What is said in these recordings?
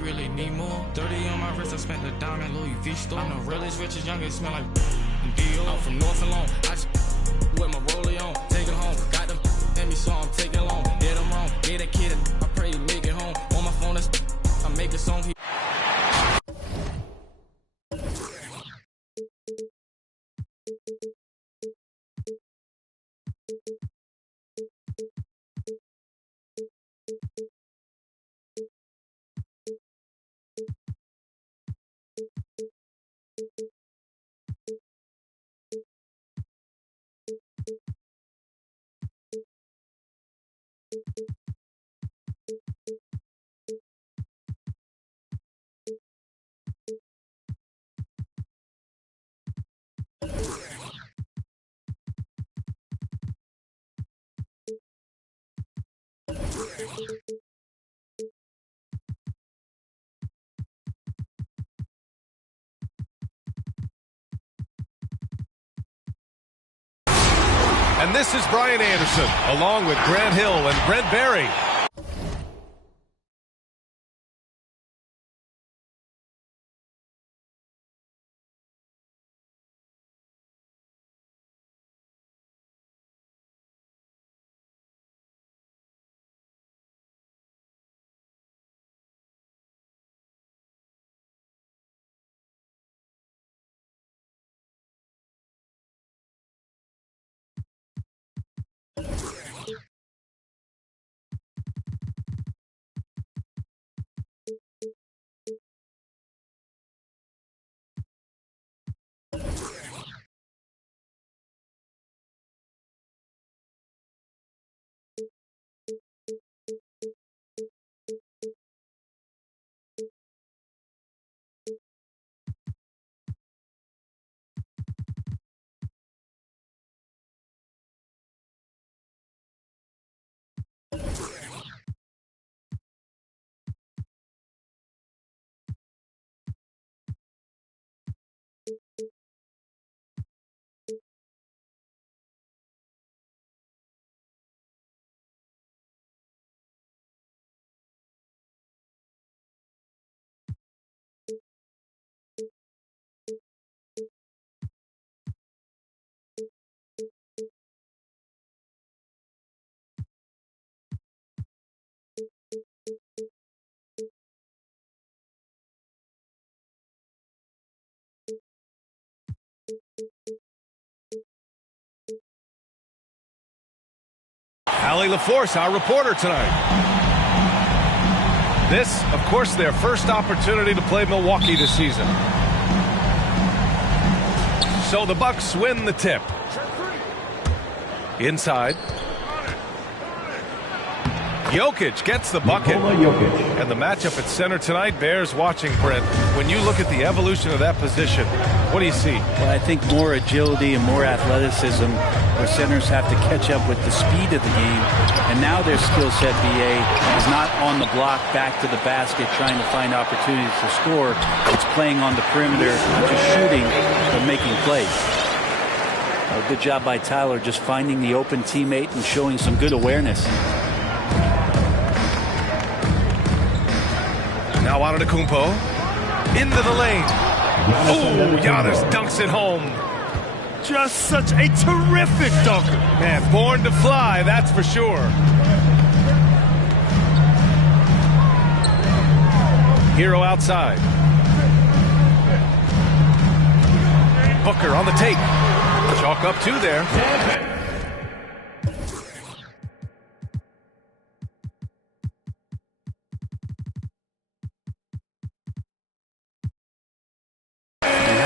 really need more. 30 on my wrist, I spent the diamond Louis V store. I'm the realest, richest, youngest, smell like Dior. I'm from North Alone, I just with my rollie on, take it home. Got them in me, so I'm taking long. Did them wrong, gave that kid I pray he make it home. On my phone, I make a song. And this is Brian Anderson, along with Grant Hill and Brent Barry. Allie LaForce, our reporter tonight. This, of course, their first opportunity to play Milwaukee this season. So the Bucks win the tip. Inside. Jokic gets the bucket. And the matchup at center tonight bears watching, Brent. When you look at the evolution of that position, what do you see? Well, I think more agility and more athleticism where centers have to catch up with the speed of the game. And now their skill set, BA, is not on the block back to the basket trying to find opportunities to score. It's playing on the perimeter, just shooting and making plays. A good job by Tyler just finding the open teammate and showing some good awareness. Now Antetokounmpo into the lane. Oh, Giannis dunks it home. Just such a terrific dunker. Man, born to fly, that's for sure. Hero outside. Booker on the take. Chalk up two there.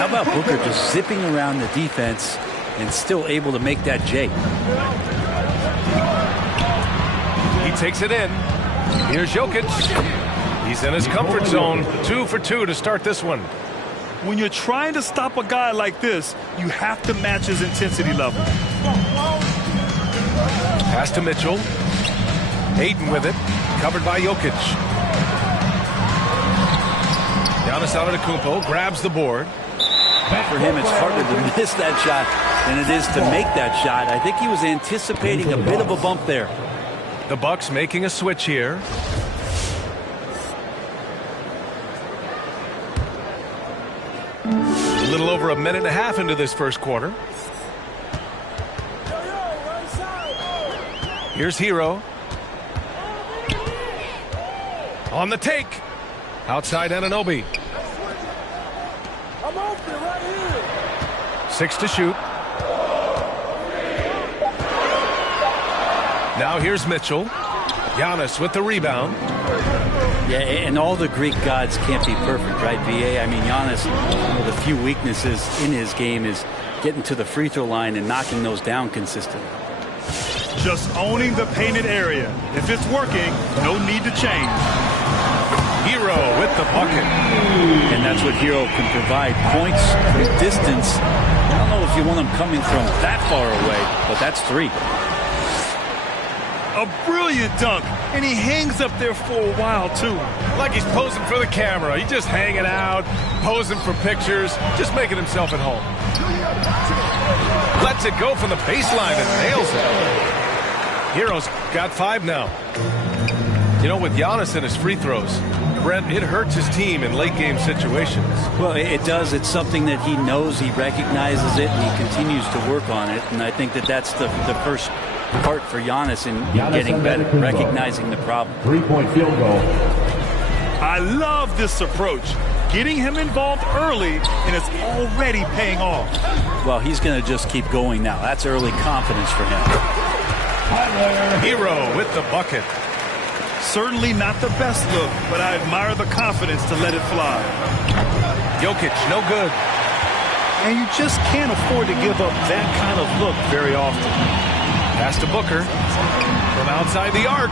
How about Booker just zipping around the defense and still able to make that J? He takes it in. Here's Jokic. He's in his comfort zone. 2 for 2 to start this one. When you're trying to stop a guy like this, you have to match his intensity level. Pass to Mitchell. Ayton with it. Covered by Jokic. Giannis Antetokounmpo grabs the board. For him, it's harder to miss that shot than it is to make that shot. I think he was anticipating a bit of a bump there. The Bucks making a switch here. A little over a minute and a half into this first quarter. Here's Hero. On the take. Outside Anunoby. 6 to shoot. Now here's Mitchell. Giannis with the rebound. Yeah, and all the Greek gods can't be perfect, right, VA? I mean, Giannis, one of the few weaknesses in his game is getting to the free throw line and knocking those down consistently. Just owning the painted area. If it's working, no need to change. Hero with the bucket. And that's what Hero can provide. Points from distance. I don't know if you want him coming from that far away, but that's 3. A brilliant dunk, and he hangs up there for a while, too. Like he's posing for the camera. He's just hanging out, posing for pictures, just making himself at home. Lets it go from the baseline and nails it. Hero's got 5 now. You know, with Giannis and his free throws, Brent, it hurts his team in late-game situations. Well, it does. It's something that he knows, he recognizes it, and he continues to work on it. And I think that that's the first part for Giannis in getting better, recognizing the problem. 3-point field goal. I love this approach. Getting him involved early, and it's already paying off. Well, he's going to just keep going now. That's early confidence for him. Hero with the bucket. Certainly not the best look, but I admire the confidence to let it fly. Jokic, no good. And you just can't afford to give up that kind of look very often. Pass to Booker from outside the arc.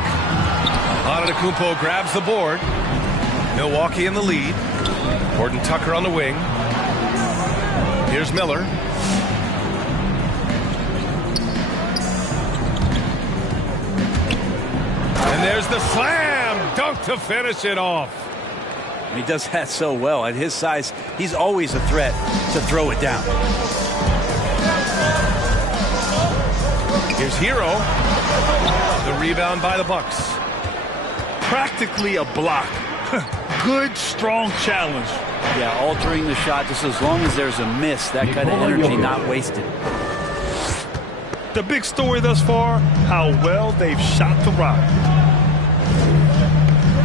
Antetokounmpo grabs the board. Milwaukee in the lead. Gordon Tucker on the wing. Here's Miller. And there's the slam dunk to finish it off. He does that so well. At his size, he's always a threat to throw it down. Here's Hero. The rebound by the Bucks. Practically a block. Good, strong challenge. Yeah, altering the shot just as long as there's a miss. That kind of energy not wasted. The big story thus far, how well they've shot the rock.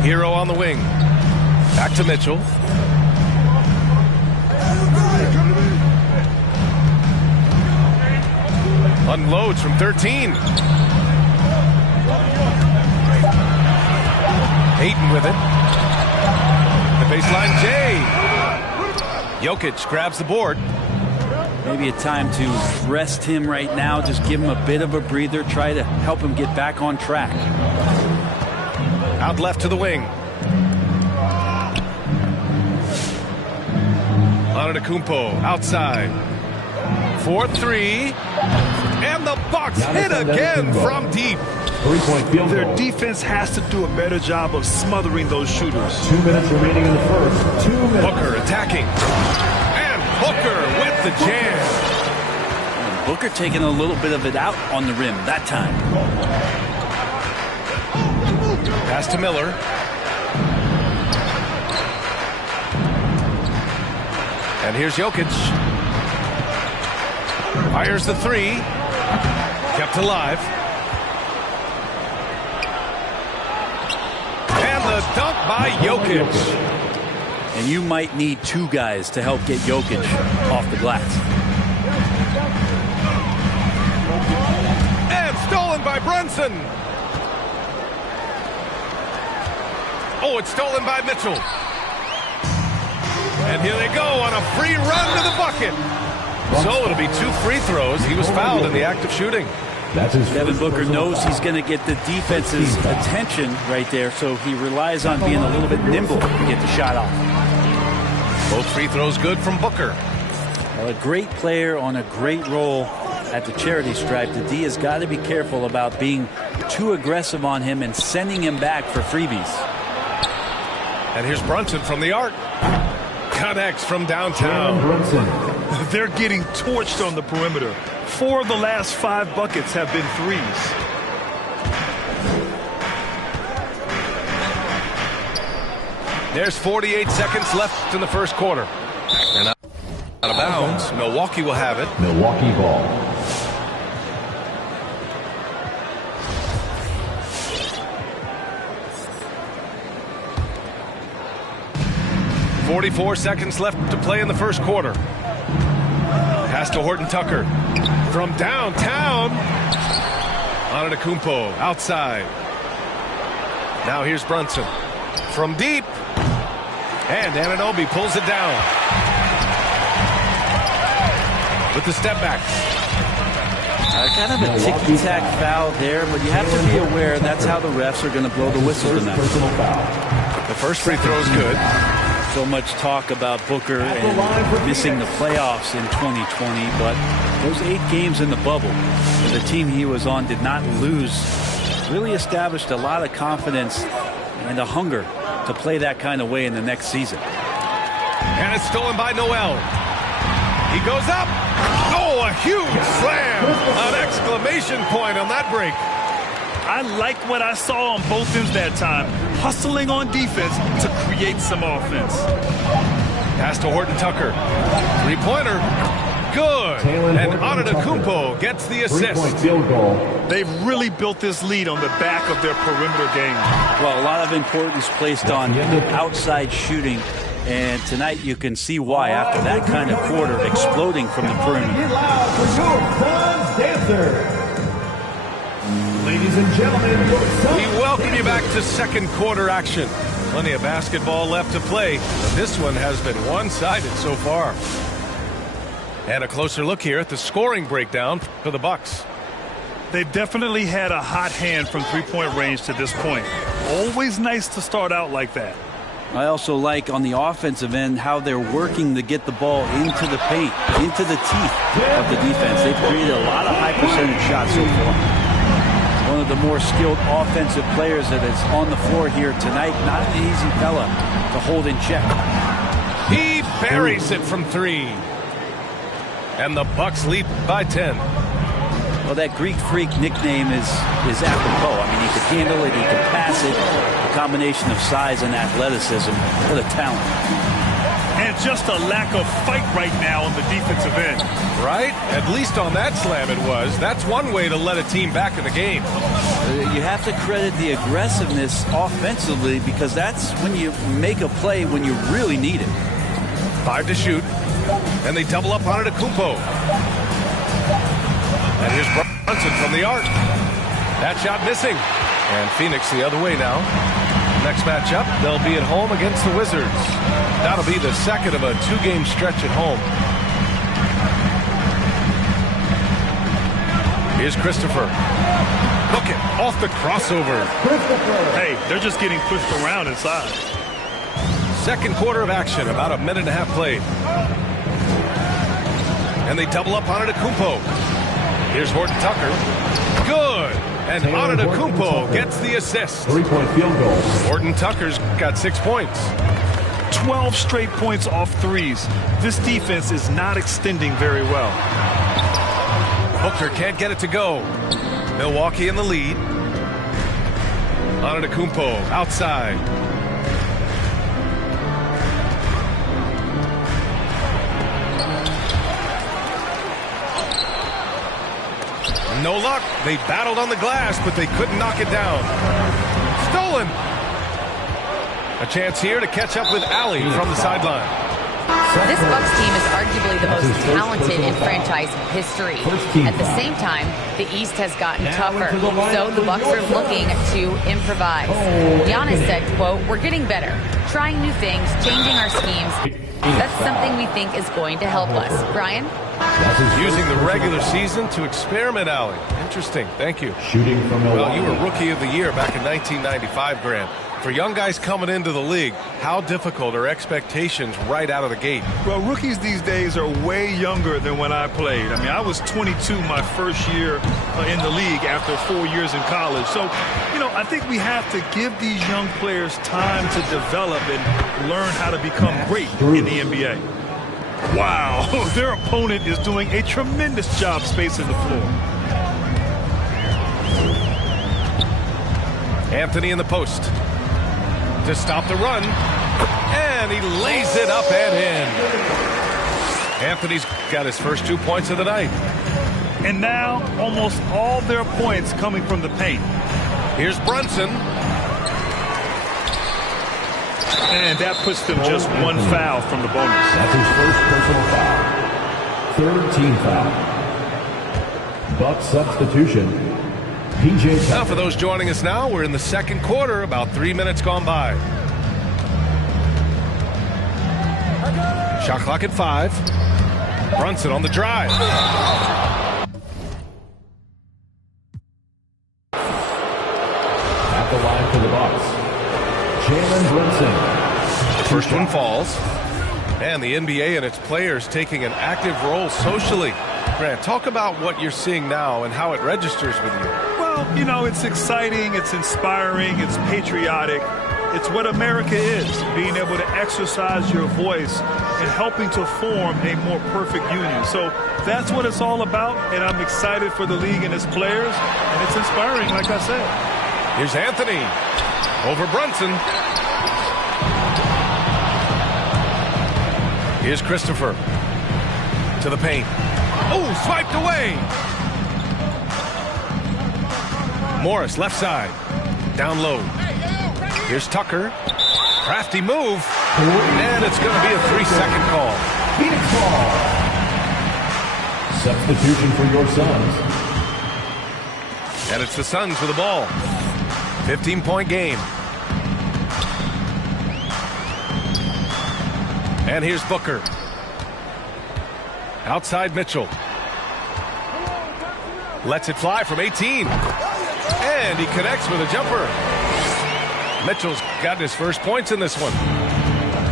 Hero on the wing. Back to Mitchell. Unloads from 13. Ayton with it. The baseline, Jay. Jokic grabs the board. Maybe a time to rest him right now. Just give him a bit of a breather. Try to help him get back on track. Out left to the wing. Antetokounmpo outside. 4-3. And the Bucks hit again from deep. 3-point field goal. Their defense has to do a better job of smothering those shooters. 2 minutes remaining in the first. 2 minutes. Booker attacking. And Booker with the jam. And Booker taking a little bit of it out on the rim that time. Pass to Miller. And here's Jokic. Fires the 3. Kept alive. And the dunk by Jokic. And you might need 2 guys to help get Jokic off the glass. And stolen by Brunson. Oh, it's stolen by Mitchell. And here they go on a free run to the bucket. So it'll be 2 free throws. He was fouled in the act of shooting. That's his Devin Booker knows he's going to get the defense's attention right there, so he relies on being a little bit nimble to get the shot off. Both free throws good from Booker. Well, a great player on a great role at the charity stripe. The D has got to be careful about being too aggressive on him and sending him back for freebies. And here's Brunson from the arc. Connects from downtown. They're getting torched on the perimeter. 4 of the last 5 buckets have been threes. There's 48 seconds left in the first quarter. And Out of bounds. Milwaukee will have it. Milwaukee ball. .44 seconds left to play in the first quarter. Pass to Horton Tucker. From downtown. Antetokounmpo outside. Now here's Brunson. From deep. And Anunoby pulls it down. With the step back. Kind of a ticky-tack foul there, but you have to be aware that's how the refs are going to blow the whistle tonight. The first free throw is good. So much talk about Booker and missing the playoffs in 2020, but those 8 games in the bubble, the team he was on did not lose. Really established a lot of confidence and a hunger to play that kind of way in the next season. And it's stolen by Noel. He goes up. Oh, a huge slam. An exclamation point on that break. I like what I saw on both ends that time. Hustling on defense to create some offense. Pass to Horton Tucker. Three-pointer. Good. And Antetokounmpo gets the assist. 3-point field goal. They've really built this lead on the back of their perimeter game. Well, a lot of importance placed on outside shooting. And tonight you can see why after that kind of quarter exploding from the perimeter. Ladies and gentlemen, we welcome you back to second quarter action. Plenty of basketball left to play. This one has been one-sided so far. And a closer look here at the scoring breakdown for the Bucks. They've definitely had a hot hand from three-point range to this point. Always nice to start out like that. I also like on the offensive end how they're working to get the ball into the paint, into the teeth of the defense. They've created a lot of high percentage shots so far. One of the more skilled offensive players that is on the floor here tonight. Not an easy fella to hold in check. He buries it from 3. And the Bucks lead by 10. Well, that Greek Freak nickname is apropos. I mean, he could handle it, he could pass it. A combination of size and athleticism. What a talent. And just a lack of fight right now on the defensive end. Right? At least on that slam it was. That's one way to let a team back in the game. You have to credit the aggressiveness offensively because that's when you make a play when you really need it. 5 to shoot. And they double up on Antetokounmpo. And here's Brunson from the arc. That shot missing. And Phoenix the other way now. Next matchup, they'll be at home against the Wizards. That'll be the second of a 2-game stretch at home. Here's Christopher. Hook it off the crossover. Hey, they're just getting pushed around inside. Second quarter of action, about a minute and a half played. And they double up on Antetokounmpo. Here's Horton Tucker. Good. And Antetokounmpo gets the assist. 3-point field goal. Horton Tucker's got 6 points. 12 straight points off threes. This defense is not extending very well. Booker can't get it to go. Milwaukee in the lead. Antetokounmpo outside. No luck. They battled on the glass, but they couldn't knock it down. Stolen. A chance here to catch up with Allie from the sideline. This Bucks team is arguably the most talented in franchise history. At the same time, the East has gotten tougher, so the Bucks are looking to improvise. Giannis said, quote, "We're getting better, trying new things, changing our schemes. That's something we think is going to help us." Brian? Using the regular season to experiment, Allie. Interesting. Thank you. Shooting from Milwaukee. Well, you were Rookie of the Year back in 1995, Grant. For young guys coming into the league, how difficult are expectations right out of the gate? Well, rookies these days are way younger than when I played. I mean, I was 22 my first year in the league after 4 years in college. So, you know, I think we have to give these young players time to develop and learn how to become great in the NBA. Wow, their opponent is doing a tremendous job spacing the floor. Anthony in the post to stop the run, and he lays it up and in. Anthony's got his first 2 points of the night. And now almost all their points coming from the paint. Here's Brunson. And that puts them just one foul from the bonus. That's his first personal foul. Third team foul. Bucks substitution. PJ Tucker. Now for those joining us now, we're in the second quarter, about 3 minutes gone by. Shot clock at 5. Brunson on the drive. At the line for the Bucks, Jalen Brunson. The first one falls. And the NBA and its players taking an active role socially. Grant, talk about what you're seeing now and how it registers with you. Well, you know, it's exciting, it's inspiring, it's patriotic. It's what America is, being able to exercise your voice and helping to form a more perfect union. So that's what it's all about, and I'm excited for the league and its players, and it's inspiring, like I said. Here's Anthony over Brunson. Here's Christopher to the paint. Oh, swiped away. Morris left side, down low. Here's Tucker. Crafty move. And it's going to be a 3-second call. Phoenix ball. Substitution for your Suns. And it's the Suns with the ball. 15-point game. And here's Booker. Outside Mitchell. Lets it fly from 18. And he connects with a jumper. Mitchell's got his first points in this one.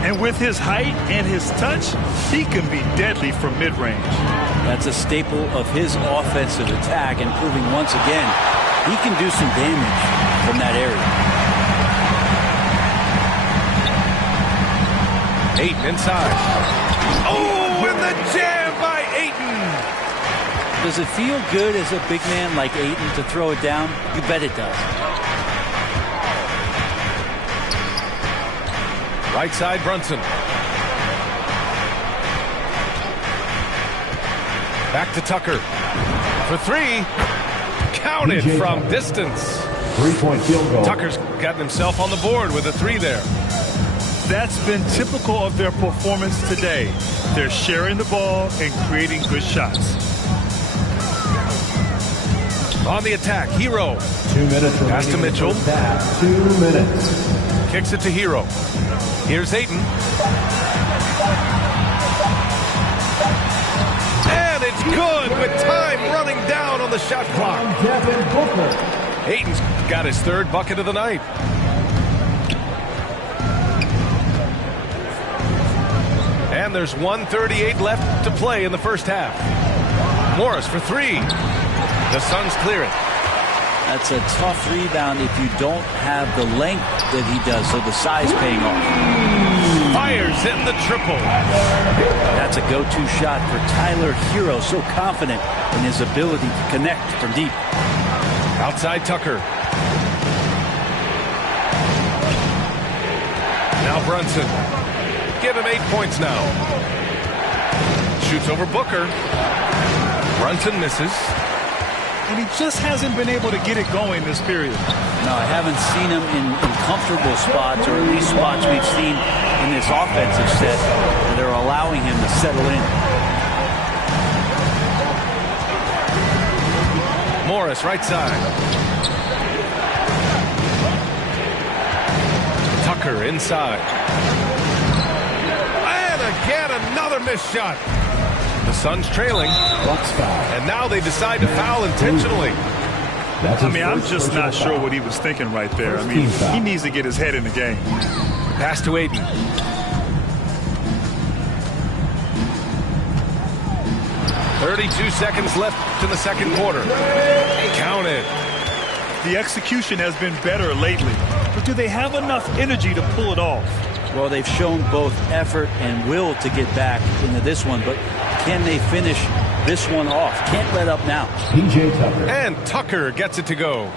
And with his height and his touch, he can be deadly from mid-range. That's a staple of his offensive attack, and proving once again he can do some damage from that area. Ayton inside. Oh, and the jam by Ayton. Does it feel good as a big man like Ayton to throw it down? You bet it does. Right side, Brunson. Back to Tucker. For 3. Counted from distance. 3-point field goal. Tucker's gotten himself on the board with a 3 there. That's been typical of their performance today. They're sharing the ball and creating good shots. On the attack, Hero. 2 minutes remaining. Pass to Mitchell. 2 minutes. Kicks it to Hero. Here's Ayton. And it's good with time running down on the shot clock. Devin Booker. Ayton's got his 3rd bucket of the night. And there's 1:38 left to play in the first half. Morris for 3. The Suns clear it. That's a tough rebound if you don't have the length that he does, so the size paying off. Fires in the triple. That's a go-to shot for Tyler Hero, so confident in his ability to connect from deep. Outside Tucker. Now Brunson. Give him 8 points now. Shoots over Booker. Brunson misses. And he just hasn't been able to get it going this period. No, I haven't seen him in comfortable spots, or at least spots we've seen in this offensive set that are allowing him to settle in. Morris, right side. Tucker inside. And again, another missed shot. The Suns trailing. Bucks foul. And now they decide to foul intentionally. I'm just not sure what he was thinking right there. He needs to get his head in the game. Pass to Ayton. .32 seconds left in the second quarter. Counted. The execution has been better lately, but do they have enough energy to pull it off? Well, they've shown both effort and will to get back into this one, but can they finish this one off? Can't let up now. PJ Tucker. And Tucker gets it to go.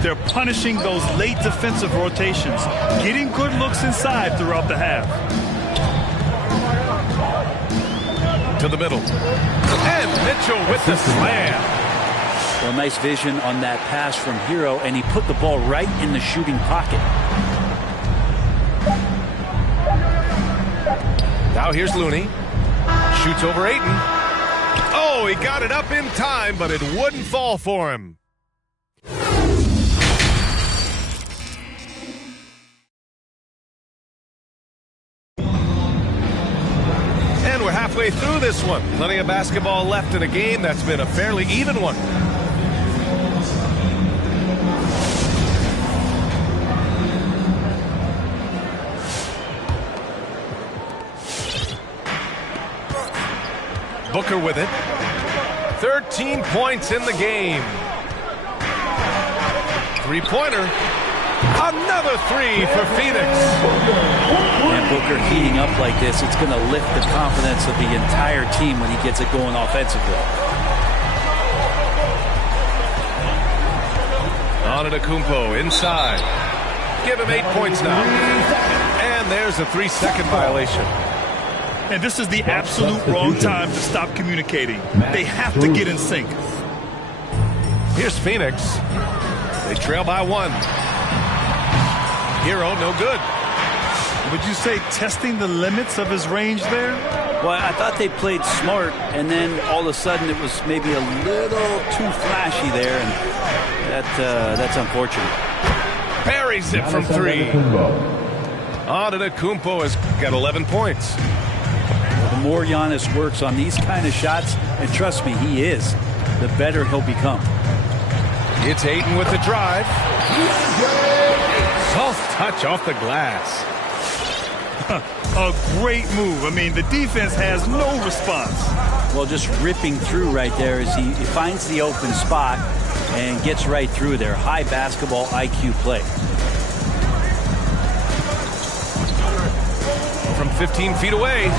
They're punishing those late defensive rotations, getting good looks inside throughout the half. To the middle. And Mitchell with the slam. Well, nice vision on that pass from Hero, and he put the ball right in the shooting pocket. Now here's Looney. Shoots over Ayton. Oh, he got it up in time, but it wouldn't fall for him. And we're halfway through this one. Plenty of basketball left in a game that's been a fairly even one. Booker with it. 13 points in the game. Three-pointer. Another three for Phoenix. And Booker heating up like this, it's going to lift the confidence of the entire team when he gets it going offensively. Antetokounmpo inside. Give him 8 points now. And there's a 3-second violation. And this is the absolute wrong time to stop communicating. They have to get in sync. Here's Phoenix. They trail by 1. Hero, no good. Would you say testing the limits of his range there? Well, I thought they played smart, and then all of a sudden it was maybe a little too flashy there, and that's unfortunate. Buries it from 3. Antetokounmpo has got 11 points. The more Giannis works on these kind of shots, and trust me, he is, the better he'll become. It's Ayton with the drive. Soft touch off the glass. A great move. I mean, the defense has no response. Well, just ripping through right there as he finds the open spot and gets right through there. High basketball IQ play. From 15 feet away.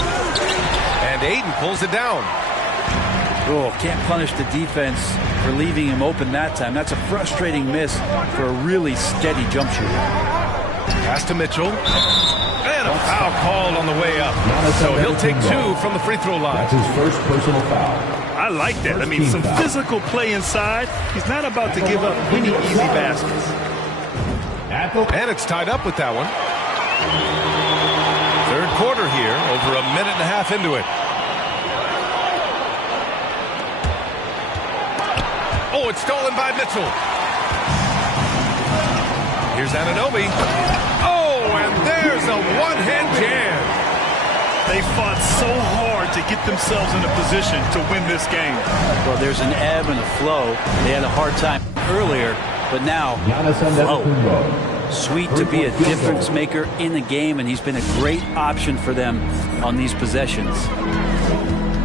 And Ayton pulls it down. Oh, can't punish the defense for leaving him open that time. That's a frustrating miss for a really steady jump shooter. Pass to Mitchell. And a foul called on the way up. So he'll take 2 from the free throw line. That's his first personal foul. I like that. I mean, some physical play inside. He's not about to give up any easy baskets. And it's tied up with that one. Third quarter here, over a minute and a half into it. Oh, it's stolen by Mitchell. Here's Anunoby. Oh, and there's a one-hand jam. They fought so hard to get themselves in a position to win this game. Well, there's an ebb and a flow. They had a hard time earlier, but now, flow. Sweet to be a difference maker in the game, and he's been a great option for them on these possessions.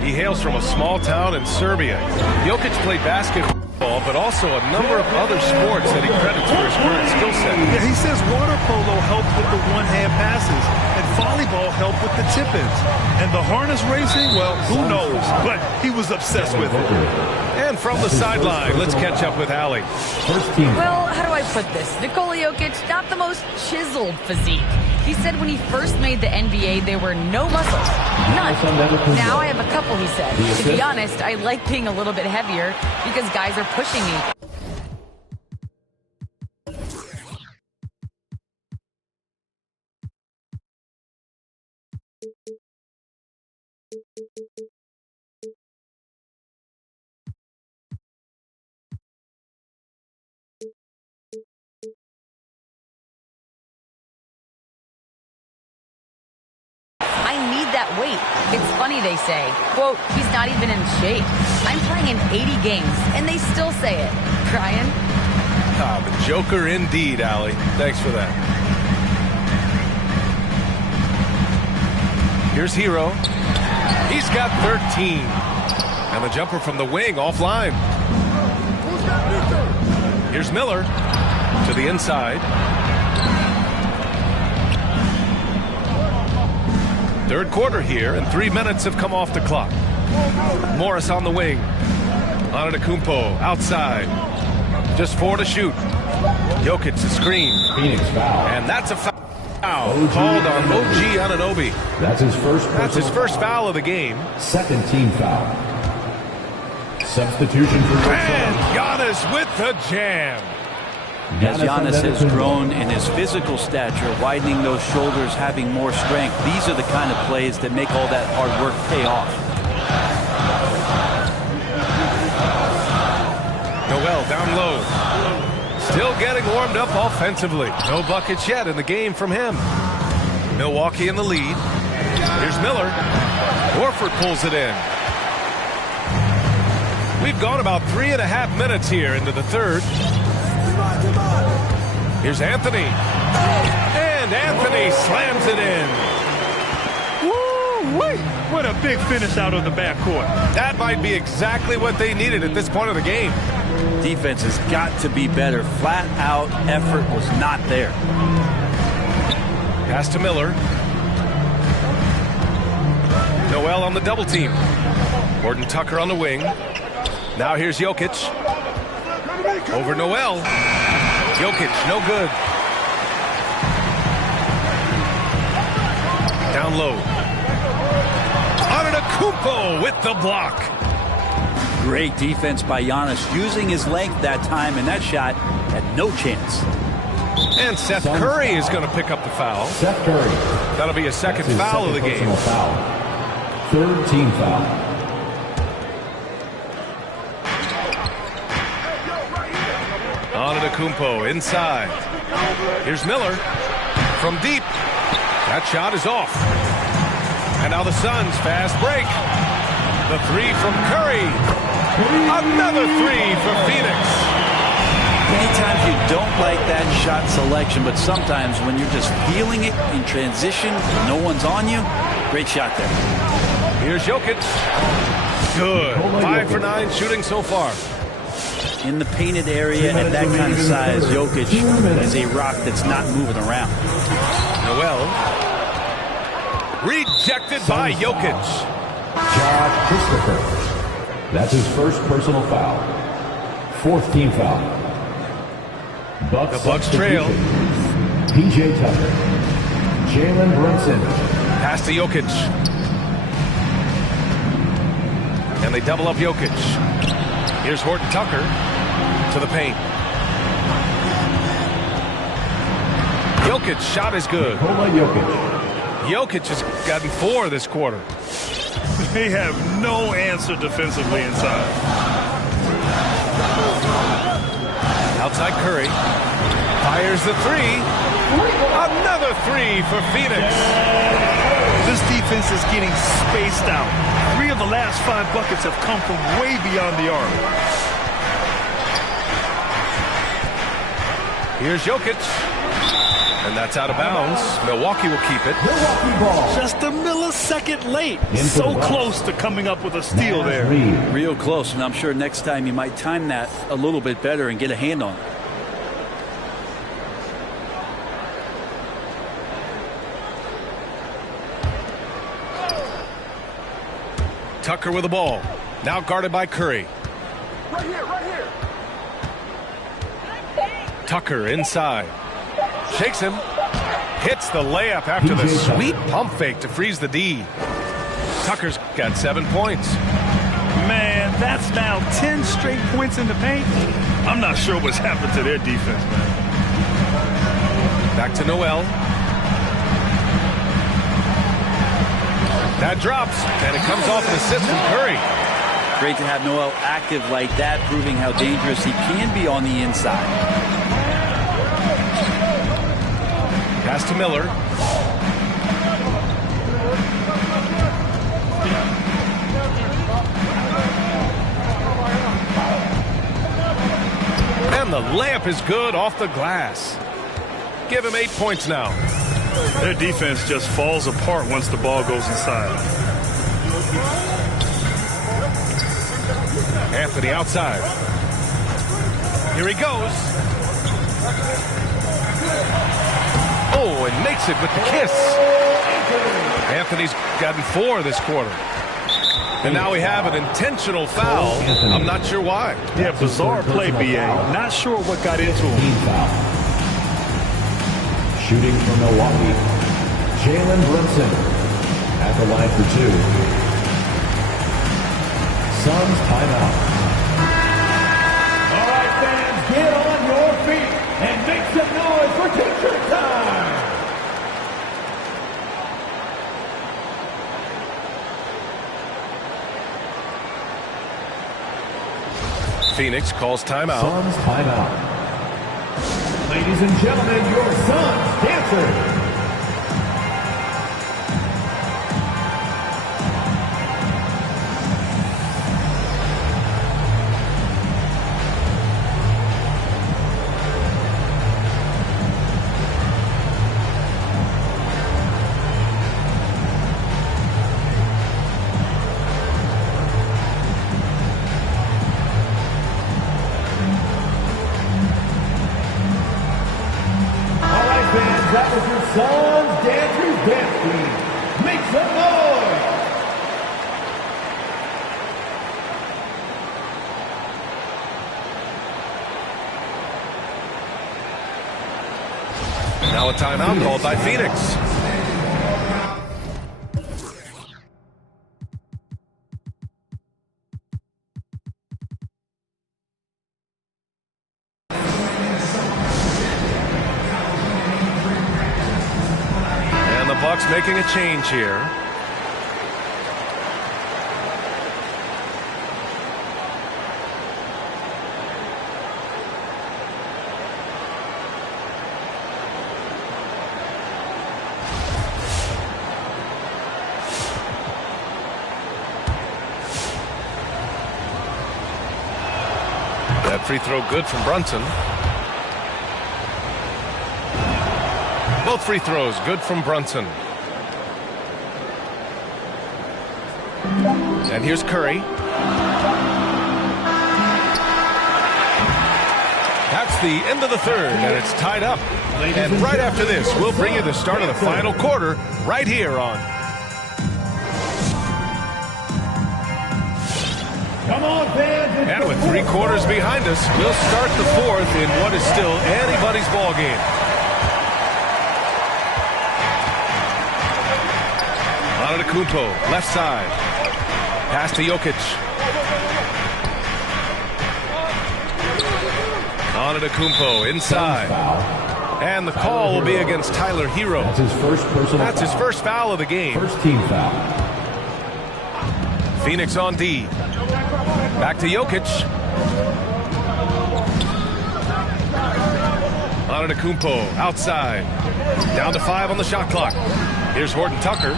He hails from a small town in Serbia. Jokic played basketball, but also a number of other sports that he credits for his current skill set. Yeah, he says water polo helped with the one-hand passes, and volleyball helped with the tip-ins. And the harness racing, well, who knows? But he was obsessed with it. And from the sideline, let's catch up with Allie. Well, how do I put this? Nikola Jokic, not the most chiseled physique. He said when he first made the NBA, there were no muscles. None. Now I have a couple, he said. To be honest, I like being a little bit heavier because guys are pushing me. That weight. It's funny they say, quote, he's not even in shape. I'm playing in 80 games, and they still say it. Brian? Ah, the Joker indeed, Allie. Thanks for that. Here's Hero. He's got 13. And the jumper from the wing offline. Here's Miller to the inside. Third quarter here, and 3 minutes have come off the clock. Morris on the wing. Antetokounmpo outside. Just 4 to shoot. Jokic the screen. Phoenix foul. And that's a foul. Foul called on OG Anunoby. That's his first foul of the game. Second team foul. Substitution for And Giannis with the jam. As Giannis has grown in his physical stature, widening those shoulders, having more strength, these are the kind of plays that make all that hard work pay off. Noel down low. Still getting warmed up offensively. No buckets yet in the game from him. Milwaukee in the lead. Here's Miller. Horford pulls it in. We've gone about 3.5 minutes here into the third. Here's Anthony. And Anthony slams it in. Woo-wee! What a big finish out of the backcourt. That might be exactly what they needed at this point of the game. Defense has got to be better. Flat out effort was not there. Pass to Miller. Noel on the double team. Gordon Tucker on the wing. Now here's Jokic. Over Noel. Jokic, no good. Down low. Antetokounmpo with the block. Great defense by Giannis, using his length that time, and that shot had no chance. And Seth Curry is going to pick up the foul. Seth Curry. That'll be a second foul of the game. Foul. Third team foul. Antetokounmpo inside. Here's Miller from deep. That shot is off. And now the Suns fast break. The three from Curry. Another three for Phoenix. Many times you don't like that shot selection, but sometimes when you're just feeling it in transition, no one's on you, great shot there. Here's Jokic. Good. 5 for 9 shooting so far. In the painted area at that kind of size, Jokic is a rock that's not moving around. Noel. Rejected by Jokic. Josh Christopher. That's his first personal foul. Fourth team foul. The Bucks trail. PJ Tucker. Jalen Brunson. Pass to Jokic. And they double up Jokic. Here's Horton Tucker to the paint. Jokic shot is good. Jokic has gotten 4 this quarter. They have no answer defensively inside. Outside Curry. Fires the three. Another three for Phoenix. This defense is getting spaced out. 3 of the last 5 buckets have come from way beyond the arc. Here's Jokic. And that's out of bounds. Milwaukee will keep it. Milwaukee ball. Just a millisecond late. So close to coming up with a steal there. Real close, and I'm sure next time you might time that a little bit better and get a hand on it. Tucker with the ball. Now guarded by Curry. Right here. Tucker inside. Shakes him. Hits the layup after the sweet pump fake to freeze the D. Tucker's got 7 points. Man, that's now 10 straight points in the paint. I'm not sure what's happened to their defense, man. Back to Noel. That drops, and it comes off an assist from Curry. Great to have Noel active like that, proving how dangerous he can be on the inside. Pass to Miller. And the layup is good off the glass. Give him 8 points now. Their defense just falls apart once the ball goes inside. Anthony outside. Here he goes. Oh, and makes it with the kiss. Anthony's gotten 4 this quarter. And now we have an intentional foul. I'm not sure why. Yeah, bizarre play, B.A. Not sure what got into him. Shooting for Milwaukee, Jalen Brunson. At the line for 2. Suns timeout. All right, fans, get on your feet and make some noise for T-shirt time. Phoenix calls timeout. Suns timeout. Ladies and gentlemen, your Suns dancers. That was your Suns Dancers Dance Team. Make some noise! Now a timeout called by Phoenix. Bucks making a change here. That free throw good from Brunson. Both free throws good from Brunson. And here's Curry. That's the end of the third, and it's tied up. And right after this, we'll bring you the start of the final quarter right here on. Come on, fans. And with 3 quarters behind us, we'll start the fourth in what is still anybody's ball game. Antetokounmpo, left side. Pass to Jokic. Antetokounmpo inside. And the call will be against Tyler Hero. That's his first personal That's his first foul of the game. First team foul. Phoenix on D. Back to Jokic. Antetokounmpo outside. Down to 5 on the shot clock. Here's Horton Tucker.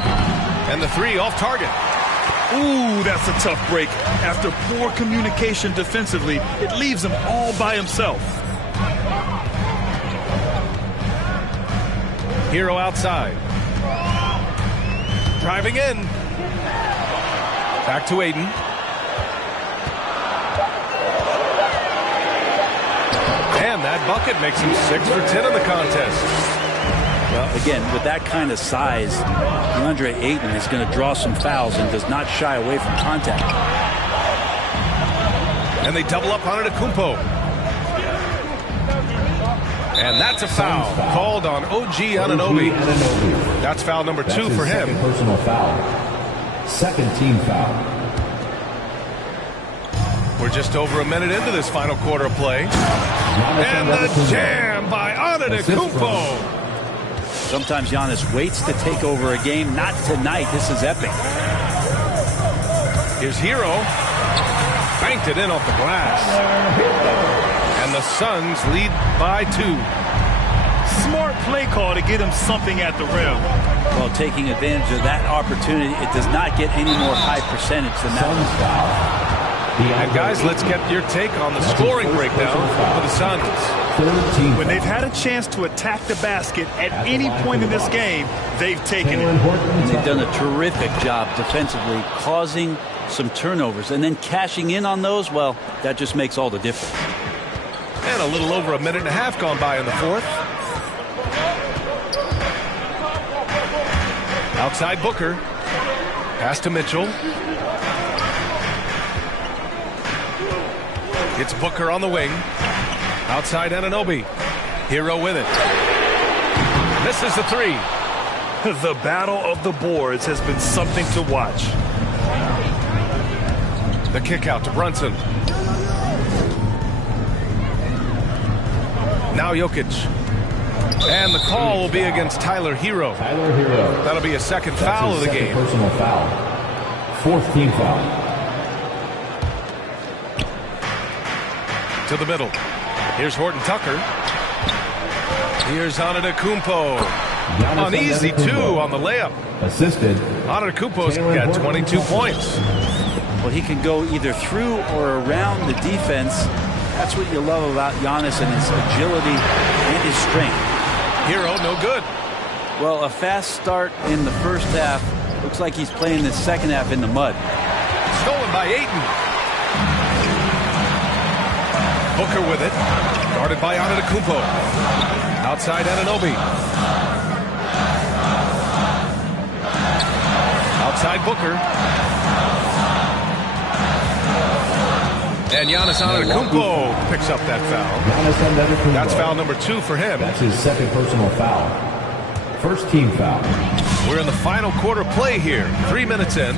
And the 3 off target. Ooh, that's a tough break. After poor communication defensively, it leaves him all by himself. Hero outside. Driving in. Back to Aiden. And that bucket makes him 6 for 10 in the contest. Well, again, with that kind of size, DeAndre Ayton is going to draw some fouls and does not shy away from contact. And they double up on Antetokounmpo. And that's a foul called on OG Anunoby. That's foul number 2 for him. Personal foul. Second team foul. We're just over a minute into this final quarter of play. And the jam by Antetokounmpo. Sometimes Giannis waits to take over a game. Not tonight. This is epic. Here's Hero. Banked it in off the glass. And the Suns lead by 2. Smart play call to get him something at the rim. Well, taking advantage of that opportunity, it does not get any more high percentage than that. And guys, let's get your take on the scoring breakdown for the Suns. When they've had a chance to attack the basket at any point in this game, they've taken it. And they've done a terrific job defensively, causing some turnovers. And then cashing in on those, well, that just makes all the difference. And a little over a minute and a half gone by in the fourth. Outside Booker. Pass to Mitchell. It's Booker on the wing. Outside Anunoby. Hero with it. Misses the three. The battle of the boards has been something to watch. The kick out to Brunson. Now Jokic. And the call will be against Tyler Hero. Tyler Hero. That'll be a second foul of the game. Personal foul. Fourth team foul. To the middle. Here's Horton Tucker. Here's Antetokounmpo. On easy two on the layup. Assisted. Antetokounmpo's got 22 points. Well, he can go either through or around the defense. That's what you love about Giannis and his agility and his strength. Hero, no good. Well, a fast start in the first half. Looks like he's playing the second half in the mud. Stolen by Ayton. Booker with it. Guarded by Antetokounmpo. Outside Anunoby. Outside Booker. And Giannis Antetokounmpo picks up that foul. That's foul number 2 for him. That's his second personal foul. First team foul. We're in the final quarter play here. 3 minutes in.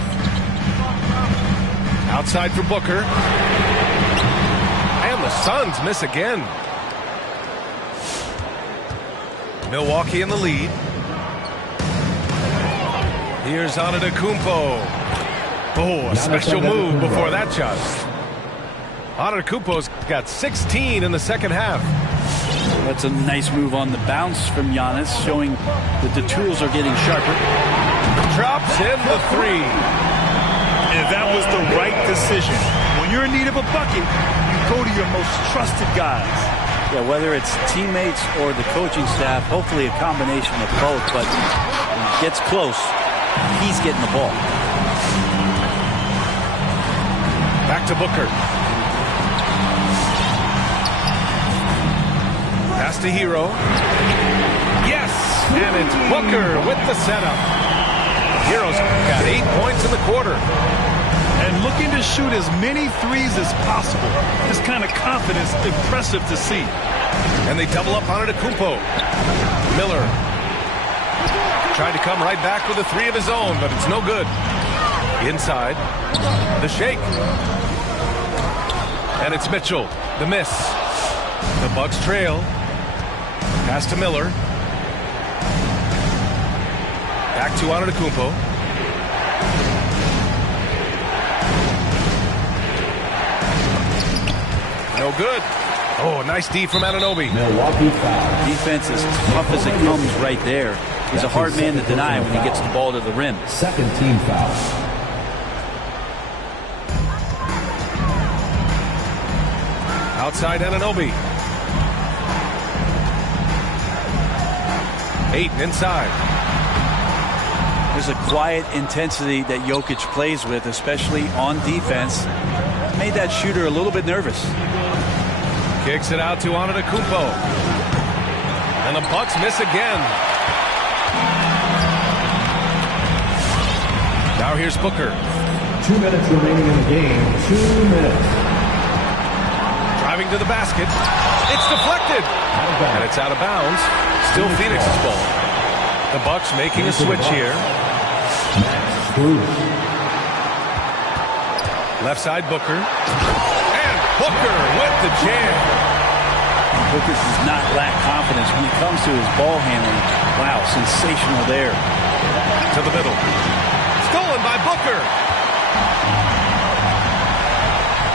Outside for Booker. And the Suns miss again. Milwaukee in the lead. Here's Antetokounmpo. Oh, a special move before that shot. Antetokounmpo's got 16 in the second half. That's a nice move on the bounce from Giannis, showing that the tools are getting sharper. Drops in the three. And that was the right decision. When you're in need of a bucket, you go to your most trusted guys. Yeah, whether it's teammates or the coaching staff, hopefully a combination of both, but when it gets close, he's getting the ball. Back to Booker. Pass to Hero. Yes! And it's Booker with the setup. Hero's got 8 points in the quarter. And looking to shoot as many threes as possible. This kind of confidence, impressive to see. And they double up on Antetokounmpo. Miller tried to come right back with a three of his own, but it's no good. Inside. The shake. And it's Mitchell. The miss. The Bucks trail. Pass to Miller. Back to Antetokounmpo. No good. Oh, nice D from Anunoby. Milwaukee foul. Defense is tough as it comes right there. He's a hard man to deny when he gets the ball to the rim. Second team foul. Outside Anunoby. Ayton inside. There's a quiet intensity that Jokic plays with, especially on defense. Made that shooter a little bit nervous. Kicks it out to Antetokounmpo. And the Bucks miss again. Now here's Booker. 2 minutes remaining in the game. 2 minutes. Driving to the basket. It's deflected. And it's out of bounds. Still Phoenix's ball. The Bucks making a switch here. Left side Booker. And Booker with the jam. Booker does not lack confidence when it comes to his ball handling. Wow, sensational there. To the middle. Stolen by Booker.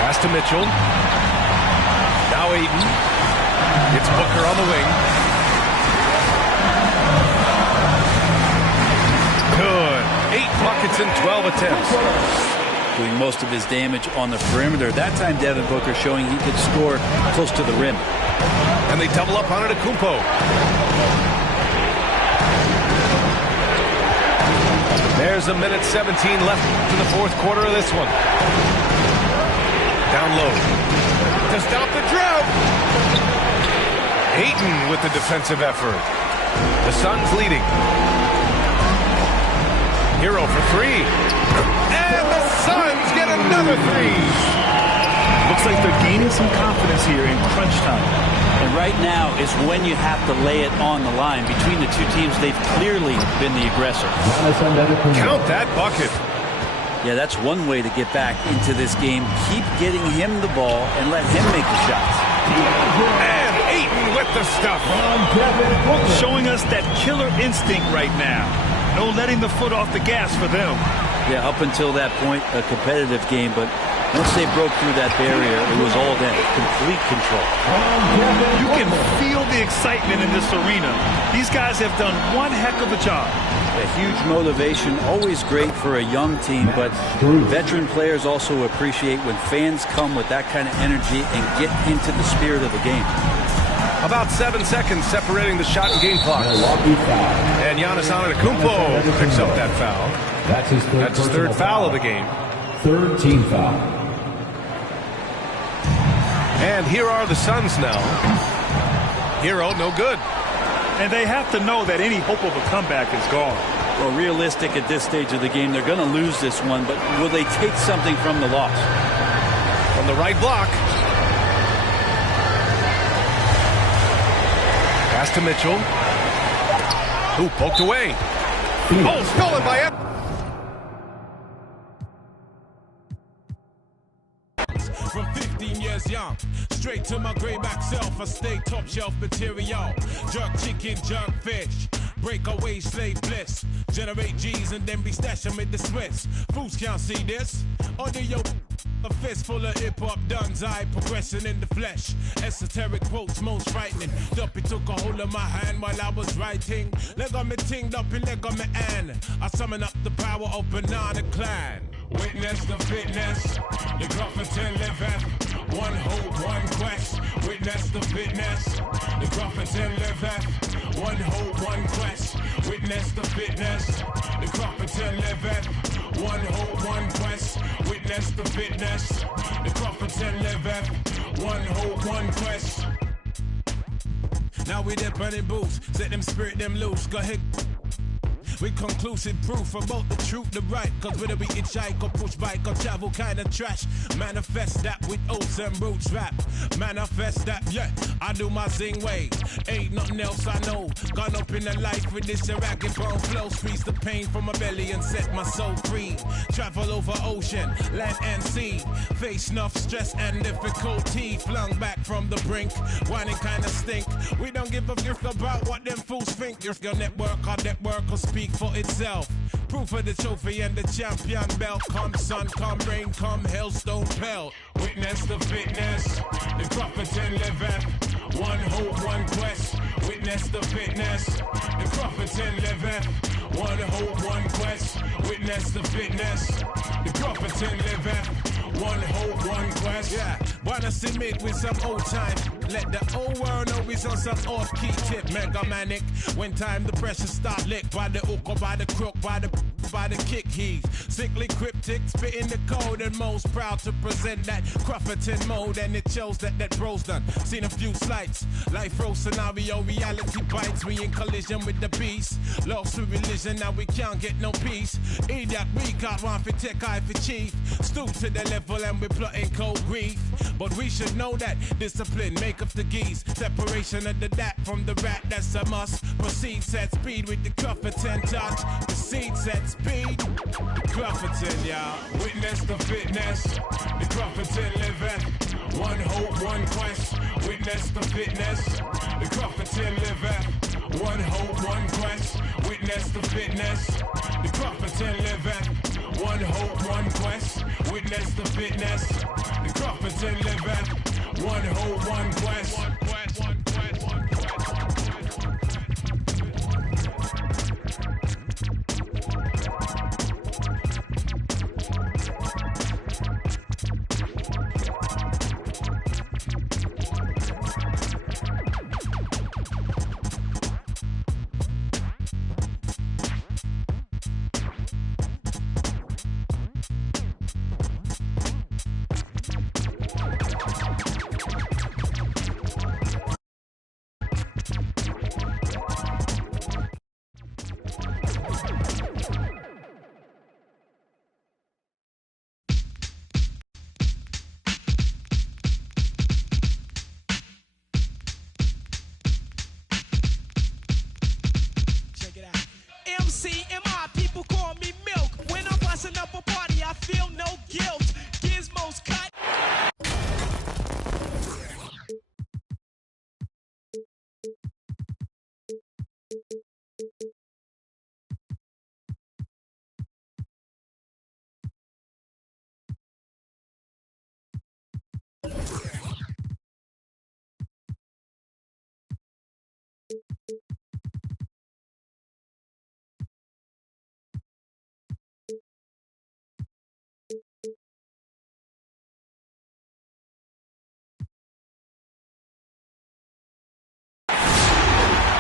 Pass to Mitchell. Now Ayton. It's Booker on the wing. Good. 8 buckets in 12 attempts. Doing most of his damage on the perimeter. That time Devin Booker showing he could score close to the rim. And they double up on Antetokounmpo. There's a minute 17 left in the fourth quarter of this one. Down low. To stop the drought. Ayton with the defensive effort. The Suns leading. Hero for three. And the Suns get another three. Looks like they're gaining some confidence here in crunch time. And right now is when you have to lay it on the line. Between the two teams, they've clearly been the aggressor. Count that bucket. Yeah, that's one way to get back into this game. Keep getting him the ball and let him make the shots. And Ayton with the stuff. Showing us that killer instinct right now. No letting the foot off the gas for them. Yeah, up until that point, a competitive game, but once they broke through that barrier, it was all them. Complete control. You can feel the excitement in this arena. These guys have done one heck of a job. A huge motivation, always great for a young team, but veteran players also appreciate when fans come with that kind of energy and get into the spirit of the game. About 7 seconds separating the shot and game clock. And Giannis Antetokounmpo picks up that foul. That's his third foul of the game. Third team foul. And here are the Suns now. Hero, no good. And they have to know that any hope of a comeback is gone. Well, realistic at this stage of the game, they're going to lose this one, but will they take something from the loss? From the right block. Pass to Mitchell. Who poked away. Oh, stolen by Ed. From 15 years young, straight to my grayback self, I stay top shelf material. Jerk chicken, jerk fish, breakaway slave bliss. Generate G's and then be stashing with the Swiss. Fools can't see this. Under your a fist full of hip-hop duns, I progression in the flesh. Esoteric quotes most frightening. Duppy took a hold of my hand while I was writing. Leg on me ting, Duppy leg on me and I summon up the power of Banana Clan. Witness the fitness, the Grufferton liveth. One hope, one quest. Witness the fitness, the Grufferton liveth. One hope, one quest. Witness the fitness, the Grufferton liveth. One hope, one quest. Witness the fitness, the Grufferton liveth. One hope, one quest. Now we there burning boots, set them spirit them loose. Go ahead. With conclusive proof about the truth, the right. Cause whether we hitchhike or push bike or travel kind of trash, manifest that with oats and roots rap. Manifest that, yeah, I do my zing way. Ain't nothing else I know. Gone up in the life with this ragged bone flow. Squeeze the pain from my belly and set my soul free. Travel over ocean, land and sea. Face enough stress and difficulty. Flung back from the brink, whining kinda stink. We don't give a gift about what them fools think. If your network, our network will speak for itself. Proof of the trophy and the champion belt. Come sun, come rain, come hailstone pelt. Witness the fitness, the Grufferton liveth. One hope, one quest. Witness the fitness, the Grufferton liveth. One hope, one quest. Witness the fitness, the Grufferton liveth. One hope, one quest. Yeah, wanna submit with some old time. Let the old world know we's on some off-key tip. Mega manic. When time the pressure start lick by the hook or by the crook, by the kick heave. Sickly cryptic, spitting the code and most proud to present that Grufferton mode. And it shows that bro's done. Seen a few slights. Life row scenario, reality bites. We in collision with the beast. Lost to religion, now we can't get no peace. Idiot, we got one for tech, eye for chief. Stoop to the level and we're plotting cold grief. But we should know that discipline make up the geese. Separation of the dat from the rat, that's a must. Proceed, set speed with the Grufferton touch. Proceed, set speed. Grufferton, y'all. Witness the fitness. The Grufferton liveth. One hope, one quest. Witness the fitness. The Grufferton liveth. One hope, one quest. Witness the fitness. The Grufferton liveth. One hope, one quest. Witness the fitness. The Grufferton liveth. One hope, one quest. One quest, one quest, one quest.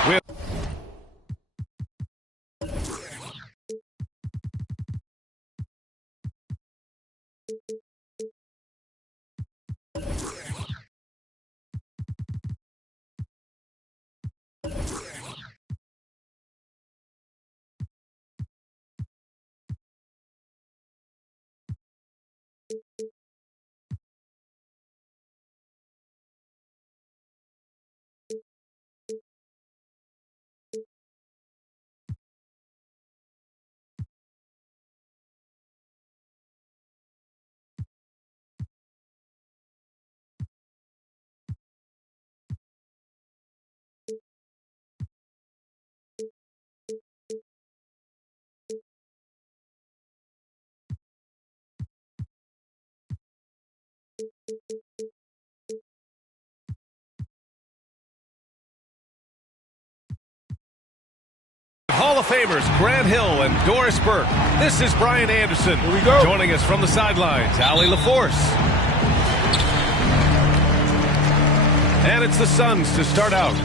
with Hall of Famers Grant Hill and Doris Burke. This is Brian Anderson. Here we go. Joining us from the sidelines, Allie LaForce. And it's the Suns to start out.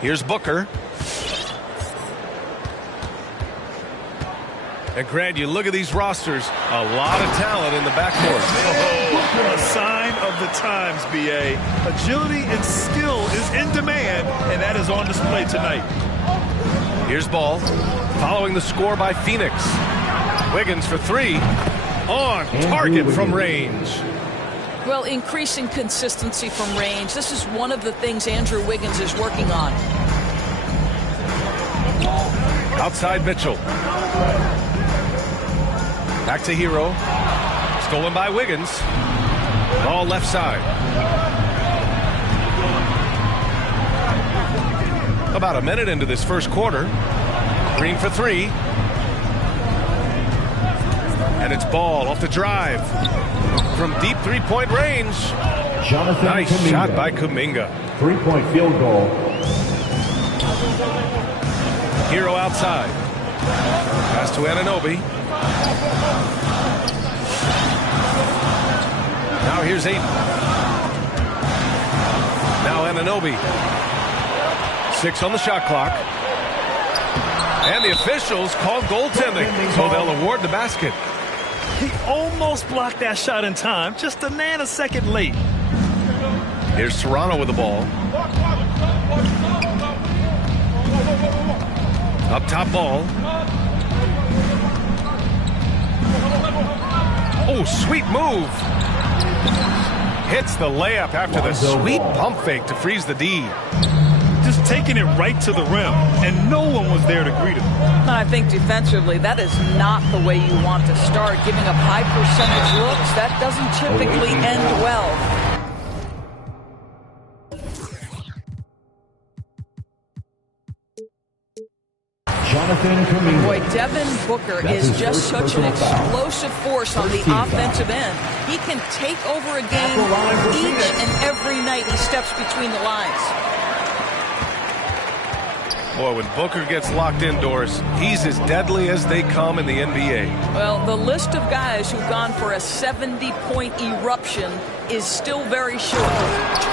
Here's Booker. And Grant, you look at these rosters, a lot of talent in the backcourt. Oh, a sign of the times, B.A. Agility and skill is in demand, and that is on display tonight. Here's Ball, following the score by Phoenix. Wiggins for three, on target from range. Well, increasing consistency from range. This is one of the things Andrew Wiggins is working on. Outside Mitchell. Back to Hero. Stolen by Wiggins. Ball left side. About a minute into this first quarter. Green for three. And it's Ball off the drive. From deep three-point range. Nice Kuminga. shot by Kuminga. 3-point field goal. Hero outside. Pass to Anunoby. Now here's Ayton. Now Anunoby. 6 on the shot clock. And the officials call goaltending, so they'll award the basket. He almost blocked that shot in time, just a nanosecond late. Here's Toronto with the ball. Up top Ball. Oh, sweet move. Hits the layup after the sweet pump fake to freeze the D. Just taking it right to the rim, and no one was there to greet him. I think defensively, that is not the way you want to start. Giving up high percentage looks, that doesn't typically end well. Boy, Devin Booker is just such an explosive force on the offensive end. He can take over a game each and every night he steps between the lines. Boy, when Booker gets locked indoors, he's as deadly as they come in the NBA. Well, the list of guys who've gone for a 70-point eruption is still very short.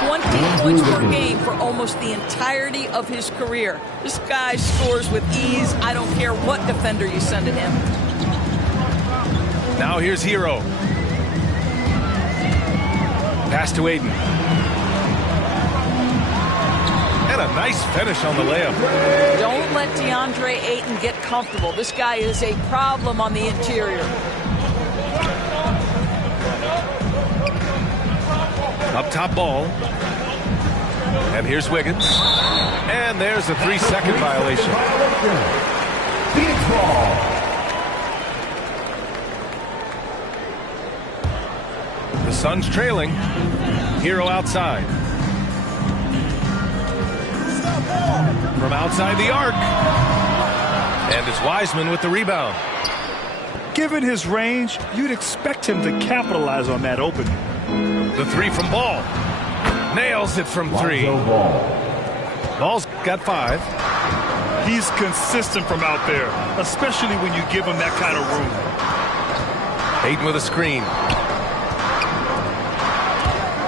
20 points per game for almost the entirety of his career. This guy scores with ease. I don't care what defender you send at him. Now here's Hero. Pass to Ayton. And a nice finish on the layup. Don't let DeAndre Ayton get comfortable. This guy is a problem on the interior. Up top Ball. And here's Wiggins. And there's a 3-second violation. Phoenix ball. The Suns trailing. Hero outside. From outside the arc. And it's Wiseman with the rebound. Given his range, you'd expect him to capitalize on that opening. The three from Ball. Nails it from three. Ball's got 5. He's consistent from out there, especially when you give him that kind of room. Ayton with a screen.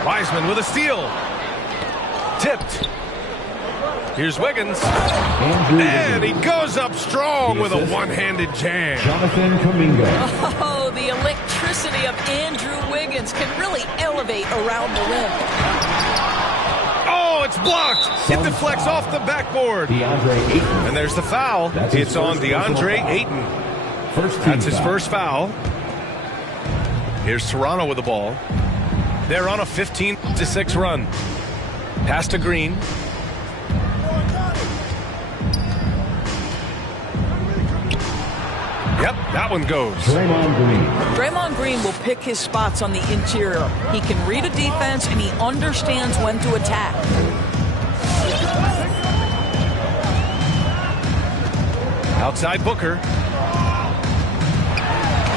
Wiseman with a steal. Tipped. Here's Wiggins. And he goes up strong with a one-handed jam. Jonathan Kuminga. Oh, the electricity of Andrew Wiggins can really elevate around the rim. Oh, it's blocked. It deflects off the backboard. DeAndre Ayton. And there's the foul. It's on DeAndre Ayton. That's his first foul. Here's Toronto with the ball. They're on a 15-6 run. Pass to Green. Yep, that one goes. Draymond Green will pick his spots on the interior. He can read a defense, and he understands when to attack. Outside Booker.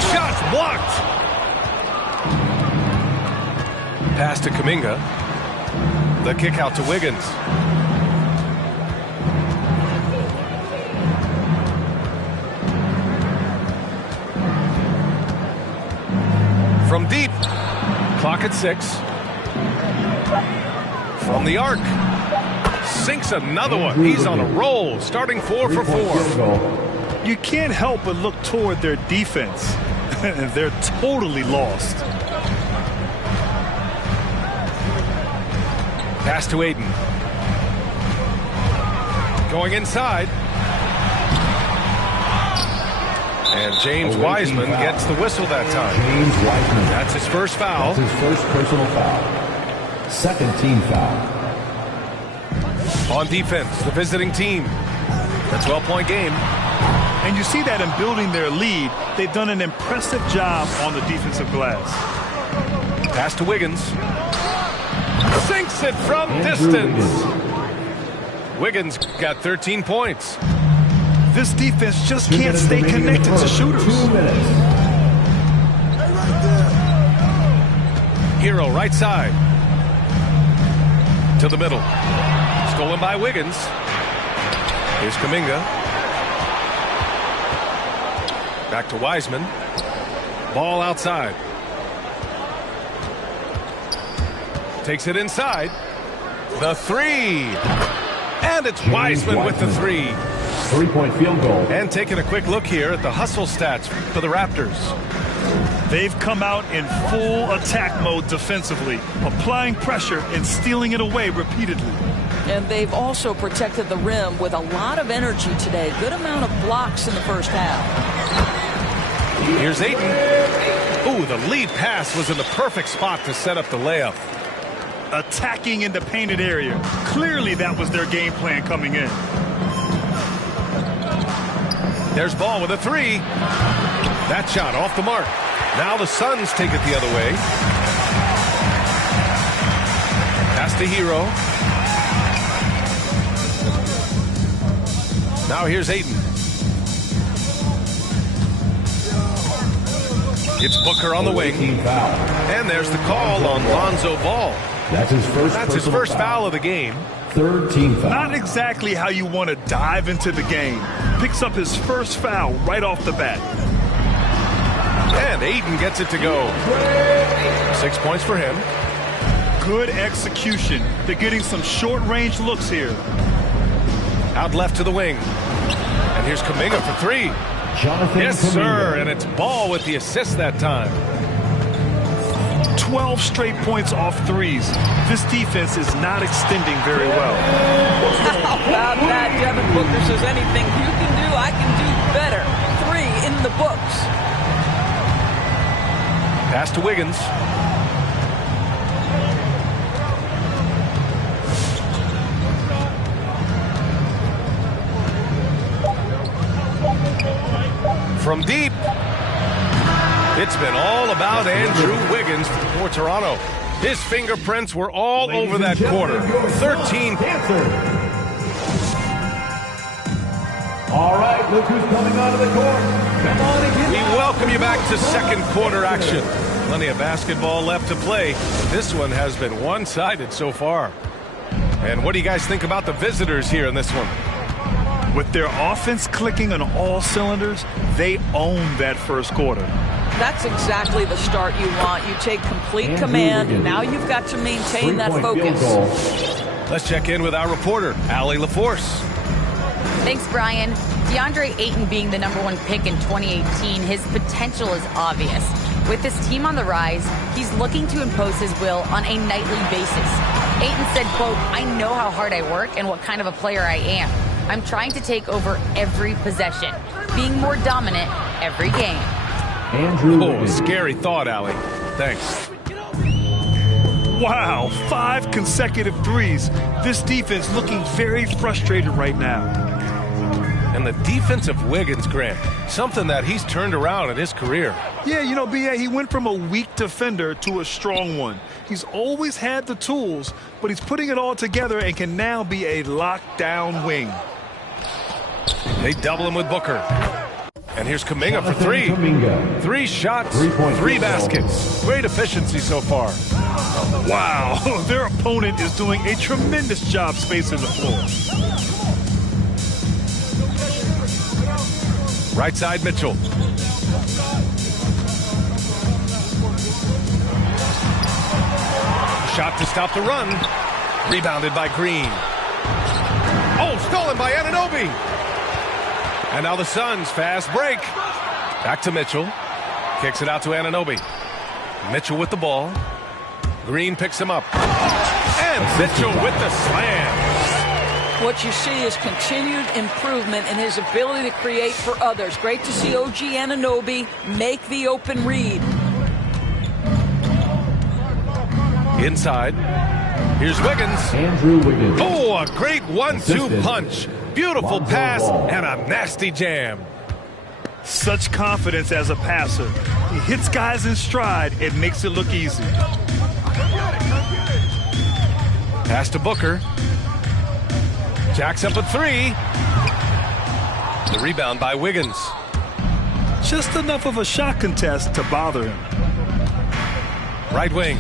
Shots blocked. Pass to Kuminga. The kick out to Wiggins. From deep. Clock at 6. From the arc. Sinks another one. He's on a roll. Starting 4 for 4. You can't help but look toward their defense. They're totally lost. Pass to Ayton. Going inside. And James Wiseman gets the whistle that time. James Wiseman. That's his first foul. That's his first personal foul. Second team foul. On defense, the visiting team. A 12-point game. And you see that in building their lead, they've done an impressive job on the defensive glass. Pass to Wiggins. Sinks it from distance. Wiggins got 13 points. This defense just can't stay connected to shooters. 2 minutes. Hero right side. To the middle. Stolen by Wiggins. Here's Kuminga. Back to Wiseman. Ball outside. Takes it inside. The three. And it's Wiseman with the three. 3-point field goal. And taking a quick look here at the hustle stats for the Raptors. They've come out in full attack mode defensively, applying pressure and stealing it away repeatedly. And they've also protected the rim with a lot of energy today. Good amount of blocks in the first half. Here's Ayton. Ooh, the lead pass was in the perfect spot to set up the layup. Attacking in the painted area. Clearly that was their game plan coming in. There's Ball with a three. That shot off the mark. Now the Suns take it the other way. Pass to Hero. Now here's Ayton. It's Booker on the wing. And there's the call on Lonzo Ball. That's his first foul of the game. Third team foul. Not exactly how you want to dive into the game. Picks up his first foul right off the bat. And Ayton gets it to go. 6 points for him. Good execution. They're getting some short-range looks here. Out left to the wing. And here's Kuminga for three. Jonathan Yes, Kuminga. sir. And it's Ball with the assist that time. 12 straight points off threes. This defense is not extending very well. How about that? Devin Booker says anything you can do, I can do better. 3 in the books. Pass to Wiggins. From deep. It's been all about Andrew Wiggins for Toronto. His fingerprints were all over that quarter. 13. All right, look who's coming onto the court. Come on and get We welcome you back to second quarter action. Plenty of basketball left to play. This one has been one-sided so far. And what do you guys think about the visitors here in this one? With their offense clicking on all cylinders, they own that first quarter. That's exactly the start you want. You take complete command. Now you've got to maintain that focus. Let's check in with our reporter, Allie LaForce. Thanks, Brian. DeAndre Ayton being the #1 pick in 2018, his potential is obvious. With his team on the rise, he's looking to impose his will on a nightly basis. Ayton said, quote, "I know how hard I work and what kind of a player I am. I'm trying to take over every possession, being more dominant every game." Oh, scary thought, Allie. Thanks. Wow, 5 consecutive threes. This defense looking very frustrated right now. And the defense of Wiggins, Grant, something that he's turned around in his career. Yeah, you know, B.A., he went from a weak defender to a strong one. He's always had the tools, but he's putting it all together and can now be a lockdown wing. They double him with Booker. And here's Kuminga for 3. 3 shots, 3 baskets. Great efficiency so far. Wow, their opponent is doing a tremendous job spacing the floor. Right side, Mitchell. Shot to stop the run. Rebounded by Green. Oh, stolen by Anunoby. And now the Suns, fast break. Back to Mitchell. Kicks it out to Anunoby. Mitchell with the ball. Green picks him up. And Mitchell with the slam. What you see is continued improvement in his ability to create for others. Great to see OG Anunoby make the open read. Inside. Here's Wiggins. Andrew Wiggins. Oh, a great 1-2 punch. Beautiful pass and a nasty jam. Such confidence as a passer. He hits guys in stride. It makes it look easy. Pass to Booker. Jacks up a 3. The rebound by Wiggins. Just enough of a shot contest to bother him. Right wing.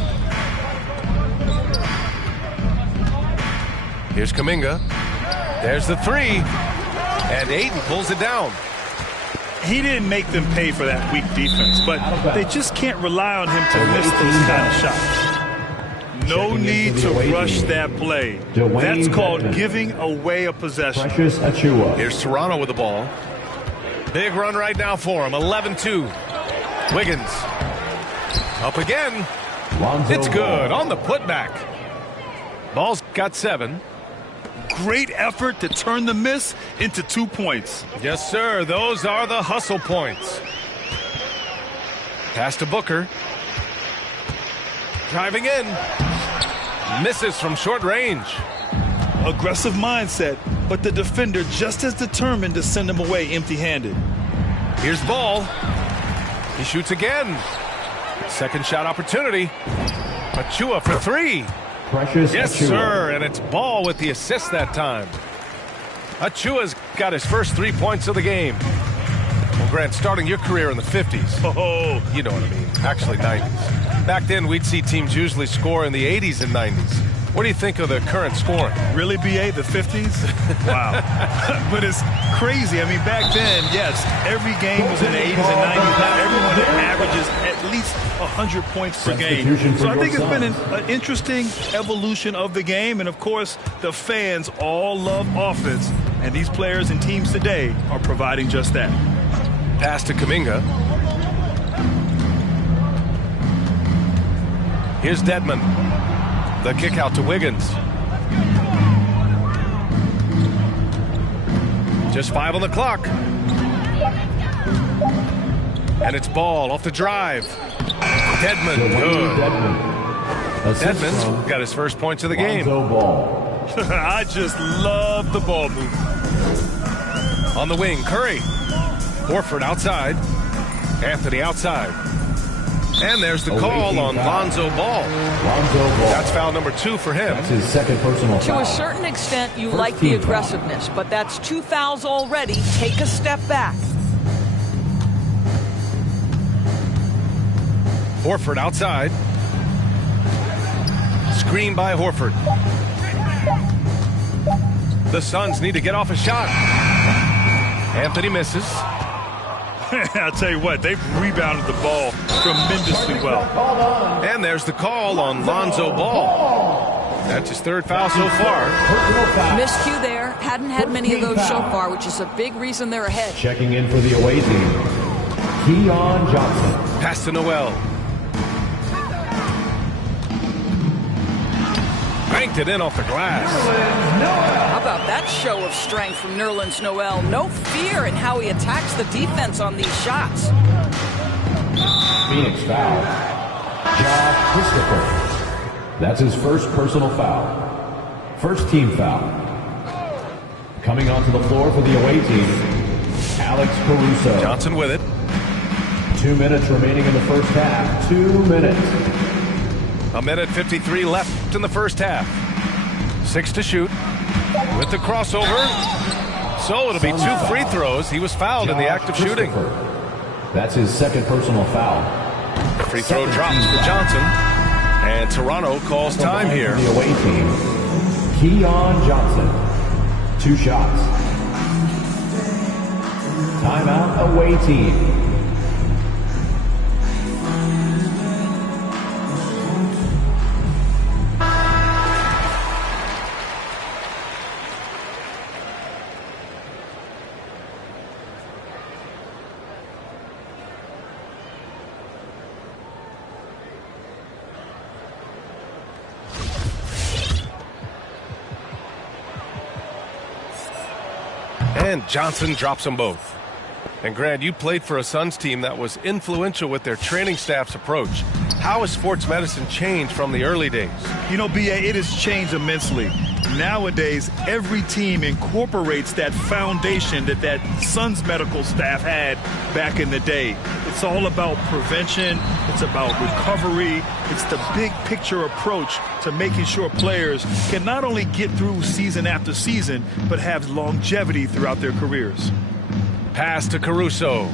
Here's Kuminga. There's the 3. And Ayton pulls it down. He didn't make them pay for that weak defense, but they just can't rely on him to miss those kind of shots. No need to rush that play. That's called giving away a possession. Here's Toronto with the ball. Big run right now for him. 11-2. Wiggins. Up again. It's good on the putback. Ball's got 7. Great effort to turn the miss into 2 points. Yes, sir. Those are the hustle points. Pass to Booker. Driving in. Misses from short range. Aggressive mindset, but the defender just as determined to send him away empty-handed. Here's Ball. He shoots again. Second shot opportunity. Achua for 3. Yes, sir, and it's Ball with the assist that time. Achua's got his first 3 points of the game. Well, Grant, starting your career in the 50s. Oh, you know what I mean. Actually, 90s. Back then, we'd see teams usually score in the 80s and 90s. What do you think of the current scoring? Really, B.A., the 50s? Wow. But it's crazy. I mean, back then, yes, every game was in the 80s and 90s. Now everyone averages at least 100 points per game. So I think it's been an interesting evolution of the game. And, of course, the fans all love offense. And these players and teams today are providing just that. Pass to Kuminga. Here's Dedmon. The kick out to Wiggins. Just 5 on the clock. And it's Ball off the drive. Dedmon, good. Dedmon's got his first points of the game. I just love the ball movement. On the wing, Curry. Horford outside. Anthony outside. And there's the call on Lonzo Ball. That's foul number 2 for him. That's his second personal foul. To a certain extent, you like the aggressiveness, but that's 2 fouls already. Take a step back. Horford outside. Screen by Horford. The Suns need to get off a shot. Anthony misses. I'll tell you what, they've rebounded the ball tremendously well. And there's the call on Lonzo Ball. That's his third foul so far. Miscue there. Hadn't had many of those so far, which is a big reason they're ahead. Checking in for the away team, Keon Johnson. Pass to Noel. Banked it in off the glass. How about that show of strength from Nerlens Noel? No fear in how he attacks the defense on these shots. Phoenix foul. Josh Christopher. That's his first personal foul. First team foul. Coming onto the floor for the away team, Alex Caruso. Johnson with it. 2 minutes remaining in the first half. 2 minutes. 1:53 left in the first half. 6 to shoot. With the crossover. So it'll be 2 free throws. He was fouled in the act of shooting. That's his second personal foul. Free throw drops for Johnson. And Toronto calls time here. The away team, Keon Johnson. 2 shots. Timeout away team. And Johnson drops them both. And Grant, you played for a Suns team that was influential with their training staff's approach. How has sports medicine changed from the early days? You know, B.A., it has changed immensely. Nowadays, every team incorporates that foundation that Suns medical staff had back in the day. It's all about prevention. It's about recovery. It's the big picture approach to making sure players can not only get through season after season, but have longevity throughout their careers. Pass to Caruso.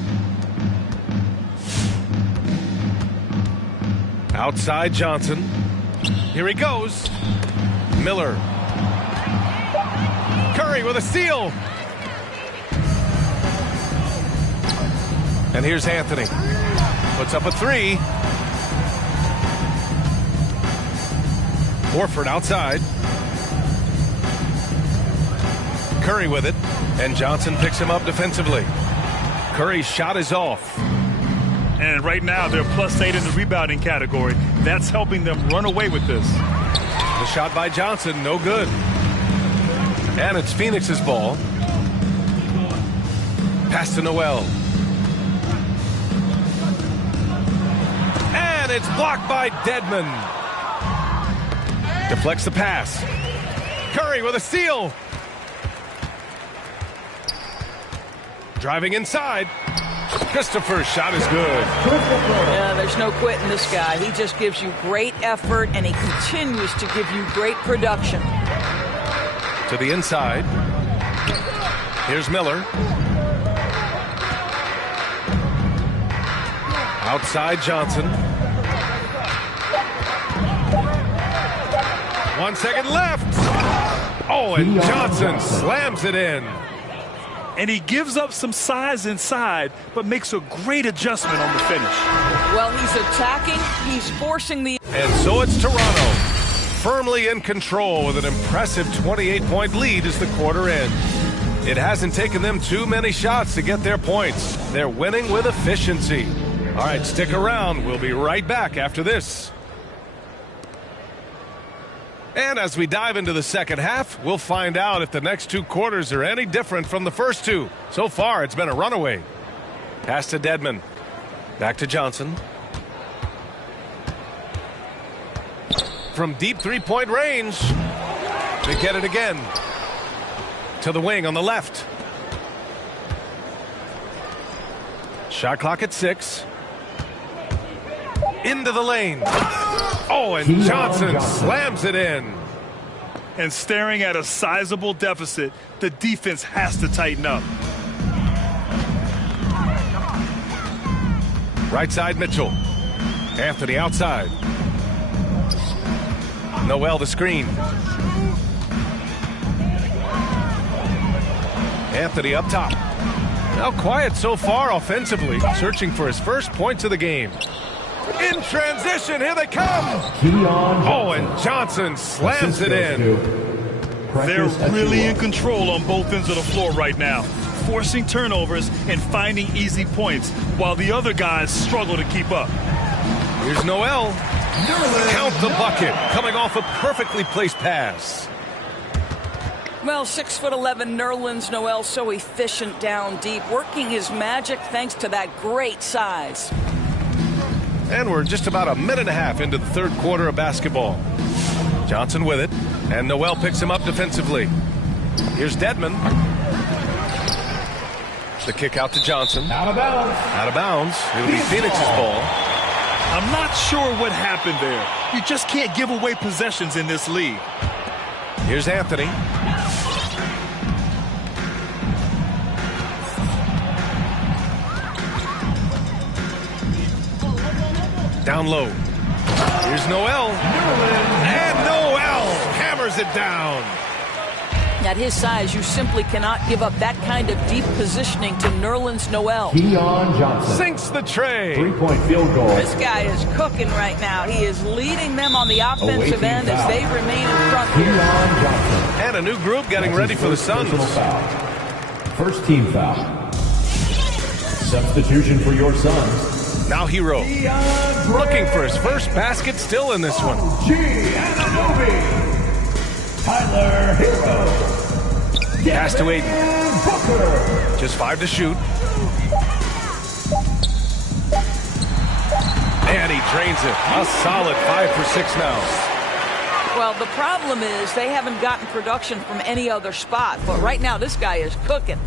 Outside Johnson. Here he goes. Miller. Curry with a steal. And here's Anthony. Puts up a 3. Horford outside. Curry with it. And Johnson picks him up defensively. Curry's shot is off. And right now, they're +8 in the rebounding category. That's helping them run away with this. The shot by Johnson, no good. And it's Phoenix's ball. Pass to Noel. And it's blocked by Dedmon. Deflects the pass. Curry with a steal. Driving inside. Christopher's shot is good. Yeah, there's no quitting this guy. He just gives you great effort, and he continues to give you great production. To the inside. Here's Miller. Outside Johnson. 1 second left. Oh, and Johnson slams it in. And he gives up some size inside, but makes a great adjustment on the finish. Well, he's attacking, he's forcing the... And so it's Toronto, firmly in control with an impressive 28-point lead as the quarter ends. It hasn't taken them too many shots to get their points. They're winning with efficiency. All right, stick around. We'll be right back after this. And as we dive into the second half, we'll find out if the next 2 quarters are any different from the first 2. So far, it's been a runaway. Pass to Dedmon. Back to Johnson. From deep 3-point range. They get it again. To the wing on the left. Shot clock at 6. Into the lane. Oh, and Johnson slams it in. And staring at a sizable deficit, the defense has to tighten up. Right side Mitchell. Anthony outside. Noel the screen. Anthony up top. Now quiet so far offensively, searching for his first points of the game. In transition, here they come. Oh, and Johnson slams it in. They're really in control on both ends of the floor right now, forcing turnovers and finding easy points, while the other guys struggle to keep up. Here's Noel. Count the bucket, coming off a perfectly placed pass. Well, 6'11", Nerlens Noel, so efficient down deep, working his magic thanks to that great size. And we're just about a minute and a half into the third quarter of basketball. Johnson with it, and Noel picks him up defensively. Here's Dedmon. The kick out to Johnson. Out of bounds. Out of bounds. It'll be Phoenix's ball. I'm not sure what happened there. You just can't give away possessions in this league. Here's Anthony. Down low. Here's Noel. And Noel hammers it down. At his size, you simply cannot give up that kind of deep positioning to Nerlens Noel. Keon Johnson Sinks the tray. 3-point field goal. This guy is cooking right now. He is leading them on the offensive end as they remain in front here. Keon Johnson. And a new group getting ready for the Suns. First team foul. Substitution for your Suns. Now Hero. Looking for his first basket still in this one. Anunoby. Tyler Hero. Pass to Ayton. Just 5 to shoot. And he drains it. A solid 5 for 6 now. Well, the problem is they haven't gotten production from any other spot. But right now, this guy is cooking.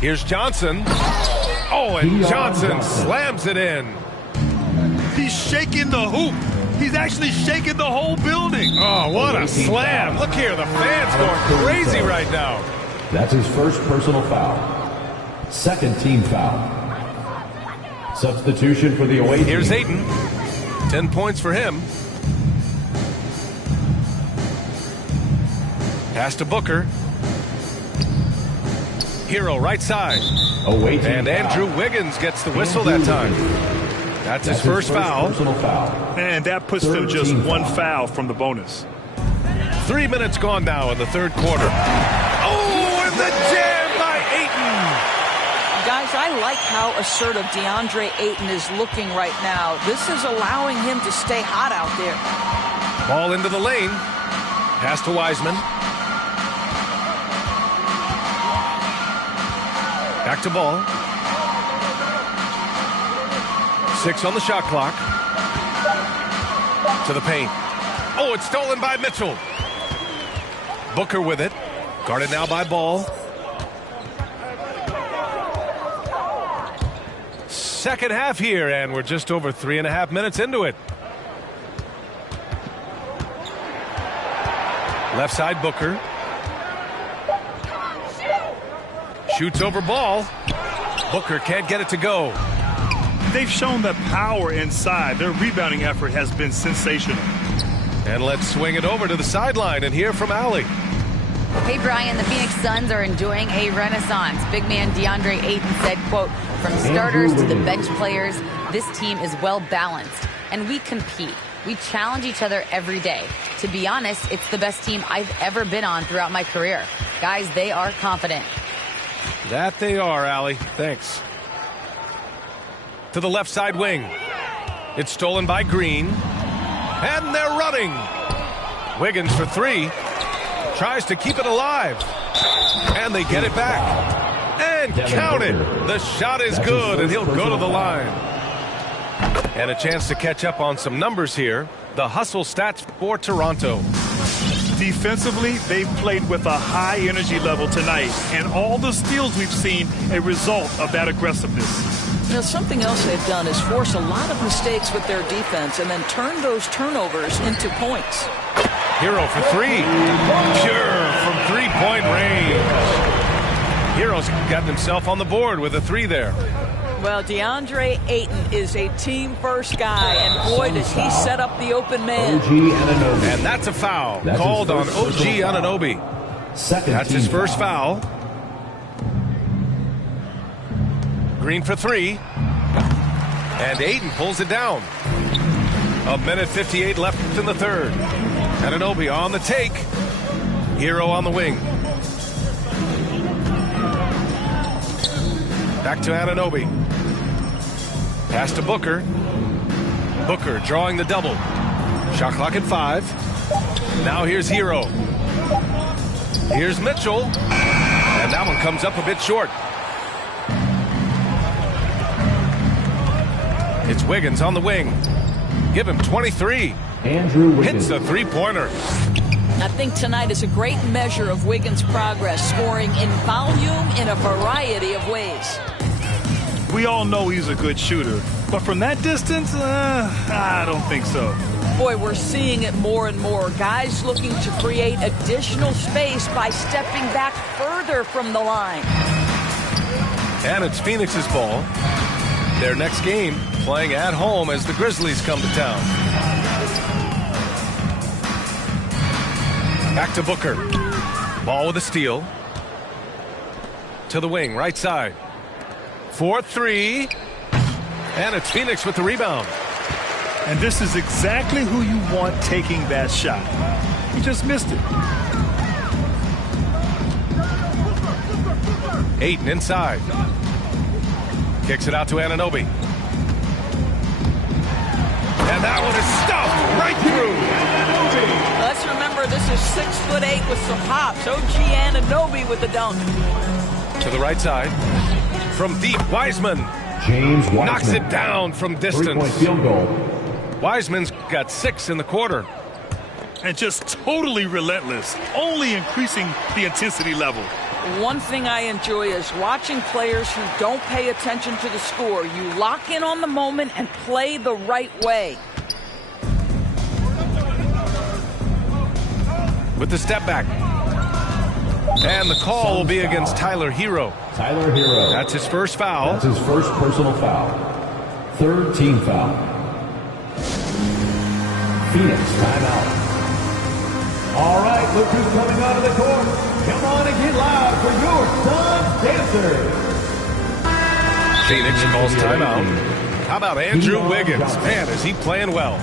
Here's Johnson. Oh, and Johnson slams it in. He's shaking the hoop. He's actually shaking the whole building. Oh, what a slam. Look here, the fans going crazy right now. That's his first personal foul. Second team foul. Substitution for the away team. Here's Ayton. 10 points for him. Pass to Booker. Hero right side. Away team and Andrew foul. Wiggins gets the whistle that time. That's his first foul. Personal foul. And that puts them just one foul from the bonus. 3 minutes gone now in the third quarter. Oh, and the jam by Ayton. Guys, I like how assertive DeAndre Ayton is looking right now. This is allowing him to stay hot out there. Ball into the lane. Pass to Wiseman. Back to Ball. 6 on the shot clock. To the paint. Oh, it's stolen by Mitchell. Booker with it. Guarded now by Ball. Second half here, and we're just over 3.5 minutes into it. Left side, Booker. Shoots over Ball. Booker can't get it to go. They've shown the power inside. Their rebounding effort has been sensational. And let's swing it over to the sideline and hear from Allie. Hey, Brian, the Phoenix Suns are enjoying a renaissance. Big man DeAndre Ayton said, quote, from starters to the bench players, this team is well balanced, and we compete. We challenge each other every day. To be honest, it's the best team I've ever been on throughout my career. Guys, they are confident. That they are, Allie. Thanks. To the left side wing. It's stolen by Green. And they're running. Wiggins for 3. Tries to keep it alive. And they get it back. And count it. The shot is good, and he'll go to the line. And a chance to catch up on some numbers here. The hustle stats for Toronto. Defensively, they've played with a high energy level tonight, and all the steals we've seen a result of that aggressiveness. You know, something else they've done is force a lot of mistakes with their defense and then turn those turnovers into points. Hero for 3. Pure from 3-point range. Hero's got himself on the board with a 3 there. Well, DeAndre Ayton is a team-first guy, and boy, does he set up the open man. OG Anunoby. And that's a foul called on OG Anunoby. That's his first foul. Green for 3. And Ayton pulls it down. 1:58 left in the third. Anunoby on the take. Hero on the wing. Back to Anunoby. Pass to Booker. Booker drawing the double. Shot clock at 5. Now here's Hero. Here's Mitchell. And that one comes up a bit short. It's Wiggins on the wing. Give him 23. Andrew Wiggins. Hits a three-pointer. I think tonight is a great measure of Wiggins' progress, scoring in volume in a variety of ways. We all know he's a good shooter, but from that distance, I don't think so. Boy, we're seeing it more and more. Guys looking to create additional space by stepping back further from the line. And it's Phoenix's ball. Their next game playing at home as the Grizzlies come to town. Back to Booker. Ball with a steal. To the wing, right side. 4-3. And it's Phoenix with the rebound. And this is exactly who you want taking that shot. He just missed it. Ayton inside. Kicks it out to Anunoby. And that one is stuffed right through. Let's remember this is 6'8" with some hops. OG Anunoby with the dunk. To the right side. From deep, Wiseman. James Wiseman. Knocks it down from distance. Three-point field goal. Wiseman's got 6 in the quarter. And just totally relentless, only increasing the intensity level. One thing I enjoy is watching players who don't pay attention to the score. You lock in on the moment and play the right way. With the step back. And the call will be against Tyler Hero. Tyler Hero. That's his first foul. That's his first personal foul. Third team foul. Phoenix timeout. All right, look who's coming onto the court. Come on and get loud for your Suns dancers. Phoenix calls timeout. How about Andrew Wiggins? Man, is he playing well.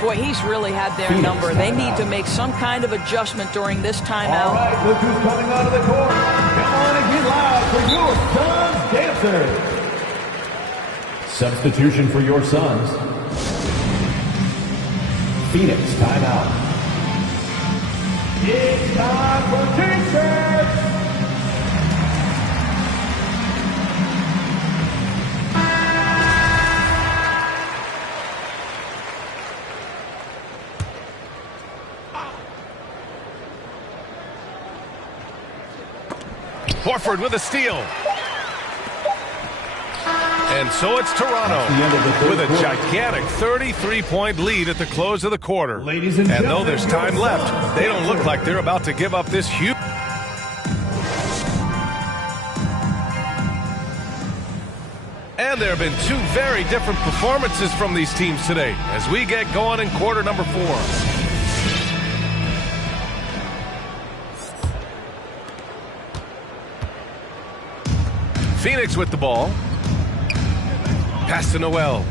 Boy, he's really had their number. They need to make some kind of adjustment during this timeout. All right, look who's coming onto the court. Come on and get loud for your Suns dancers. Substitution for your Suns. Phoenix timeout. It's time for T-shirts. Horford with a steal. And so it's Toronto with a gigantic 33-point lead at the close of the quarter. And though there's time left, they don't look like they're about to give up this huge. And there have been 2 very different performances from these teams today as we get going in quarter number 4. Phoenix with the ball. Pass to Noel.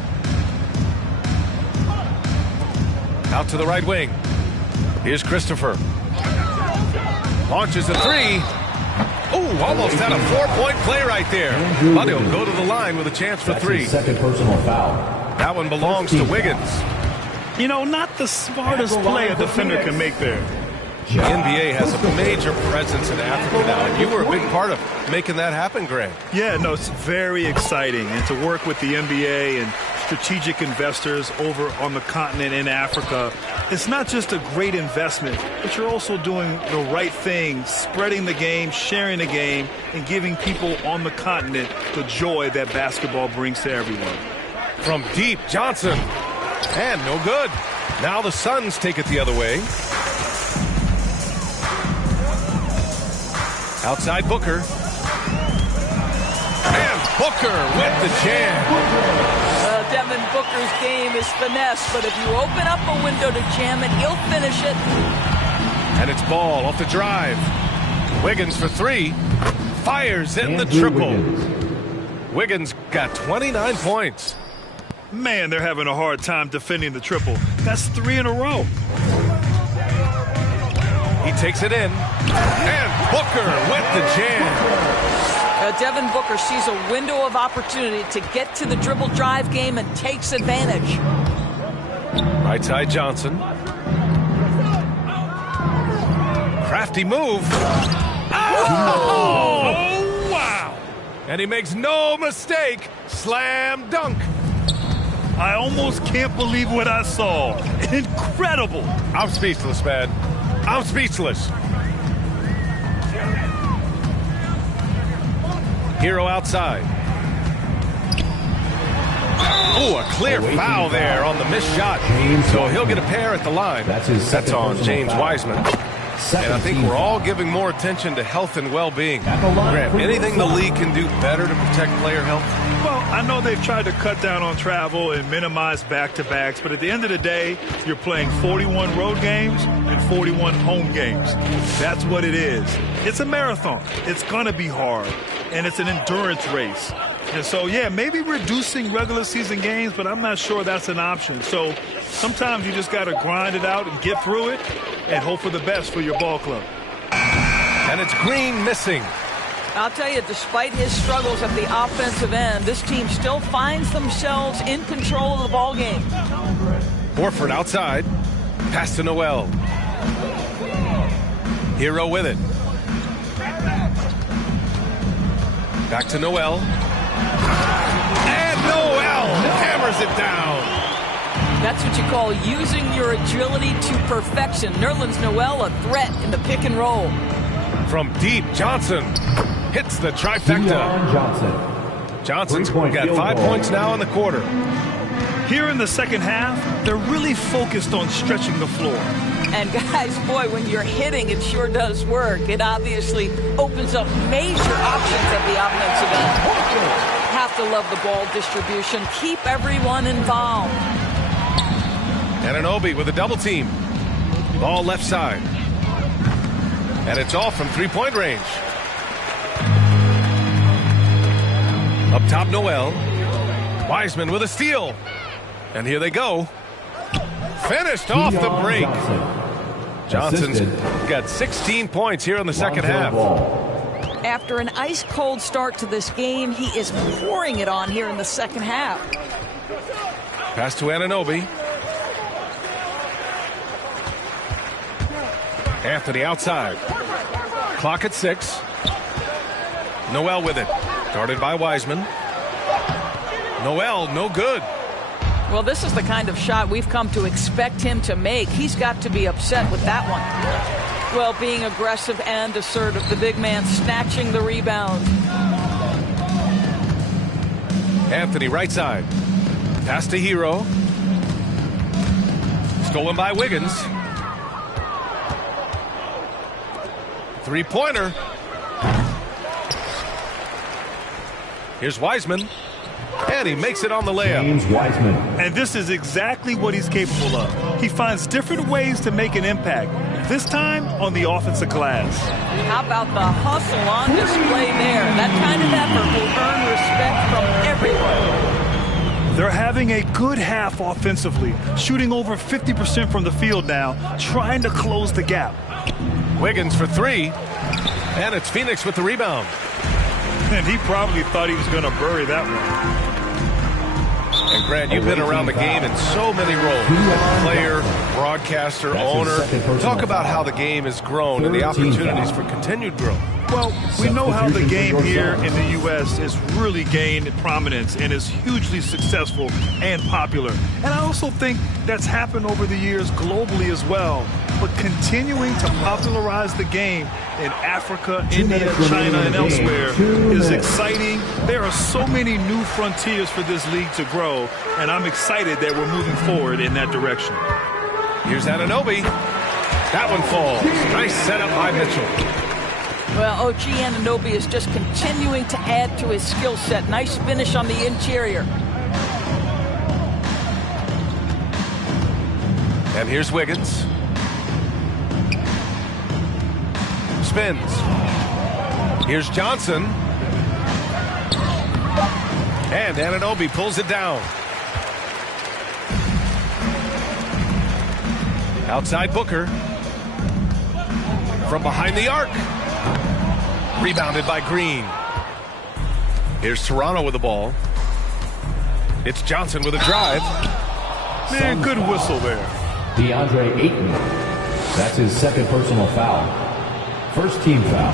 Out to the right wing. Here's Christopher. Launches a 3. Ooh, almost had a 4-point play right there. But he'll go to the line with a chance for 3. His second personal foul. That one belongs to Wiggins. You know, not the smartest play a defender can make there. The NBA has a major presence in Africa now, and you were a big part of making that happen, Greg. Yeah, no, it's very exciting. And to work with the NBA and strategic investors over on the continent in Africa, it's not just a great investment, but you're also doing the right thing, spreading the game, sharing the game, and giving people on the continent the joy that basketball brings to everyone. From deep, Johnson. And no good. Now the Suns take it the other way. Outside Booker. And Booker with the jam. Devin Booker's game is finesse, but if you open up a window to jam it, he'll finish it. And it's Ball off the drive. Wiggins for 3. Fires in the triple. Wiggins got 29 points. Man, they're having a hard time defending the triple. That's 3 in a row. He takes it in. And Booker with the jam. Devin Booker sees a window of opportunity to get to the dribble drive game and takes advantage. Right side Johnson. Crafty move. Oh, wow. And he makes no mistake. Slam dunk. I almost can't believe what I saw. Incredible. I'm speechless, man. I'm speechless. Hero outside. Oh, a clear foul there on the missed shot. So he'll get a pair at the line. That's on James Wiseman. And I think we're all giving more attention to health and well-being. Grant, anything the league can do better to protect player health? Well, I know they've tried to cut down on travel and minimize back-to-backs, but at the end of the day, you're playing 41 road games and 41 home games. That's what it is. It's a marathon. It's going to be hard, and it's an endurance race. And so, yeah, maybe reducing regular season games, but I'm not sure that's an option. So sometimes you just got to grind it out and get through it and hope for the best for your ball club. And it's Green missing. I'll tell you, despite his struggles at the offensive end, this team still finds themselves in control of the ball game. Horford outside. Pass to Noel. Hero with it. Back to Noel. And Noel hammers it down. That's what you call using your agility to perfection. Nerlens Noel, a threat in the pick and roll. From deep, Johnson hits the trifecta. Johnson's got 5 points now in the quarter. Here in the second half, they're really focused on stretching the floor. And guys, boy, when you're hitting, it sure does work. It obviously opens up major options at the offensive end. Have to love the ball distribution. Keep everyone involved. Anunoby with a double team. Ball left side. And it's all from three-point range. Up top, Noel. Wiseman with a steal. And here they go. Finished off the break. Johnson's got 16 points here in the second half. After an ice-cold start to this game, he is pouring it on here in the second half. Pass to Anunoby. Anthony outside. Clock at 6. Noel with it. Guarded by Wiseman. Noel, no good. Well, this is the kind of shot we've come to expect him to make. He's got to be upset with that one. Well, being aggressive and assertive, the big man snatching the rebound. Anthony right side. Pass to Hero. Stolen by Wiggins. Three-pointer. Here's Wiseman. And he makes it on the layup. James Wiseman. And this is exactly what he's capable of. He finds different ways to make an impact. This time on the offensive glass. How about the hustle on display there? That kind of effort will earn respect from everyone. They're having a good half offensively, shooting over 50% from the field now, trying to close the gap. Wiggins for three. And it's Phoenix with the rebound. And he probably thought he was going to bury that one. And Grant, you've been around the game in so many roles. Player, broadcaster, owner. Talk about how the game has grown and the opportunities for continued growth. Well, we know how the game here in the U.S. has really gained prominence and is hugely successful and popular. And I also think that's happened over the years globally as well. But continuing to popularize the game in Africa, India, China, and elsewhere is exciting. There are so many new frontiers for this league to grow, and I'm excited that we're moving forward in that direction. Here's Anunoby. That one falls. Nice setup by Mitchell. Well, OG Anunoby is just continuing to add to his skill set. Nice finish on the interior. And here's Wiggins. Spins. Here's Johnson. And Anunoby pulls it down. Outside Booker. From behind the arc. Rebounded by Green. Here's Toronto with the ball. It's Johnson with a drive. Man, good whistle there. DeAndre Ayton. That's his second personal foul. First team foul.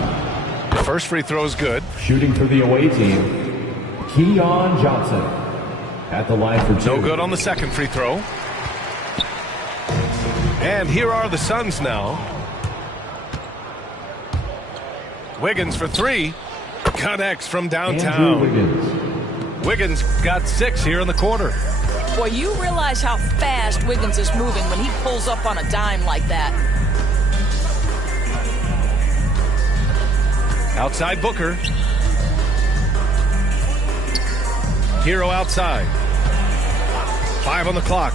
The first free throw is good. Shooting for the away team, Keon Johnson. At the line for 2. No good on the second free throw. And here are the Suns now. Wiggins for 3. Connects from downtown. Wiggins got 6 here in the quarter. Boy, you realize how fast Wiggins is moving when he pulls up on a dime like that. Outside Booker. Hero outside. 5 on the clock.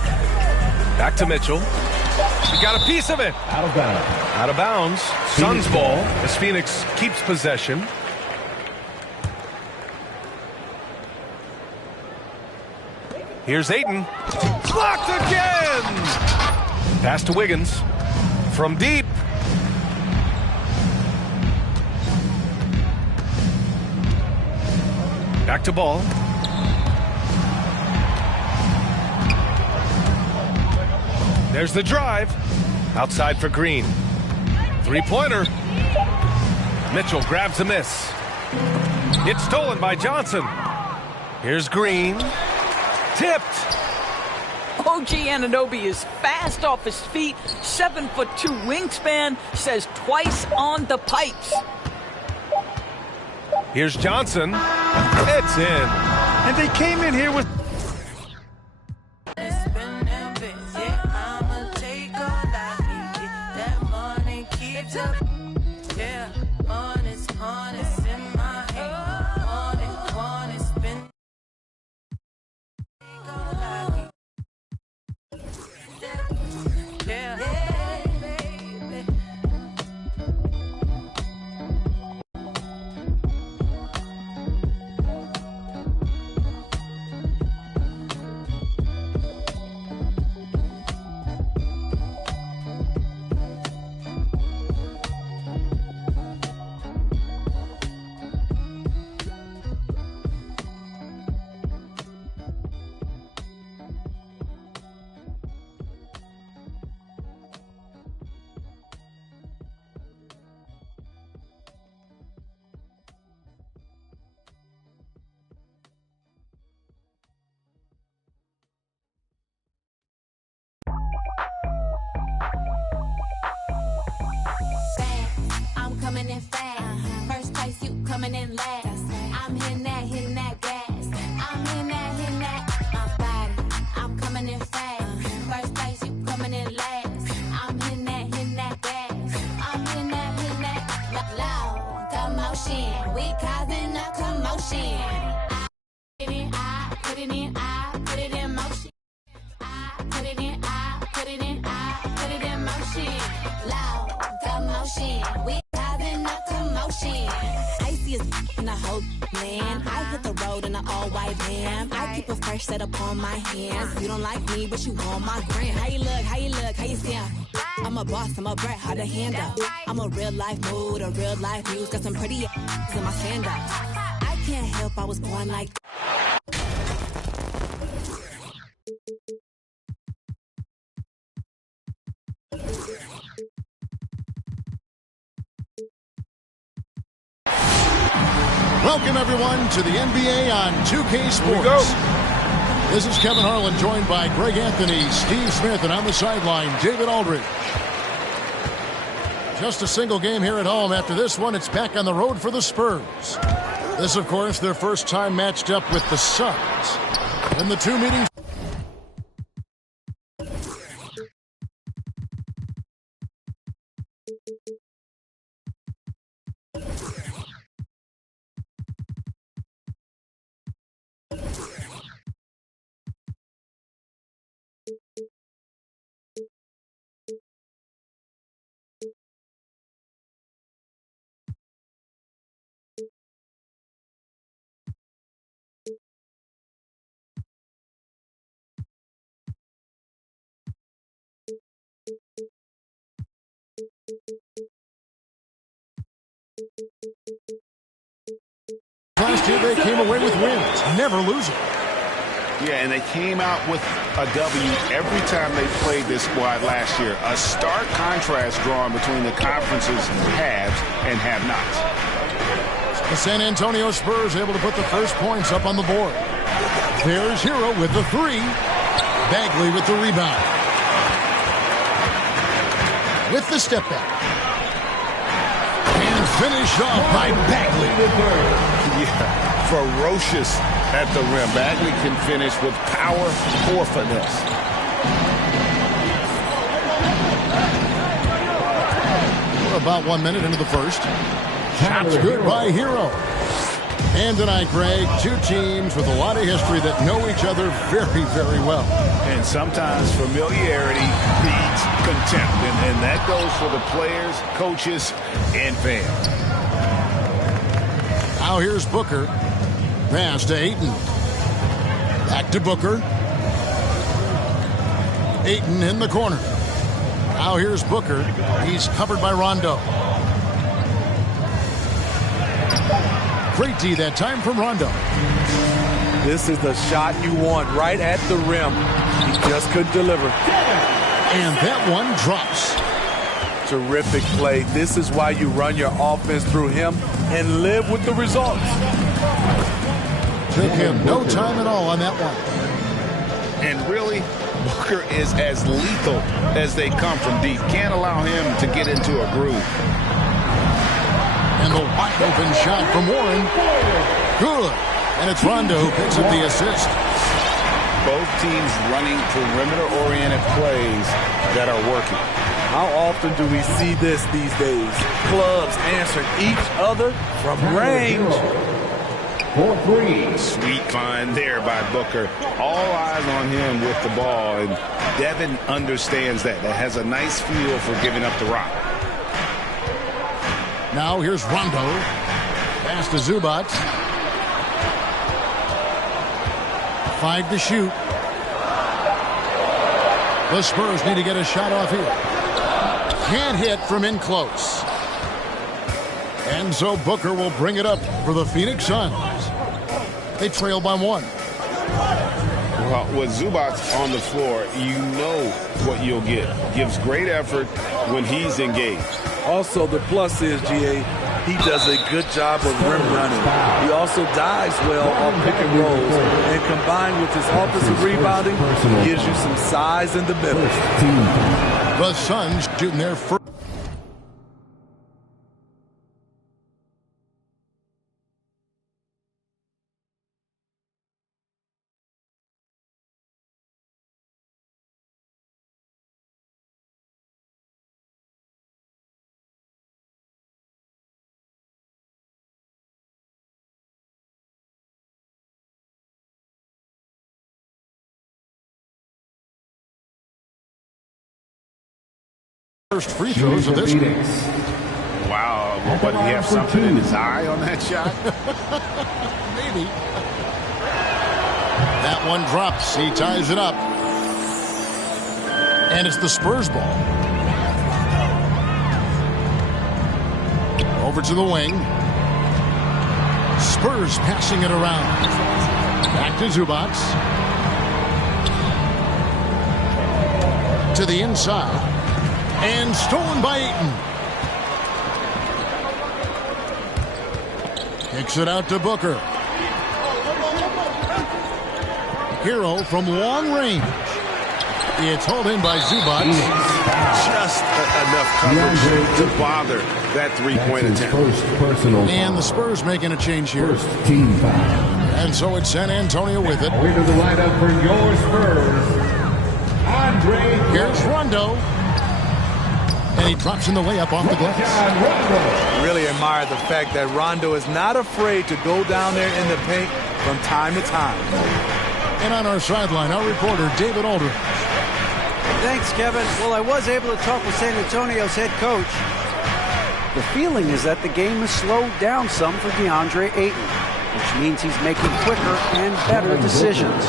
Back to Mitchell. He got a piece of it. Out of bounds. Out of bounds. Suns ball as Phoenix keeps possession. Here's Ayton. Blocked again! Pass to Wiggins. From deep. Back to ball. There's the drive. Outside for Green. Three-pointer. Mitchell grabs a miss. It's stolen by Johnson. Here's Green. Tipped. OG Anunoby is fast off his feet. 7'2" wingspan. Says twice on the pipes. Here's Johnson. It's in. And they came in here with... Coming in fast. First place, you coming in last. I'm hitting that gas. I'm hitting that, my body. I'm coming in fast. First place, you coming in last. I'm hitting that gas. I'm hitting that, loud commotion. We causing a commotion. I put it in motion. I put it in motion. Loud commotion. We commotion. Icy as in the whole land. I hit the road in an all-white van. I keep a fresh set upon my hands. You don't like me, but you want my grand. How you look, how you sound? I'm a boss, I'm a brat, hard to handle. I'm a real-life mood, a real-life news. Got some pretty ass in my sandals. I can't help, I was born like... Welcome, everyone, to the NBA on 2K Sports. Here we go. This is Kevin Harlan, joined by Greg Anthony, Steve Smith, and on the sideline, David Aldridge. Just a single game here at home. After this one, it's back on the road for the Spurs. This, of course, their first time matched up with the Suns. In the two meetings... they came away with wins, never losing. Yeah, and they came out with a W every time they played this squad last year. A stark contrast drawn between the conference's haves and have-nots. The San Antonio Spurs able to put the first points up on the board. There's Hero with the three. Bagley with the rebound. With the step back. And finished off by Bagley. Yeah, ferocious at the rim. Bagley can finish with power or finesse. We're about 1 minute into the first. Shots good by Hero. And tonight, Greg, two teams with a lot of history that know each other very, very well. And sometimes familiarity breeds contempt. And that goes for the players, coaches, and fans. Now here's Booker. Pass to Ayton. Back to Booker. Ayton in the corner. Now here's Booker. He's covered by Rondo. Great D that time from Rondo. This is the shot you want right at the rim. He just couldn't deliver. And that one drops. Terrific play. This is why you run your offense through him and live with the results. Took him no time at all on that one. And really, Booker is as lethal as they come from deep. Can't allow him to get into a groove. And the wide open shot from Warren. Good. And it's Rondo who picks up the assist. Both teams running perimeter-oriented plays that are working. How often do we see this these days? Clubs answering each other from range. Sweet find there by Booker. All eyes on him with the ball, and Devin understands that. That has a nice feel for giving up the rock. Now here's Rondo. Pass to Zubac. 5 to shoot. The Spurs need to get a shot off here. Can't hit from in close. And so Booker will bring it up for the Phoenix Suns. They trail by 1. Well, with Zubac on the floor, you know what you'll get. Gives great effort when he's engaged. Also, the plus is, GA, he does a good job of rim running. He also dives well on pick and rolls. And combined with his offensive rebounding, gives you some size in the middle. The Suns shooting their first. First free throws of this game. Wow, but he have something in his eye on that shot? Maybe. That one drops. He ties it up. And it's the Spurs ball. Over to the wing. Spurs passing it around. Back to Zubac. To the inside. And stolen by Ayton. Kicks it out to Booker. Hero from long range. It's hauled in by Zubac. Just enough coverage to bother that three-point attempt. And the Spurs making a change here. First team foul. And so it's San Antonio with it. Into the lineup for your Spurs, Andre. Here's Rondo. And he drops in the layup off the glass. Really admire the fact that Rondo is not afraid to go down there in the paint from time to time. And on our sideline, our reporter, David Aldridge. Thanks, Kevin. Well, I was able to talk with San Antonio's head coach. The feeling is that the game has slowed down some for DeAndre Ayton, which means he's making quicker and better decisions.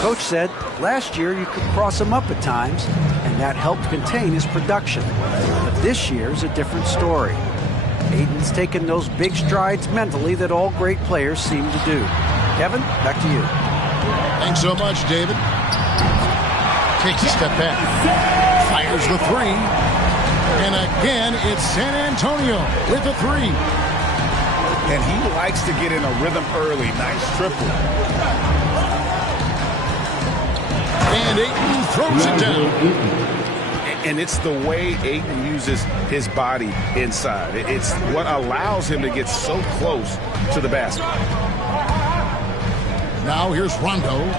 Coach said last year you could cross him up at times, and that helped contain his production. But this year's a different story. Ayton's taken those big strides mentally that all great players seem to do. Kevin, back to you. Thanks so much, David. Takes a step back. Fires the three. And again, it's San Antonio with the three. And he likes to get in a rhythm early. Nice triple. And Ayton throws it down. And it's the way Ayton uses his body inside. It's what allows him to get so close to the basket. Now here's Rondo.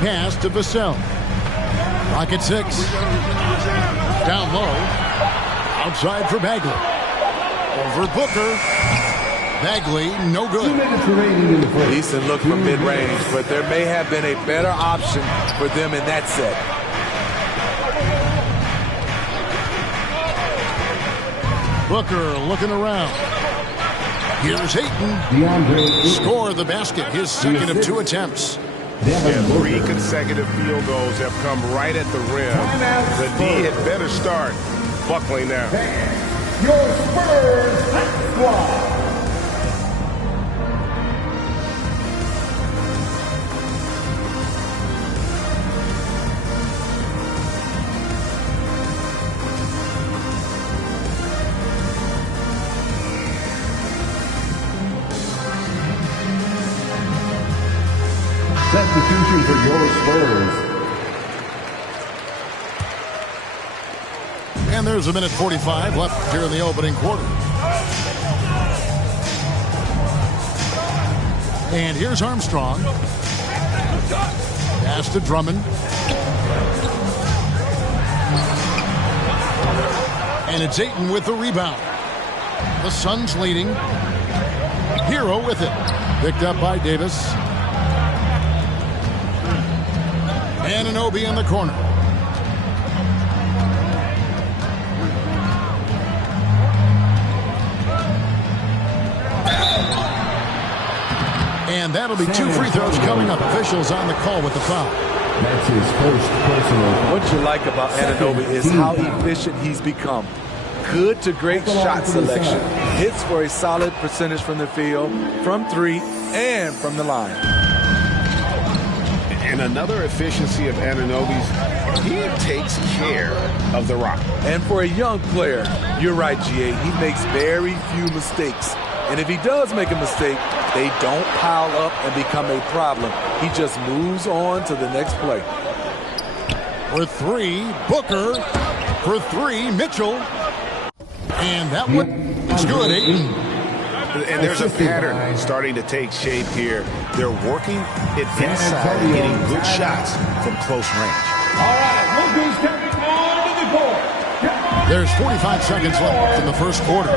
Pass to Vassell. Rocket 6. Down low. Outside for Bagley. Over Booker. Bagley, no good. 2 minutes remaining in the first. Decent look from mid-range, but there may have been a better option for them in that set. Booker looking around. Here's Ayton. Score the basket, his second of 2 attempts. And 3 consecutive field goals have come right at the rim. The D had better start buckling down. Your Spurs squad. Substitution for your Spurs. And there's 1:45 left here in the opening quarter. And here's Armstrong. Pass to Drummond. And it's Ayton with the rebound. The Suns leading. Hero with it. Picked up by Davis. Anunoby in the corner. And that'll be 2 free throws coming up. Officials on the call with the foul. That's his first personal. What you like about Anunoby is how efficient he's become. Good to great shot selection. Hits for a solid percentage from the field, from 3, and from the line. And another efficiency of Anunoby's, he takes care of the rock. And for a young player, you're right, GA, he makes very few mistakes. And if he does make a mistake, they don't pile up and become a problem. He just moves on to the next play. For 3, Booker. For 3, Mitchell. And that one's good, Ayton. And there's a pattern starting to take shape here. They're working it inside and getting good shots from close range. All right, look who's coming onto the court. There's 45 seconds left in the first quarter. All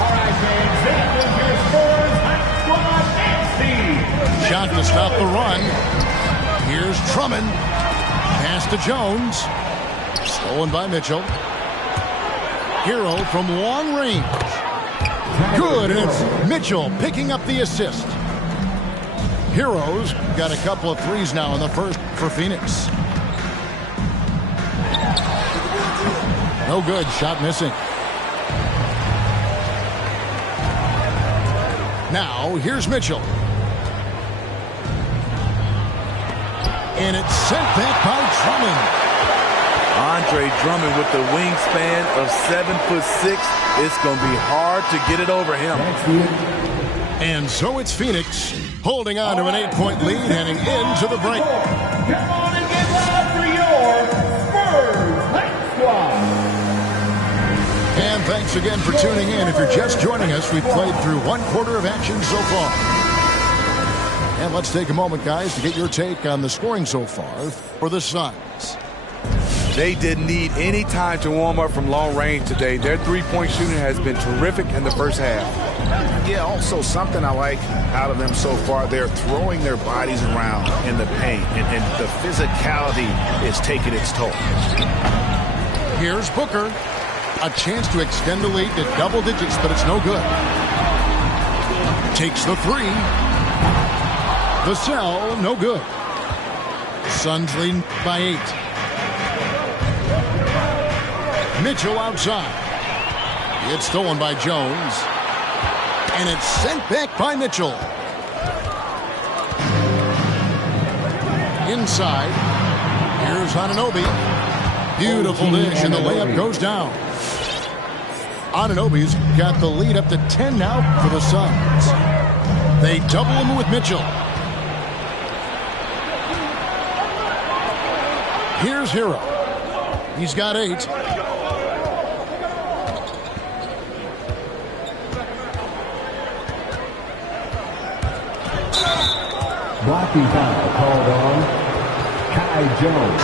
right, fans, that was your Spurs Hot Squad MC. Shot to stop the run. Here's Drummond. Pass to Jones. Stolen by Mitchell. Hero from long range. Good, and it's Mitchell picking up the assist. Hero's got a couple of threes now in the first for Phoenix. No good, shot missing. Now, here's Mitchell. And it's sent back by Drummond. Andre Drummond with the wingspan of 7'6". It's going to be hard to get it over him. And so it's Phoenix holding on to an 8-point lead heading into the break. Come on and get loud for your Spurs Hot Squad. And thanks again for tuning in. If you're just joining us, we've played through 1 quarter of action so far. And let's take a moment, guys, to get your take on the scoring so far for the Suns. They didn't need any time to warm up from long range today. Their three-point shooting has been terrific in the first half. Yeah, also something I like out of them so far, they're throwing their bodies around in the paint, and the physicality is taking its toll. Here's Booker. A chance to extend the lead to double digits, but it's no good. Takes the 3. Vassell, no good. Suns leading by 8. Mitchell outside. It's stolen by Jones. And it's sent back by Mitchell. Inside. Here's Anunoby. Beautiful dish, and the layup goes down. Anunoby's got the lead up to 10 now for the Suns. They double him with Mitchell. Here's Hero. He's got 8. Blocking foul called on Kai Jones.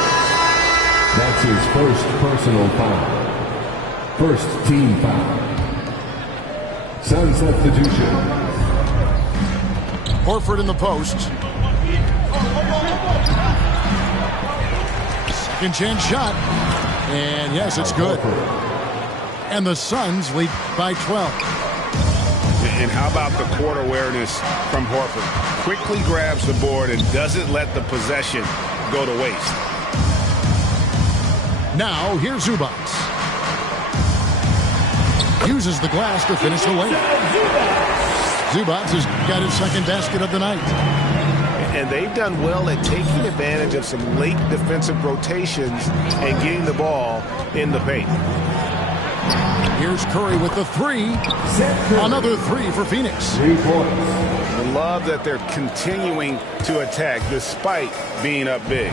That's his first personal foul. First team foul. Sun substitution. Horford in the post. Second chance shot. And yes, it's good. And the Suns lead by 12. And how about the court awareness from Horford? Quickly grabs the board and doesn't let the possession go to waste. Now, here's Zubac. Uses the glass to finish the layup. Zubac has got his second basket of the night. And they've done well at taking advantage of some late defensive rotations and getting the ball in the paint. Here's Curry with the 3. Another 3 for Phoenix. 3 points. I love that they're continuing to attack despite being up big.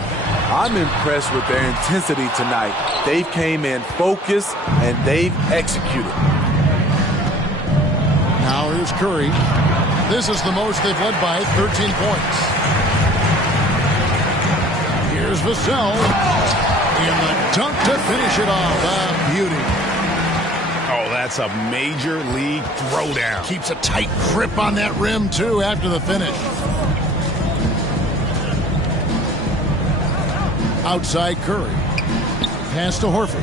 I'm impressed with their intensity tonight. They've came in focused and they've executed. Now here's Curry. This is the most they've led by 13 points. Here's Vassell. And the dunk to finish it off. A beauty. Oh, that's a major league throwdown. Keeps a tight grip on that rim, too, after the finish. Outside Curry. Pass to Horford.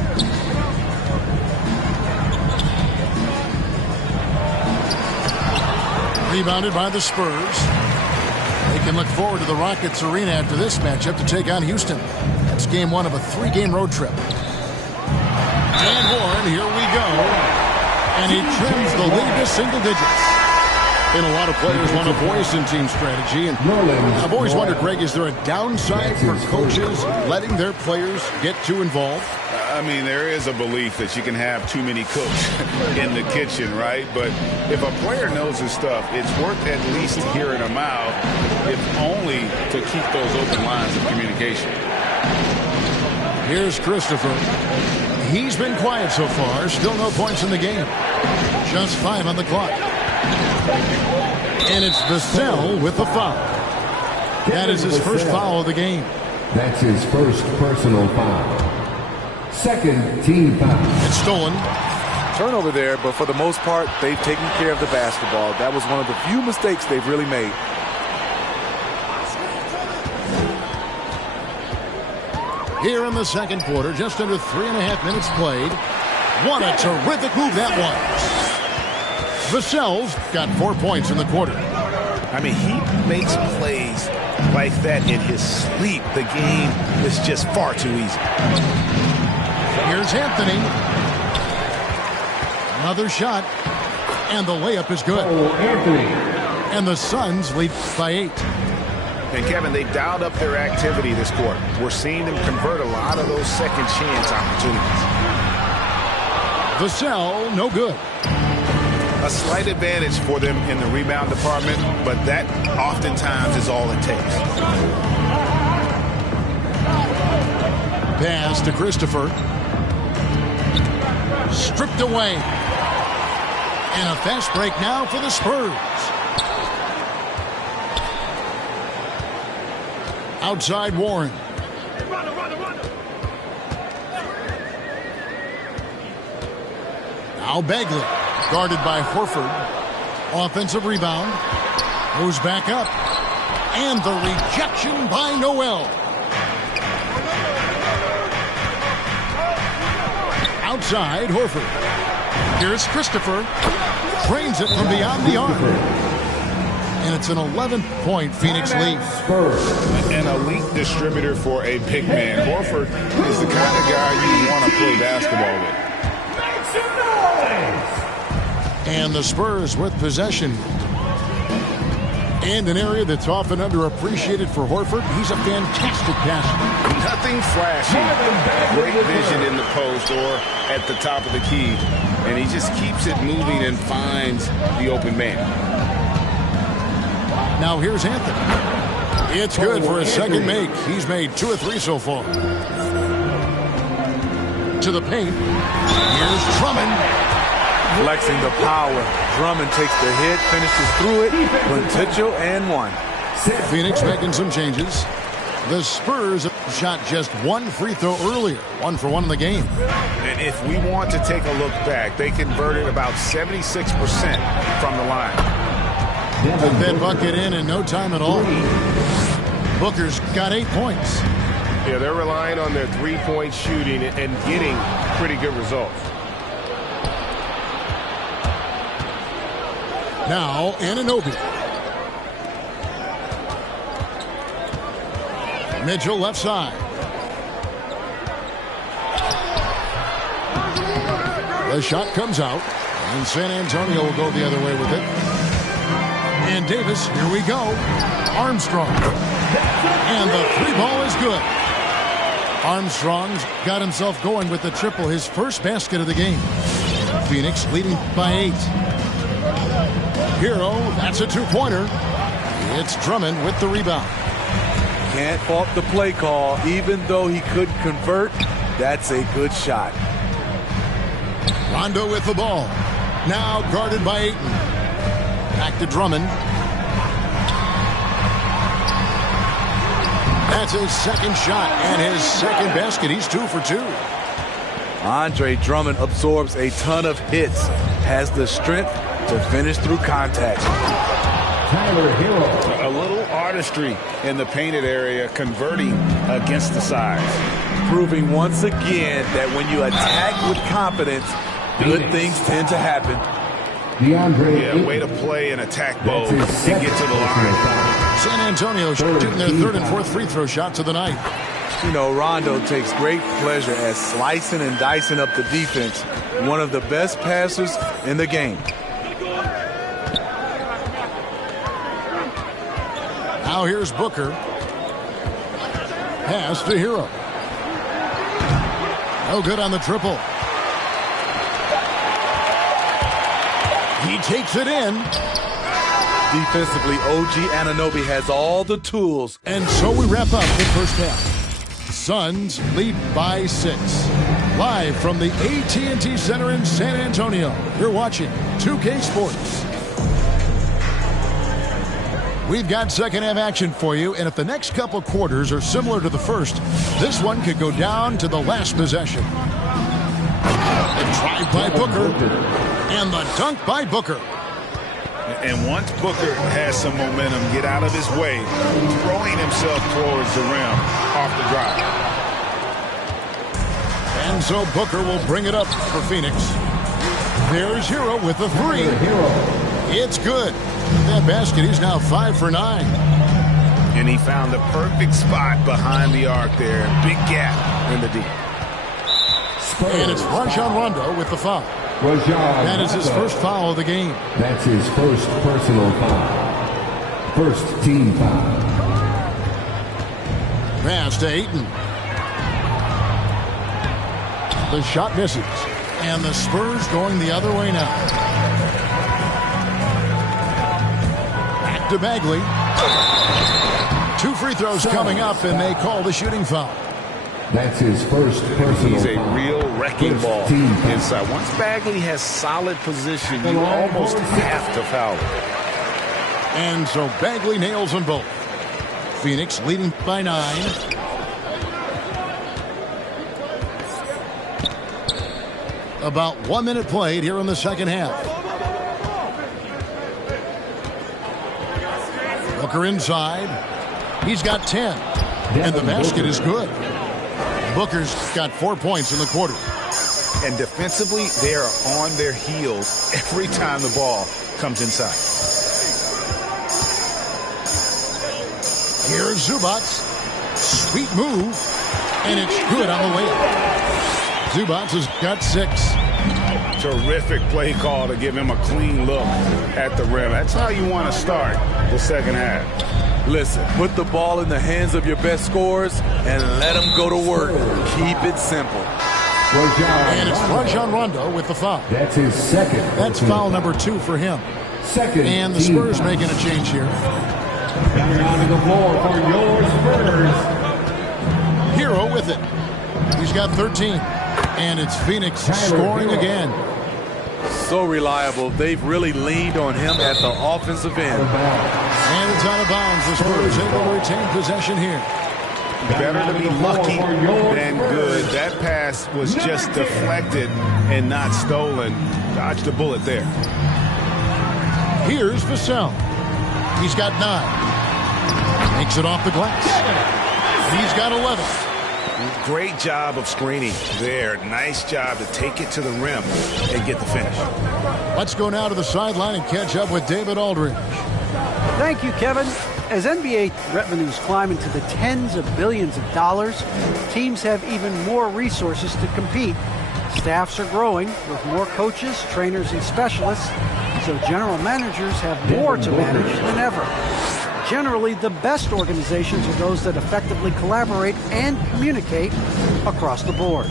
Rebounded by the Spurs. They can look forward to the Rockets Arena after this matchup to take on Houston. It's game 1 of a 3-game road trip. And Warren, here we go. And he trims the lead to single digits. And a lot of players want a voice in team strategy. And I've always wondered, Greg, is there a downside for coaches letting their players get too involved? I mean, there is a belief that you can have too many cooks in the kitchen, right? But if a player knows his stuff, it's worth at least hearing them out, if only to keep those open lines of communication. Here's Christopher. He's been quiet so far. Still no points in the game. Just 5 on the clock. And it's Vassell with the foul. That is his first foul of the game. That's his first personal foul. Second team foul. It's stolen. Turnover there, but for the most part, they've taken care of the basketball. That was one of the few mistakes they've really made. Here in the second quarter, just under 3.5 minutes played. What a terrific move that was. Vassell's got 4 points in the quarter. I mean, he makes plays like that in his sleep. The game is just far too easy. Here's Anthony. Another shot. And the layup is good. Oh, Anthony. And the Suns lead by 8. And, Kevin, they dialed up their activity this quarter. We're seeing them convert a lot of those second chance opportunities. Vassell, no good. A slight advantage for them in the rebound department, but that oftentimes is all it takes. Pass to Christopher. Stripped away. And a fast break now for the Spurs. Outside Warren. Now Bagley. Guarded by Horford. Offensive rebound. Goes back up. And the rejection by Noel. Outside Horford. Here's Christopher. Drains it from beyond the arc. and it's an 11-point Phoenix lead. An elite distributor for a big man. Horford is the kind of guy you want to play basketball with. And the Spurs with possession. And an area that's often underappreciated for Horford. He's a fantastic passer. Nothing flashy. Great vision in the post or at the top of the key. And he just keeps it moving and finds the open man. Now here's Anthony. It's good for his second make. He's made 2 of 3 so far. To the paint. Here's Drummond. Flexing the power. Drummond takes the hit, finishes through it. Potential and one. Phoenix making some changes. The Spurs shot just 1 free throw earlier. 1 for 1 in the game. And if we want to take a look back, they converted about 76% from the line. Put that bucket in no time at all. Booker's got 8 points. Yeah, they're relying on their three-point shooting and getting pretty good results. Now, Anunoby. Mitchell left side. The shot comes out, and San Antonio will go the other way with it. And Davis, here we go. Armstrong. And the 3 ball is good. Armstrong's got himself going with the triple, his first basket of the game. Phoenix leading by 8. Hero, that's a 2-pointer. It's Drummond with the rebound. Can't fault the play call. Even though he couldn't convert, that's a good shot. Rondo with the ball. Now guarded by Ayton. Back to Drummond. That's his second shot and his second basket. He's 2 for 2. Andre Drummond absorbs a ton of hits. Has the strength to finish through contact. Tyler Hero. A little artistry in the painted area, converting against the size. Proving once again that when you attack with confidence, good things tend to happen. Yeah, way to play and attack both and get to the line. San Antonio shooting their 3rd and 4th free throw shots of the night. You know, Rondo takes great pleasure at slicing and dicing up the defense. One of the best passers in the game. Now here's Booker. Pass to Hero. No good on the triple. He takes it in. Defensively, OG Anunoby has all the tools. And so we wrap up the first half. Suns lead by 6. Live from the AT&T Center in San Antonio, you're watching 2K Sports. We've got second half action for you, and if the next couple quarters are similar to the first, this one could go down to the last possession. The drive by Booker, and the dunk by Booker. And once Booker has some momentum, get out of his way, throwing himself towards the rim off the drive. And so Booker will bring it up for Phoenix. There's Hero with the 3. It's good. That basket, he's now 5 for 9. And he found the perfect spot behind the arc there. Big gap in the D. And it's Rajon Rondo with the foul. That is his first foul of the game. That's his first personal foul. First team foul. Pass to Ayton. The shot misses. And the Spurs going the other way now. Back to Bagley. 2 free throws coming up, and they call the shooting foul. That's his first personal. He's a real wrecking ball inside. Once Bagley has solid position, you almost have to foul him. And so Bagley nails them both. Phoenix leading by 9. About 1 minute played here in the second half. Booker inside. He's got 10. And the basket is good. Booker's got 4 points in the quarter. And defensively, they are on their heels every time the ball comes inside. Here's Zubac. Sweet move. And it's good on the way up. Zubac has got 6. Terrific play call to give him a clean look at the rim. That's how you want to start the second half. Listen, put the ball in the hands of your best scorers and let them go to work. Keep it simple. And it's Rajon Rondo with the foul. That's his second. That's foul number 2 for him. Second. And the Spurs making a change here. Coming onto the floor for your Spurs. Hero with it. He's got 13. And it's Phoenix scoring again. So reliable. They've really leaned on him at the offensive end. And it's out of bounds. The Spurs able to retain possession here. Better to be lucky than good. That pass was just deflected and not stolen. Dodged a bullet there. Here's Vassell. He's got 9. Makes it off the glass. He's got 11. Great job of screening there. Nice job to take it to the rim and get the finish. Let's go now to the sideline and catch up with David Aldridge. Thank you, Kevin. As NBA revenues climb into the tens of billions of dollars, teams have even more resources to compete. Staffs are growing with more coaches, trainers, and specialists, so general managers have more to manage than ever. Generally, the best organizations are those that effectively collaborate and communicate across the board.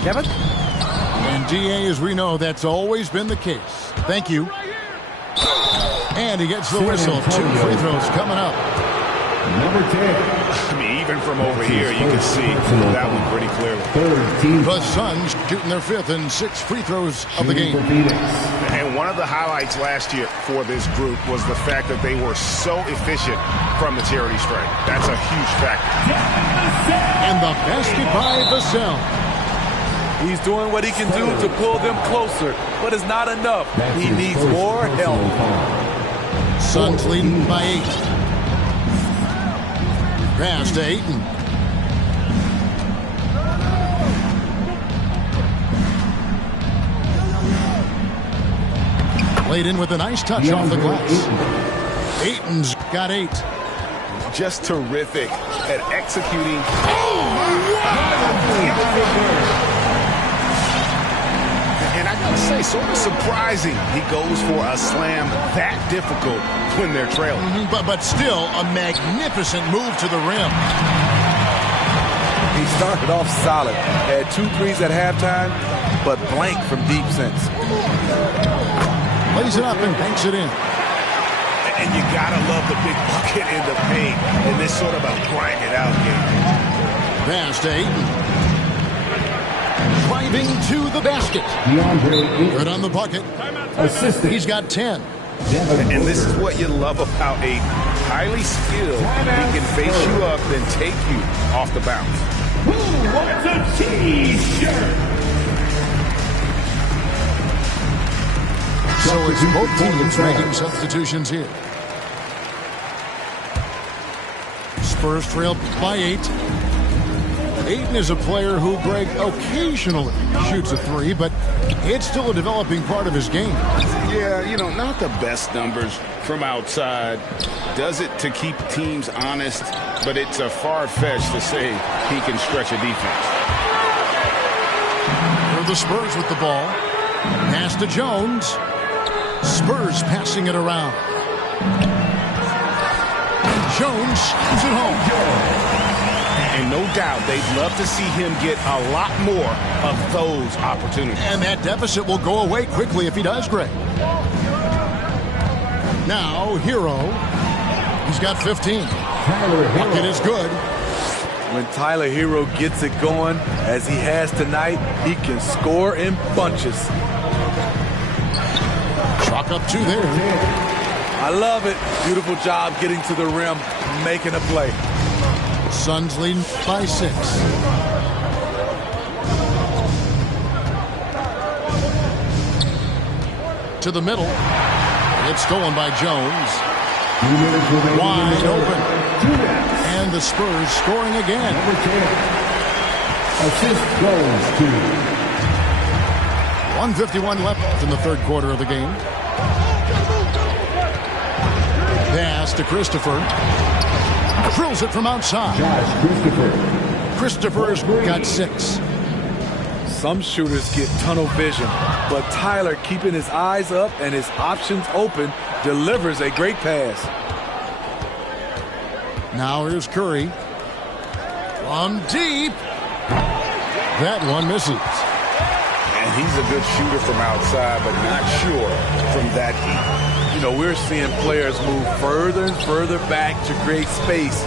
Kevin? And DA, as we know, that's always been the case. Thank you. And he gets the whistle. 2 free throws coming up. Number 10. I mean, even from over here, you can see that one pretty clearly. The Suns shooting their 5th and 6th free throws of the game. And one of the highlights last year for this group was the fact that they were so efficient from the charity stripe. That's a huge factor. And the basket by Vassell. He's doing what he can do to pull them closer, but it's not enough. He needs more help. Suns leading by 8. Pass to Ayton. Played in with a nice touch off the glass. Ayton's got 8. Just terrific at executing. And I gotta say, sort of surprising he goes for a slam that difficult when they're trailing. But still a magnificent move to the rim. He started off solid. Had 2 threes at halftime, but blank from deep since. Lays it up and banks it in. And you gotta love the big bucket in the paint in this sort of a grind it out game. Pass to Ayton. Driving to the basket. Good on the bucket. Assistant. He's got 10. And this is what you love about Ayton. Highly skilled. He can face you up and take you off the bounce. Who wants a T-shirt? So it's both teams making substitutions here. Spurs trail by 8. Ayton is a player who, Greg, occasionally shoots a 3, but it's still a developing part of his game. Yeah, you know, not the best numbers from outside. Does it to keep teams honest, but it's a far-fetched to say he can stretch a defense. Here are the Spurs with the ball. Pass to Jones. Spurs passing it around. Jones shoots it home. And no doubt they'd love to see him get a lot more of those opportunities. And that deficit will go away quickly if he does, Greg. Now, Hero. He's got 15. Bucket is good. When Tyler Hero gets it going, as he has tonight, he can score in bunches. Chalk up 2 there. I love it. Beautiful job getting to the rim, making a play. Suns leading by 6. To the middle. It's stolen by Jones. Wide open. And the Spurs scoring again. Assist goes to 1:51 left in the 3rd quarter of the game. Pass to Christopher. Drills it from outside. Christopher's got 6. Some shooters get tunnel vision, but Tyler, keeping his eyes up and his options open, delivers a great pass. Now here's Curry. From deep. That one misses. And he's a good shooter from outside, but not sure from that deep. You know, we're seeing players move further and further back to create space,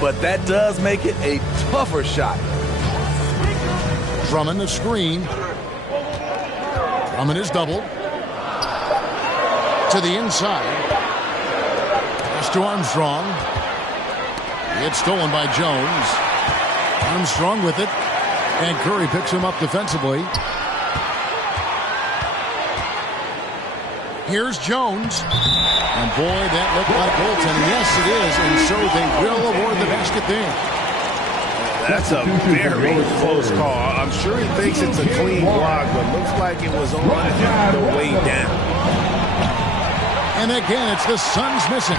but that does make it a tougher shot. Drummond the screen. Drummond is doubled. To the inside. Pass to Armstrong. It's stolen by Jones. Armstrong with it. And Curry picks him up defensively. Here's Jones. And boy, that looked like goaltending. Yes, it is. And so they will award the basket there. That's a very close call. I'm sure he thinks it's a clean block, but looks like it was on the way down. And again, it's the Suns missing.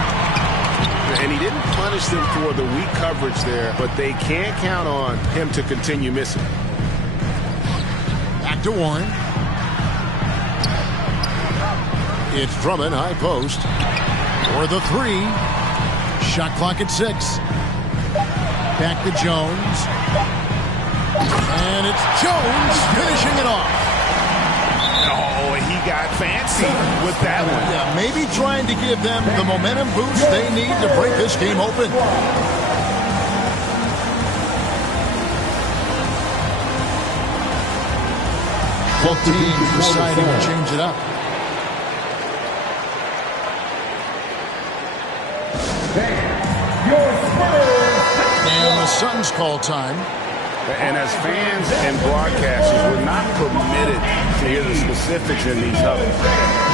And he didn't punish them for the weak coverage there, but they can't count on him to continue missing. Back to Warren. It's Drummond, high post. For the 3. Shot clock at 6. Back to Jones. And it's Jones finishing it off. Oh, he got fancy with that one. Yeah, maybe trying to give them the momentum boost they need to break this game open. Both teams deciding to change it up. And the Suns call time. And as fans and broadcasters, we're not permitted to hear the specifics in these huddles.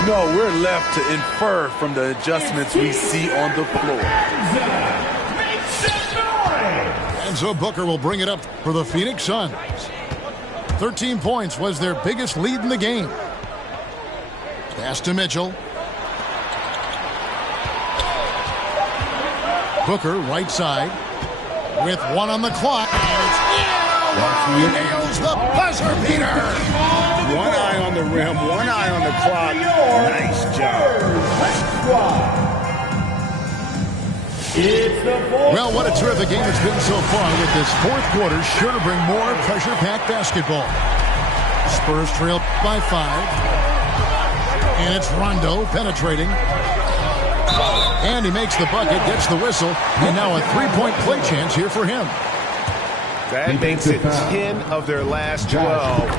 No, we're left to infer from the adjustments we see on the floor. And so Booker will bring it up for the Phoenix Suns. 13 points was their biggest lead in the game. Pass to Mitchell. Booker, right side, with 1 on the clock. And it's he nails the buzzer beater. 1 eye on the rim, 1 eye on the clock. Nice job. Well, what a terrific game it's been so far, with this 4th quarter sure to bring more pressure-packed basketball. Spurs trail by 5. And it's Rondo penetrating. And he makes the bucket, gets the whistle, and now a 3-point play chance here for him. That makes it 10 of their last 12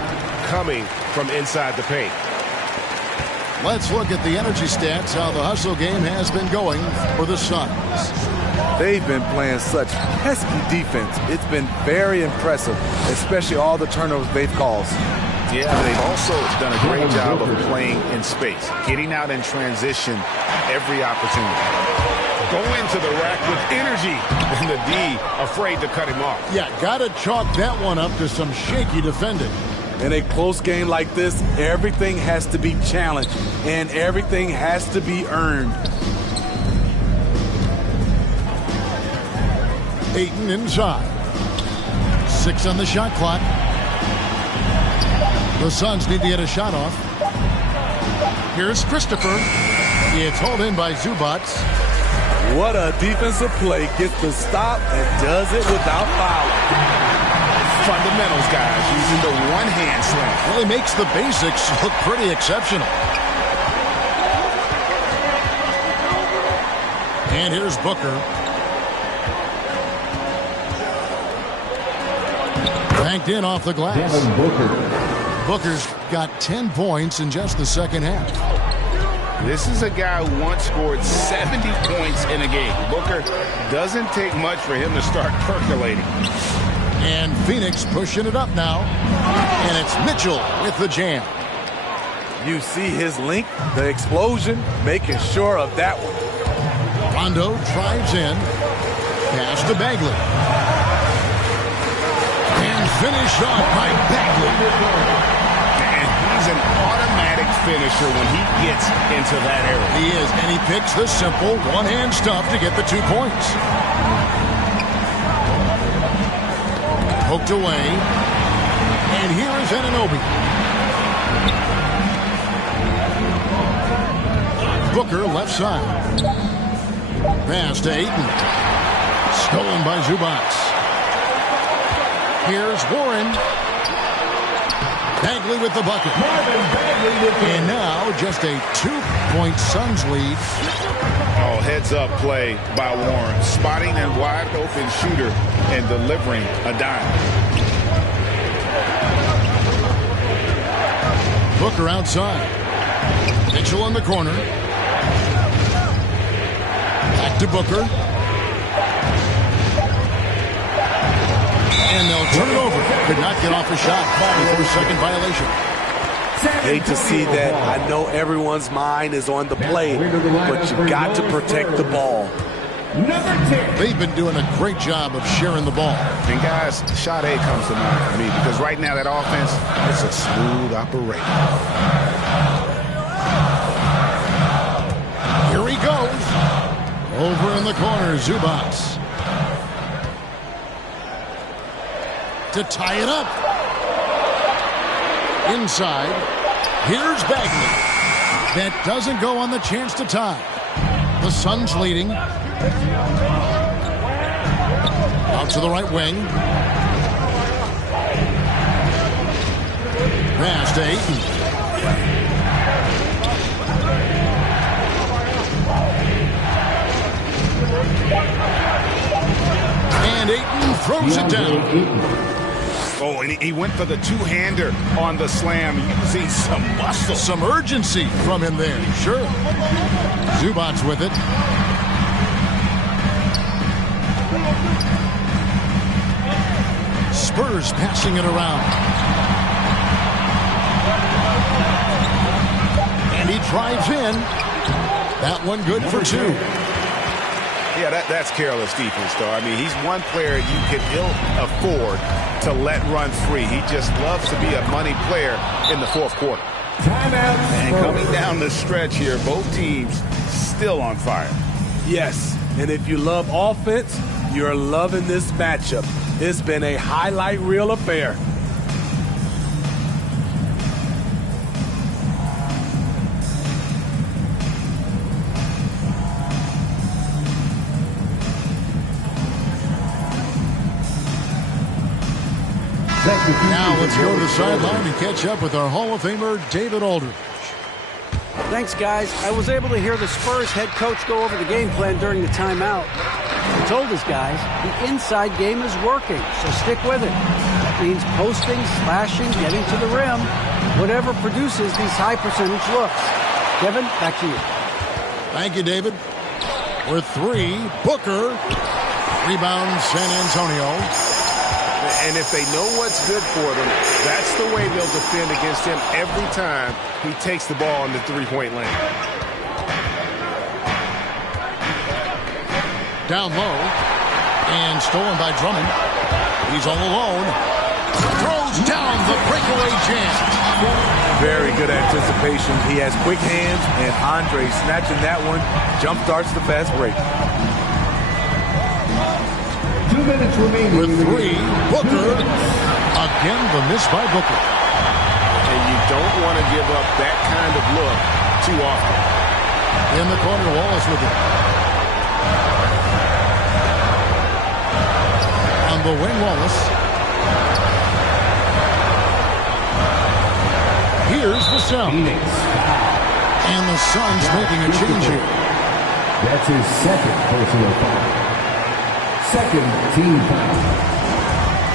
coming from inside the paint. Let's look at the energy stats, how the hustle game has been going for the Suns. They've been playing such pesky defense. It's been very impressive, especially all the turnovers they've caused. Yeah, they've also done a great job of playing in space, getting out in transition every opportunity. Go into the rack with energy, and the D afraid to cut him off. Yeah, got to chalk that one up to some shaky defending. In a close game like this, everything has to be challenged, and everything has to be earned. Ayton inside. 6 on the shot clock. The Suns need to get a shot off. Here's Christopher. It's hauled in by Zubac. What a defensive play. Gets the stop and does it without fouling. Fundamentals, guys, using the one-hand slam. Well, he makes the basics look pretty exceptional. And here's Booker. Banked in off the glass. Booker's got 10 points in just the second half. This is a guy who once scored 70 points in a game. Booker doesn't take much for him to start percolating. And Phoenix pushing it up now. And it's Mitchell with the jam. You see his length, the explosion, making sure of that one. Rondo drives in. Pass to Bagley. And finished off by Bagley. And he's an automatic finisher when he gets into that area. He is, and he picks the simple one-hand stuff to get the 2 points. Poked away. And here is Anunoby. Booker left side. Pass to Ayton. Stolen by Zubac. Here's Warren. Bagley with the bucket. And now just a 2-point Suns lead. Oh, heads-up play by Warren. Spotting a wide-open shooter and delivering a dime. Booker outside. Mitchell in the corner. Back to Booker. And they'll turn it over. Could not get off a shot before second violation. Hate to see that. I know everyone's mind is on the play, but you got to protect the ball. They've been doing a great job of sharing the ball. And guys, Sade comes to mind for me because right now that offense, it's a smooth operation. Here he goes. Over in the corner, Zubac. To tie it up. Inside. Here's Bagley. That doesn't go on the chance to tie. The Suns leading. Out to the right wing. Pass to Ayton. And Ayton throws it down. Oh, and he went for the two-hander on the slam, using some muscle. Some urgency from him there, sure. Zubac with it. Spurs passing it around. And he drives in. That one good for 2. Yeah, that's careless defense, though. I mean, he's one player you can ill afford to let run free. He just loves to be a money player in the fourth quarter. And coming down the stretch here, both teams still on fire. Yes, and if you love offense, you're loving this matchup. It's been a highlight reel affair. Now let's go to the sideline and catch up with our Hall of Famer, David Aldridge. Thanks, guys. I was able to hear the Spurs head coach go over the game plan during the timeout. He told his guys the inside game is working, so stick with it. That means posting, slashing, getting to the rim, whatever produces these high percentage looks. Kevin, back to you. Thank you, David. With 3, Booker. Rebound, San Antonio. And if they know what's good for them, that's the way they'll defend against him every time he takes the ball in the three-point lane. Down low. And stolen by Drummond. He's all alone. Throws down the breakaway jam. Very good anticipation. He has quick hands, and Andre snatching that one jump starts the fast break. 2 minutes remaining. With 3, Booker. Again, the miss by Booker. And you don't want to give up that kind of look too often. In the corner, Wallace with it. On the wing, Wallace. Here's the sound. And the Suns making a change here. That's his second personal foul. Second team foul.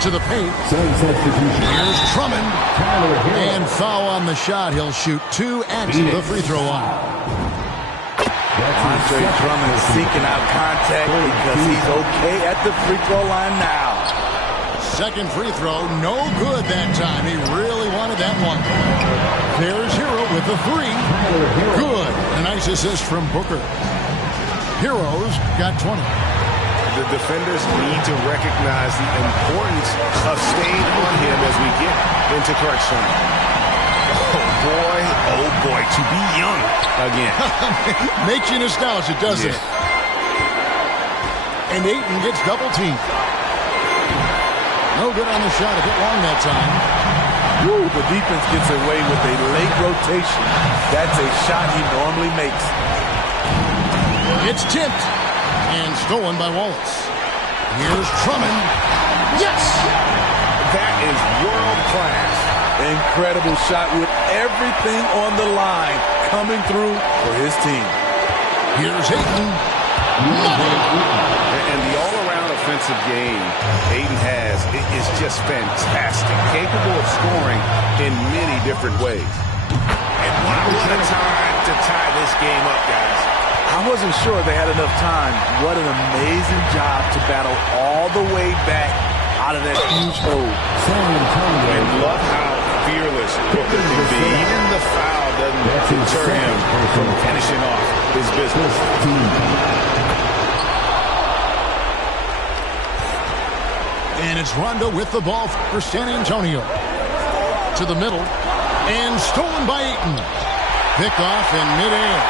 To the paint. Sun substitution. Here's Drummond. And foul on the shot. He'll shoot 2 at the free throw line. Andre Drummond is seeking out contact because he's okay at the free throw line now. Second free throw, no good that time. He really wanted that one. There's Hero with the 3. Good. A nice assist from Booker. Heroes got 20. The defenders need to recognize the importance of staying on him as we get into crunch time. Oh, boy, oh boy, to be young again. Makes you nostalgic, doesn't it? And Ayton gets double teamed. No good on the shot. A bit long that time. Woo, the defense gets away with a late rotation. That's a shot he normally makes. It's tipped and stolen by Wallace. Here's Drummond. Yes! That is world class. Incredible shot with everything on the line coming through for his team. Here's Ayton. And the all-around offensive game Ayton has is just fantastic. Capable of scoring in many different ways. And what a time to tie this game up, guys. I wasn't sure they had enough time. What an amazing job to battle all the way back out of that huge hole. And love how fearless Booker can be. Even the foul doesn't deter him from finishing off his business. And it's Rondo with the ball for San Antonio. To the middle. And stolen by Ayton. Picked off in midair.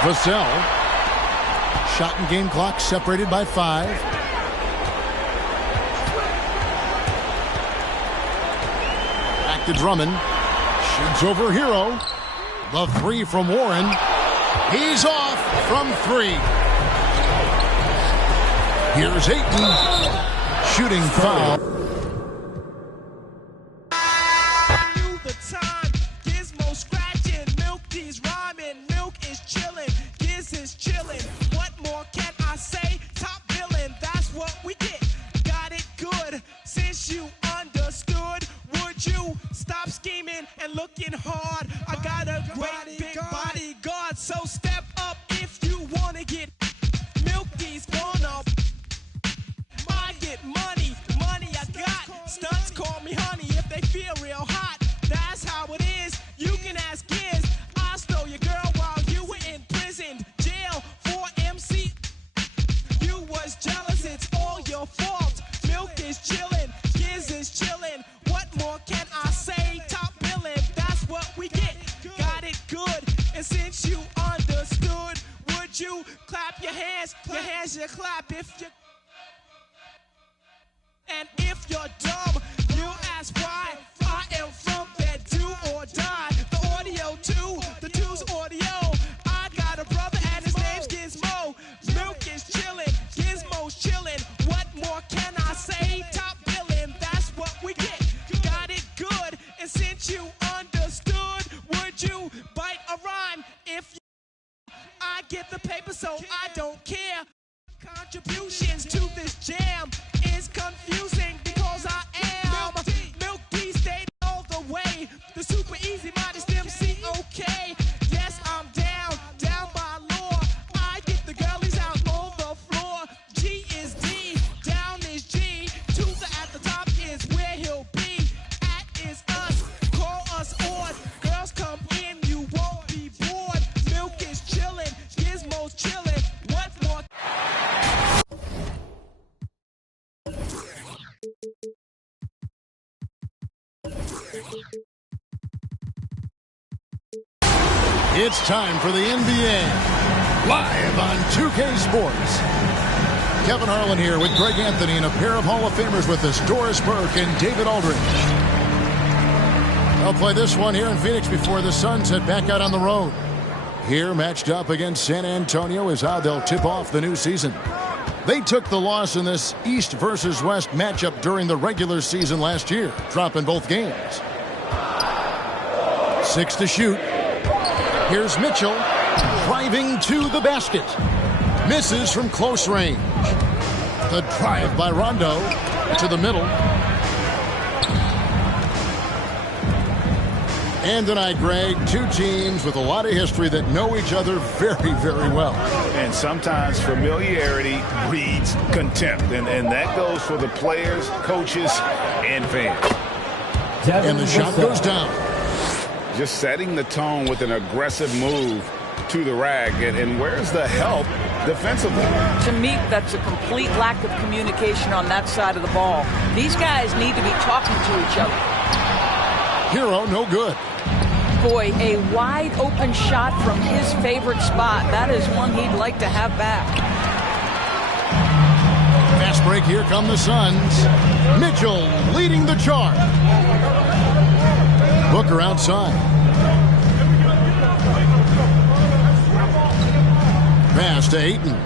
Vassell. Shot and game clock separated by 5. Back to Drummond. Shoots over Hero. The 3 from Warren. He's off from 3. Here's Ayton. Shooting foul. It's time for the NBA, live on 2K Sports. Kevin Harlan here with Greg Anthony and a pair of Hall of Famers with us, Doris Burke and David Aldridge. They'll play this one here in Phoenix before the Suns head back out on the road. Here, matched up against San Antonio, is how they'll tip off the new season. They took the loss in this East versus West matchup during the regular season last year, dropping both games. 6 to shoot. Here's Mitchell driving to the basket. Misses from close range. The drive by Rondo to the middle. And tonight, Greg, two teams with a lot of history that know each other very, very well. And sometimes familiarity breeds contempt. And that goes for the players, coaches, and fans. And the shot goes down. Just setting the tone with an aggressive move to the rack. And where's the help defensively? To me, that's a complete lack of communication on that side of the ball. These guys need to be talking to each other. Hero, no good. Boy, a wide open shot from his favorite spot. That is one he'd like to have back. Fast break, here come the Suns. Mitchell leading the charge. Booker outside. Pass to Ayton.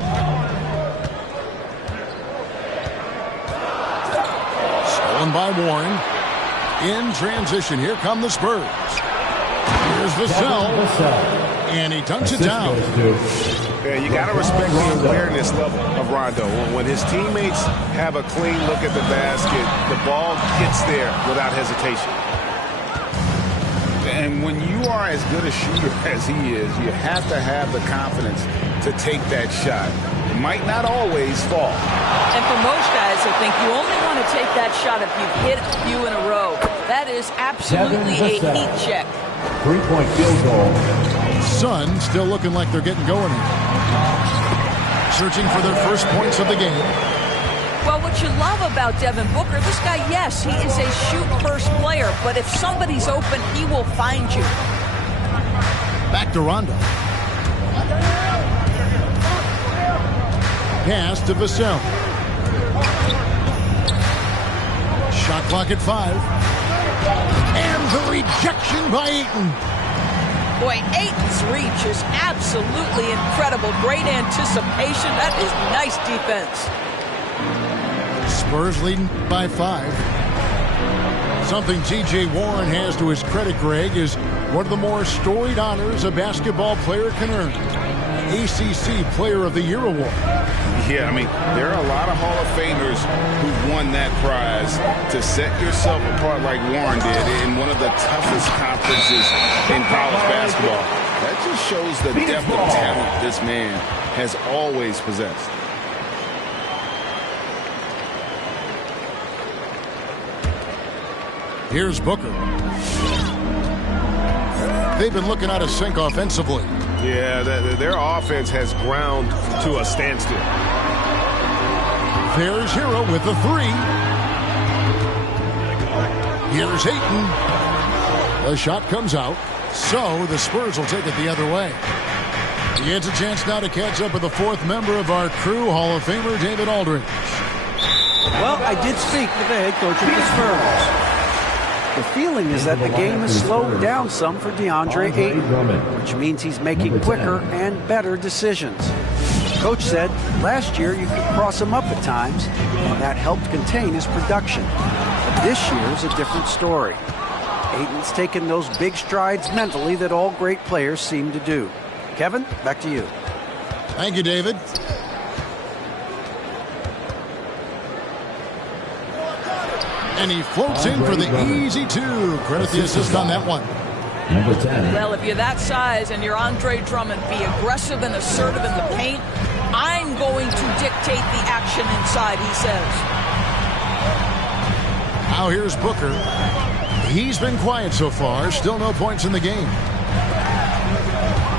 Stolen by Warren. In transition, here come the Spurs. Here's Vassell. And he dunks it down. Yeah, you got to respect the awareness level of Rondo. When his teammates have a clean look at the basket, the ball gets there without hesitation. And when you are as good a shooter as he is, you have to have the confidence to take that shot. It might not always fall. And for most guys, I think you only want to take that shot if you've hit a few in a row. That is absolutely a heat check. 3-point field goal. Suns still looking like they're getting going here. Searching for their first points of the game. Well, what you love about Devin Booker, this guy, yes, he is a shoot-first player, but if somebody's open, he will find you. Back to Rondo. Pass to Vassell. Shot clock at 5. And the rejection by Ayton. Boy, Ayton's reach is absolutely incredible. Great anticipation. That is nice defense. Spurs leading by 5. Something T.J. Warren has to his credit, Greg, is one of the more storied honors a basketball player can earn. ACC Player of the Year award. Yeah, I mean, there are a lot of Hall of Famers who won that prize. To set yourself apart like Warren did in one of the toughest conferences in college basketball, that just shows the depth of talent this man has always possessed. Here's Booker. They've been looking out of sync offensively. Yeah, their offense has ground to a standstill. There's Hero with the 3. Here's Ayton. The shot comes out, so the Spurs will take it the other way. He gets a chance now to catch up with the 4th member of our crew, Hall of Famer David Aldridge. Well, I did speak with the head coach of the Spurs. The feeling is that the game has slowed down some for DeAndre Ayton, which means he's making quicker and better decisions. Coach said last year you could cross him up at times, and that helped contain his production. But this year's a different story. Ayton's taken those big strides mentally that all great players seem to do. Kevin, back to you. Thank you, David. And he floats in for the easy 2. Credit the assist on that one. Number 10. Well, if you're that size and you're Andre Drummond, be aggressive and assertive in the paint. I'm going to dictate the action inside, he says. Now here's Booker. He's been quiet so far. Still no points in the game.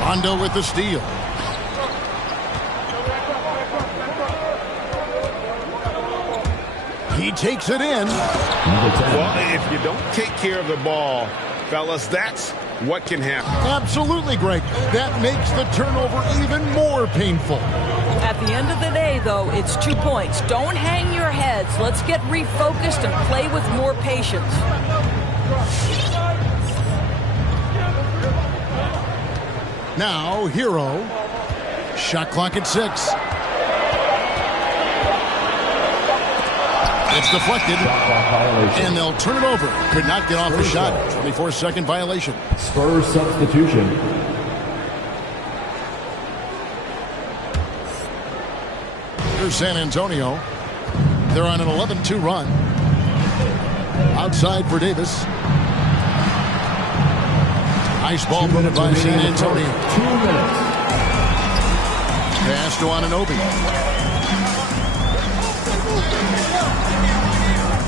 Rondo with the steal. He takes it in. Well, if you don't take care of the ball, fellas, that's what can happen. Absolutely, Greg. That makes the turnover even more painful. At the end of the day, though, it's 2 points. Don't hang your heads. Let's get refocused and play with more patience. Now, Hero. Shot clock at 6. It's deflected, and they'll turn it over. Could not get off the shot. 24-second violation. Spurs substitution. Here's San Antonio. They're on an 11-2 run. Outside for Davis. Nice ball moved by San Antonio. 2 minutes. Pass to Anunoby.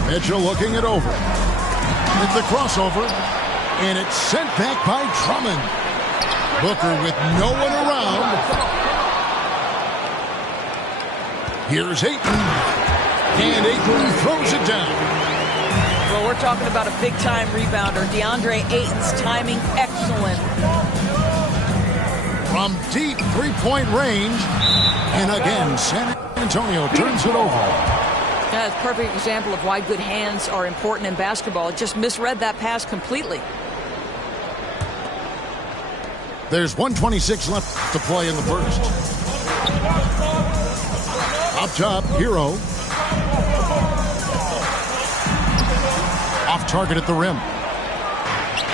Mitchell looking it over. It's the crossover, and it's sent back by Drummond. Booker with no one around. Here's Ayton. And Ayton throws it down. Well, we're talking about a big-time rebounder. DeAndre Ayton's timing excellent. From deep three-point range. And again, San Antonio turns it over. That's a perfect example of why good hands are important in basketball. It just misread that pass completely. There's 1:26 left to play in the first. Up top, Hero. Off target at the rim.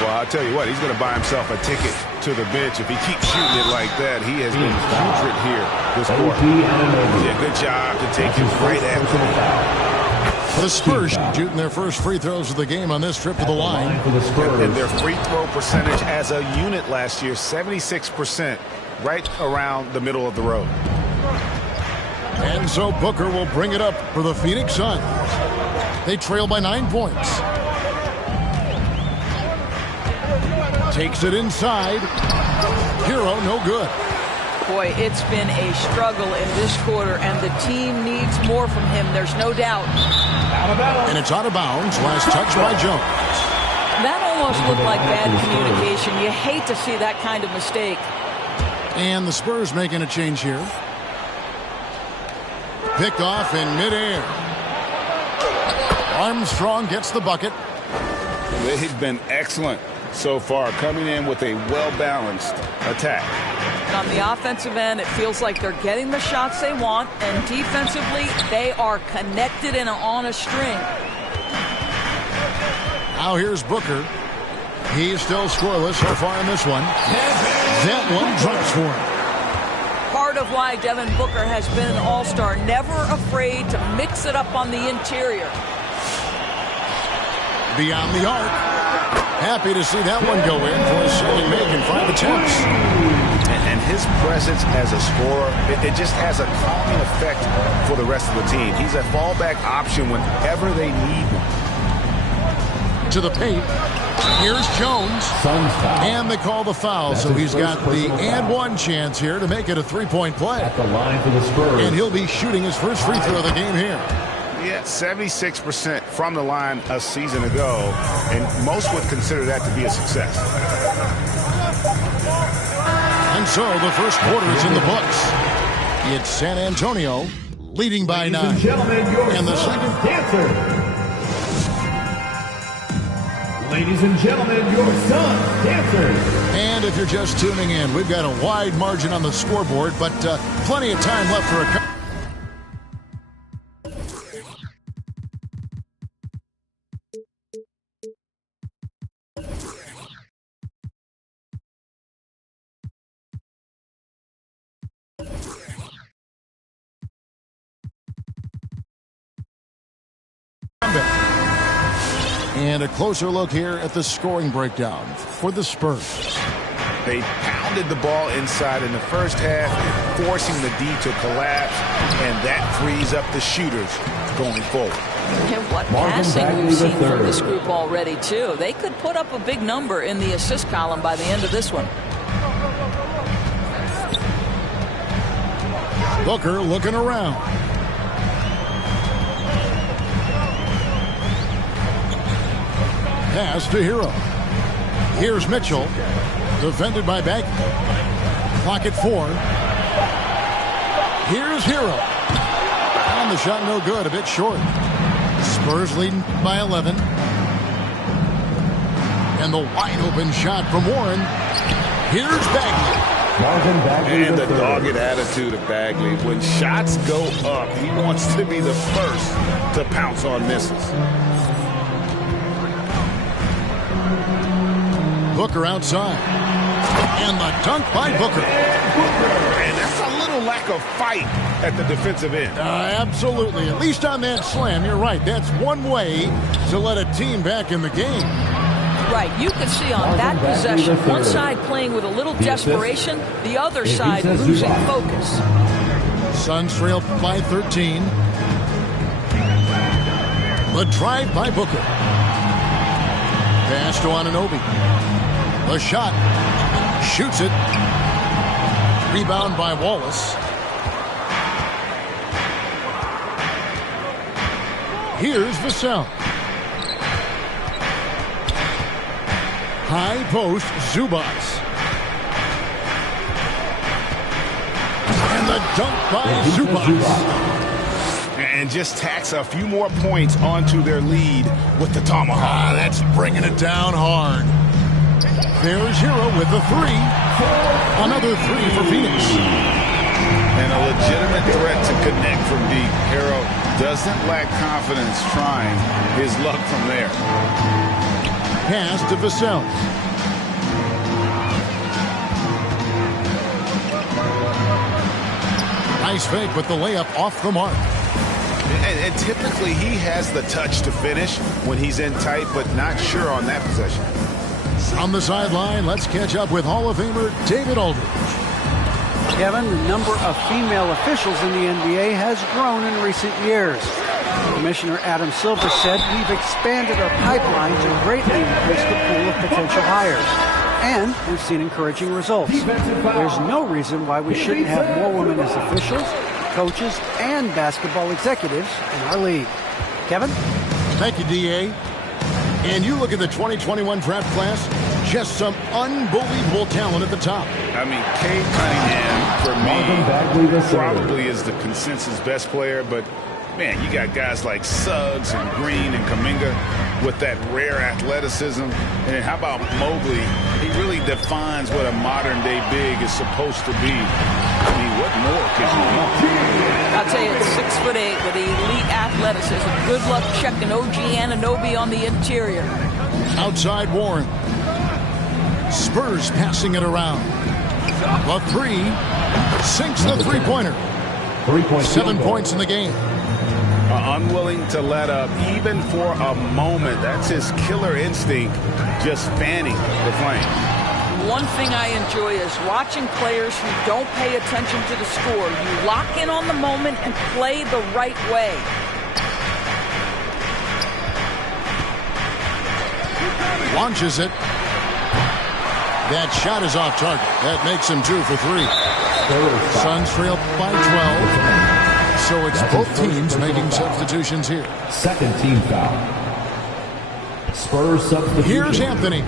Well, I'll tell you what, he's going to buy himself a ticket to the bench. If he keeps shooting it like that, he has been putrid here this quarter. Yeah, good job to take him right after him. The Spurs shooting their first free throws of the game on this trip to the line. And their free throw percentage as a unit last year, 76%, right around the middle of the road. And so Booker will bring it up for the Phoenix Suns. They trail by 9 points. Takes it inside. Hero, no good. Boy, it's been a struggle in this quarter, and the team needs more from him. There's no doubt. And it's out of bounds. Last touch by Jones. That almost looked like bad communication. You hate to see that kind of mistake. And the Spurs making a change here. Picked off in midair. Armstrong gets the bucket. They've been excellent so far, coming in with a well-balanced attack. And on the offensive end, it feels like they're getting the shots they want, and defensively, they are connected and on a string. Now here's Booker. He's still scoreless so far in this one. That one drops for him. Part of why Devin Booker has been an all-star, never afraid to mix it up on the interior. Beyond the arc. Happy to see that one go in for his second make in 5 attempts. And his presence as a scorer, it just has a calming effect for the rest of the team. He's a fallback option whenever they need one. To the paint. Here's Jones. And they call the foul, so he's got the and one chance here to make it a 3-point play. At the line for the Spurs. And he'll be shooting his first free throw of the game here. Yeah, 76% from the line a season ago, and most would consider that to be a success. And so the first quarter is in the books. It's San Antonio leading by 9. And the second dancer. Ladies and gentlemen, your Suns dancers. And if you're just tuning in, we've got a wide margin on the scoreboard, but plenty of time left for a And a closer look here at the scoring breakdown for the Spurs. They pounded the ball inside in the first half, forcing the D to collapse, and that frees up the shooters going forward. And what passing we've seen from this group already, too. They could put up a big number in the assist column by the end of this one. Booker looking around. Pass to Hero. Here's Mitchell. Defended by Bagley. Clock at 4. Here's Hero. And the shot no good. A bit short. Spurs leading by 11. And the wide open shot from Warren. Here's Bagley. And the dogged attitude of Bagley. When shots go up, he wants to be the first to pounce on misses. Booker outside. And the dunk by Booker. And that's a little lack of fight at the defensive end. Absolutely. At least on that slam, you're right. That's one way to let a team back in the game. Right. You can see on that possession, one side playing with a little desperation, the other side losing focus. Suns trail by 13. The drive by Booker. Pass to Anunoby. The shot. Shoots it. Rebound by Wallace. Here's Vassell. High post, Zubats. And the dunk by Zubats. And just tacks a few more points onto their lead with the tomahawk. That's bringing it down hard. There's Hero with the three. Another three for Phoenix. And a legitimate threat to connect from deep. Hero doesn't lack confidence trying his luck from there. Pass to Vassell. Nice fake with the layup off the mark. And typically he has the touch to finish when he's in tight, but not sure on that possession. On the sideline, let's catch up with Hall of Famer David Aldridge. Kevin, the number of female officials in the NBA has grown in recent years. Commissioner Adam Silver said we've expanded our pipeline to greatly increase the pool of potential hires. And we've seen encouraging results. There's no reason why we shouldn't have more women as officials, coaches, and basketball executives in our league. Kevin? Thank you, D.A. And you look at the 2021 draft class, just some unbelievable talent at the top. I mean, Cade Cunningham, for me, probably is the consensus best player, but man, you got guys like Suggs and Green and Kuminga with that rare athleticism. And then how about Mobley? He really defines what a modern-day big is supposed to be. I mean, what more could you want? I'll tell you, it's 6'8" with elite athleticism. Good luck checking OG Anunoby on the interior. Outside Warren. Spurs passing it around. The three. Sinks the three-pointer. 7 points in the game. Unwilling to let up even for a moment. That's his killer instinct, just fanning the flame. One thing I enjoy is watching players who don't pay attention to the score. You lock in on the moment and play the right way. Launches it. That shot is off target. That makes him 2 for 3. Suns trail by 12. So it's both teams making substitutions here. Second team foul. Spurs substitution. Here's Anthony.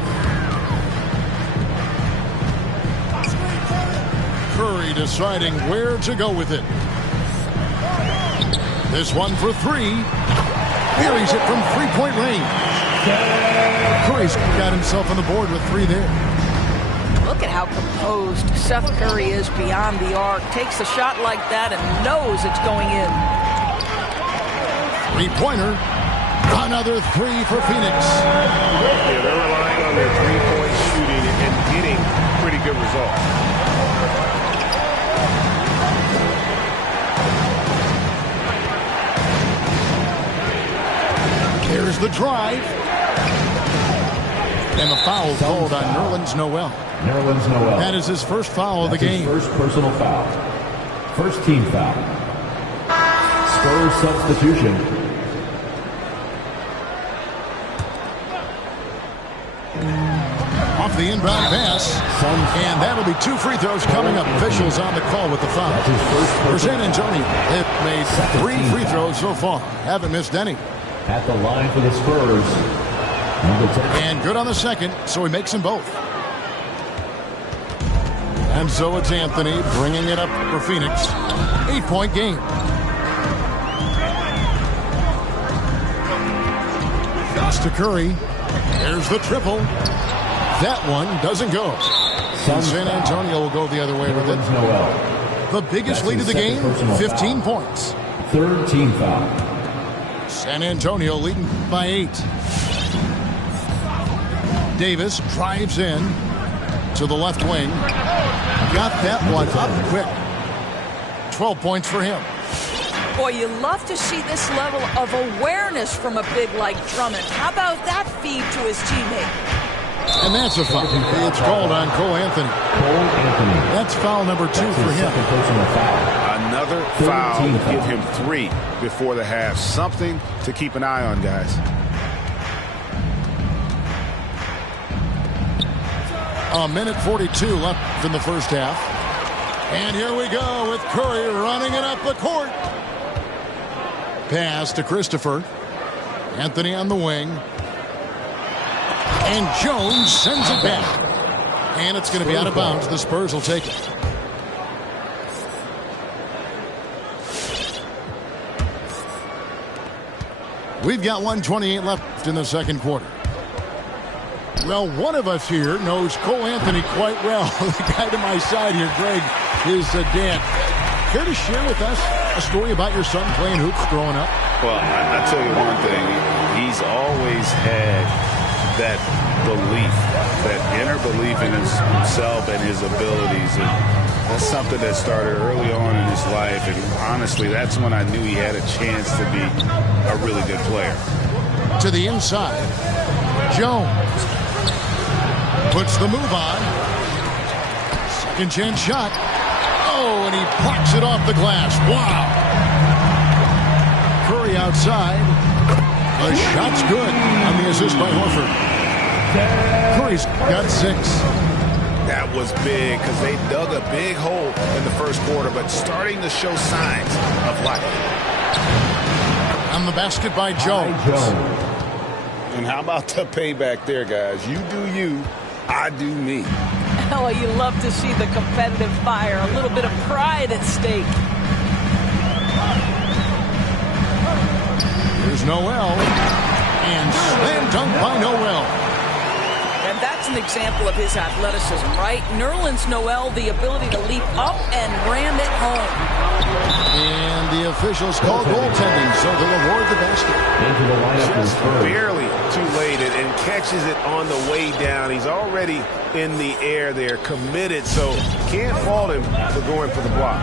Curry deciding where to go with it. This one for 3. Buries it from three-point range. Curry's got himself on the board with 3 there. Look at how composed Seth Curry is beyond the arc. Takes a shot like that and knows it's going in. Three-pointer. Another 3 for Phoenix. Yeah, they're relying on their three-point shooting and getting pretty good results. There's the drive. And the foul called on Nerlens Noel. Nerlens Noel. That is his first foul of the game. His first personal foul. First team foul. Spurs substitution. Off the inbound pass. And that'll be 2 free throws coming up. Officials on the call with the foul. For San Antonio, they've made 3 free throws so far. Haven't missed any. At the line for the Spurs. And good on the second, so he makes them both. And so it's Anthony bringing it up for Phoenix. 8-point game. Pass to Curry. There's the triple. That one doesn't go. San Antonio will go the other way with it. The biggest lead of the game, 15 points. Third team foul. San Antonio leading by 8. Davis drives in to the left wing. Got that one up quick. 12 points for him. Boy, you love to see this level of awareness from a big like Drummond. How about that feed to his teammate? And that's a foul. It's called on Cole Anthony. That's foul number 2 for him. Another foul would give him 3 before the half. Something to keep an eye on, guys. A minute 42 left in the first half. And here we go with Curry running it up the court. Pass to Christopher. Anthony on the wing. And Jones sends it back. And it's going to be out of bounds. The Spurs will take it. We've got 1:28 left in the second quarter. Well, one of us here knows Cole Anthony quite well. The guy to my side here, Greg, is Dan. Care to share with us a story about your son playing hoops growing up? Well, I tell you one thing. He's always had that belief, that inner belief in himself and his abilities. And that's something that started early on in his life. And honestly, that's when I knew he had a chance to be a really good player. To the inside, Jones puts the move on. Second chance shot. Oh, and he blocks it off the glass. Wow. Curry outside. The shot's good on the assist by Horford. Curry's got 6. That was big because they dug a big hole in the first quarter, but starting to show signs of life. On the basket by Jones. And how about the payback there, guys? You do you, I do me. Oh, you love to see the competitive fire, a little bit of pride at stake. Here's Noel. And slam dunk by Noel. And that's an example of his athleticism, right? Nerlens Noel, the ability to leap up and ram it home. And the officials call goaltending, so they'll award the basket. Just barely too late and catches it on the way down. He's already in the air there, committed, so can't fault him for going for the block.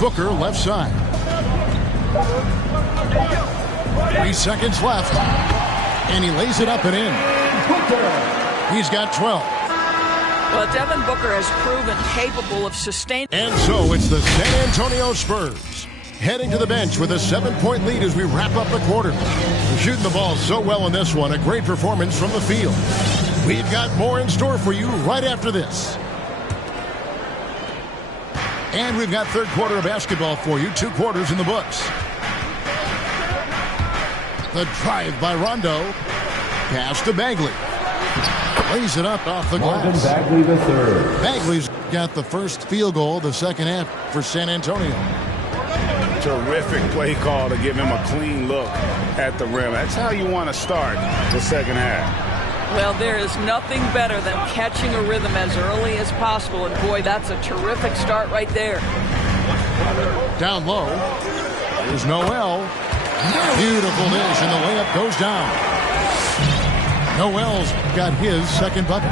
Booker left side. 3 seconds left. And he lays it up and in. He's got 12. Well, Devin Booker has proven capable of sustaining. And so it's the San Antonio Spurs heading to the bench with a 7-point lead as we wrap up the quarter. They're shooting the ball so well in this one. A great performance from the field. We've got more in store for you right after this. And we've got third quarter of basketball for you. 2 quarters in the books. The drive by Rondo. Pass to Bagley. Lays it up off the glass. Bagley the third. Bagley's got the first field goal of the second half for San Antonio. Terrific play call to give him a clean look at the rim. That's how you want to start the second half. Well, there is nothing better than catching a rhythm as early as possible. And, boy, that's a terrific start right there. Down low. There's Noel. Beautiful dish, and the layup goes down. Noel's got his second bucket.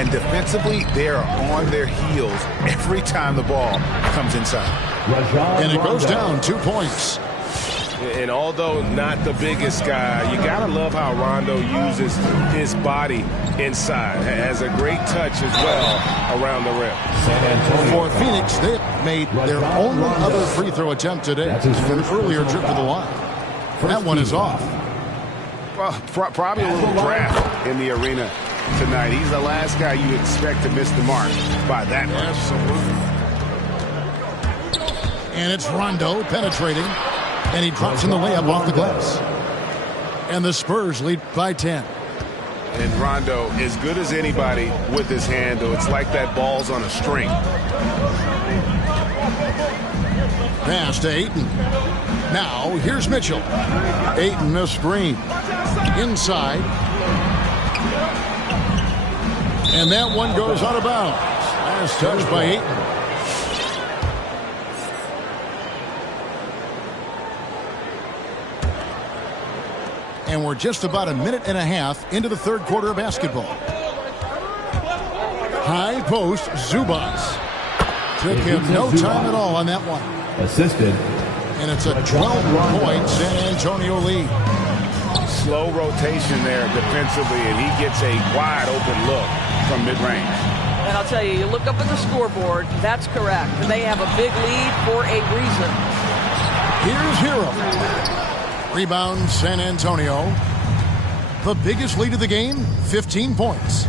And defensively, they are on their heels every time the ball comes inside. And it goes down 2 points. And although not the biggest guy, you got to love how Rondo uses his body inside. Has a great touch as well around the rim. For Phoenix, they made their only other free throw attempt today. An earlier trip to the line. That one is off. Well, probably a little draft in the arena tonight. He's the last guy you expect to miss the mark by that much. And it's Rondo penetrating. And he drops in the layup off the glass. And the Spurs lead by 10. And Rondo, as good as anybody with his handle, it's like that ball's on a string. Pass to Ayton. Now, here's Mitchell. Ayton a screen. Inside. And that one goes out of bounds. Last touch by Ayton. And we're just about a minute and a half into the third quarter of basketball. High post, Zubas. Took him no time at all on that one. Assisted. And it's a 12-point San Antonio lead. Slow rotation there defensively, and he gets a wide open look from mid-range. And I'll tell you, you look up at the scoreboard, that's correct. They have a big lead for a reason. Here's Hero. Rebound San Antonio. The biggest lead of the game, 15 points.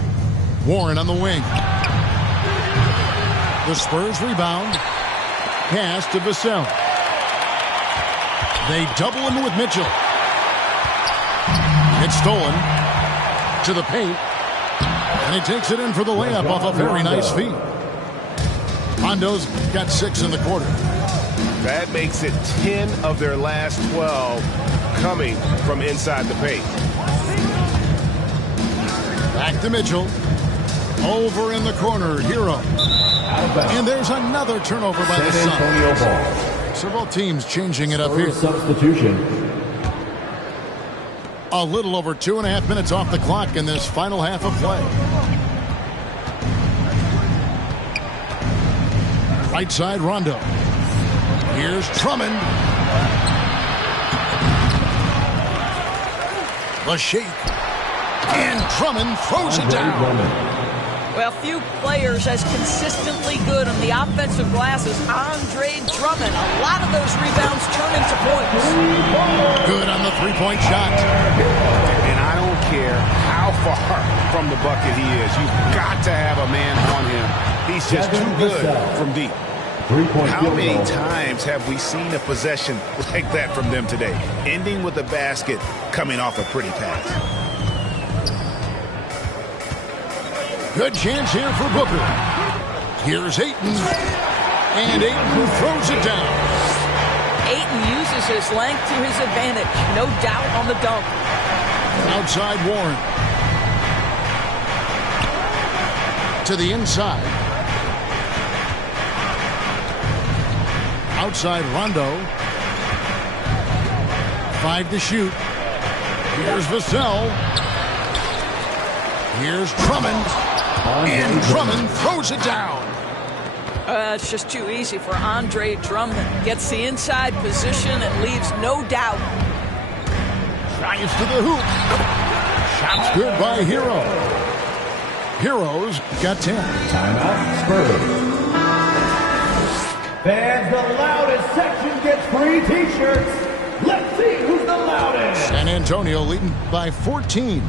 Warren on the wing. The Spurs rebound. Pass to Vassell. They double him with Mitchell. It's stolen to the paint. And he takes it in for the layup off a very nice feed. Rondo's got 6 in the quarter. That makes it 10 of their last 12 coming from inside the paint. Back to Mitchell. Over in the corner, Hero. And there's another turnover by the Suns. Several teams changing it up here. Substitution. A little over 2.5 minutes off the clock in this final half of play. Right side, Rondo. Here's Drummond. The shake. And Drummond throws it down. Well, few players as consistently good on the offensive glass as Andre Drummond. A lot of those rebounds turn into points. Good on the three-point shot. And I don't care how far from the bucket he is. You've got to have a man on him. He's just too good from deep. How many times have we seen a possession like that from them today? Ending with a basket, coming off a pretty pass. Good chance here for Booker. Here's Ayton. And Ayton throws it down. Ayton uses his length to his advantage. No doubt on the dunk. Outside Warren. To the inside. Outside Rondo. 5 to shoot. Here's Vassell. Here's Drummond. And Drummond throws it down. It's just too easy for Andre Drummond. Gets the inside position and leaves no doubt. Drives to the hoop. Shot's good by Hero. Hero's got 10. Timeout, Spurs. Fans, the loudest section gets free T-shirts. Let's see who's the loudest. San Antonio leading by 14.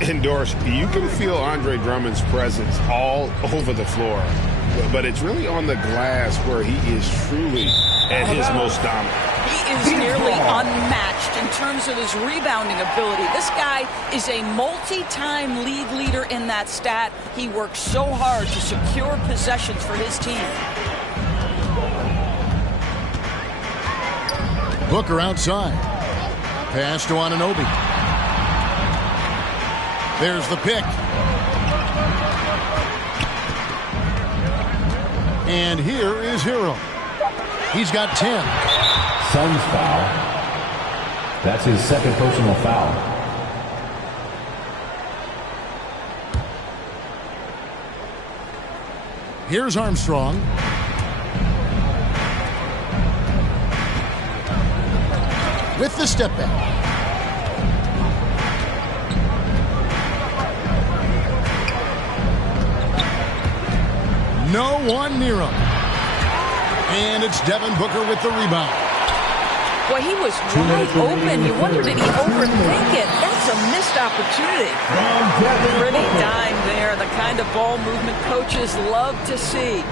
Endorse, you can feel Andre Drummond's presence all over the floor, but it's really on the glass where he is truly at his most dominant. He is nearly unmatched in terms of his rebounding ability. This guy is a multi-time league leader in that stat. He works so hard to secure possessions for his team. Booker outside. Pass to Anunoby. There's the pick. And here is Hero. He's got 10. Suns foul. That's his second personal foul. Here's Armstrong. With the step back. No one near him. And it's Devin Booker with the rebound. Well, he was wide open. You wonder, did he overthink it? That's a missed opportunity. Pretty dime there. The kind of ball movement coaches love to see.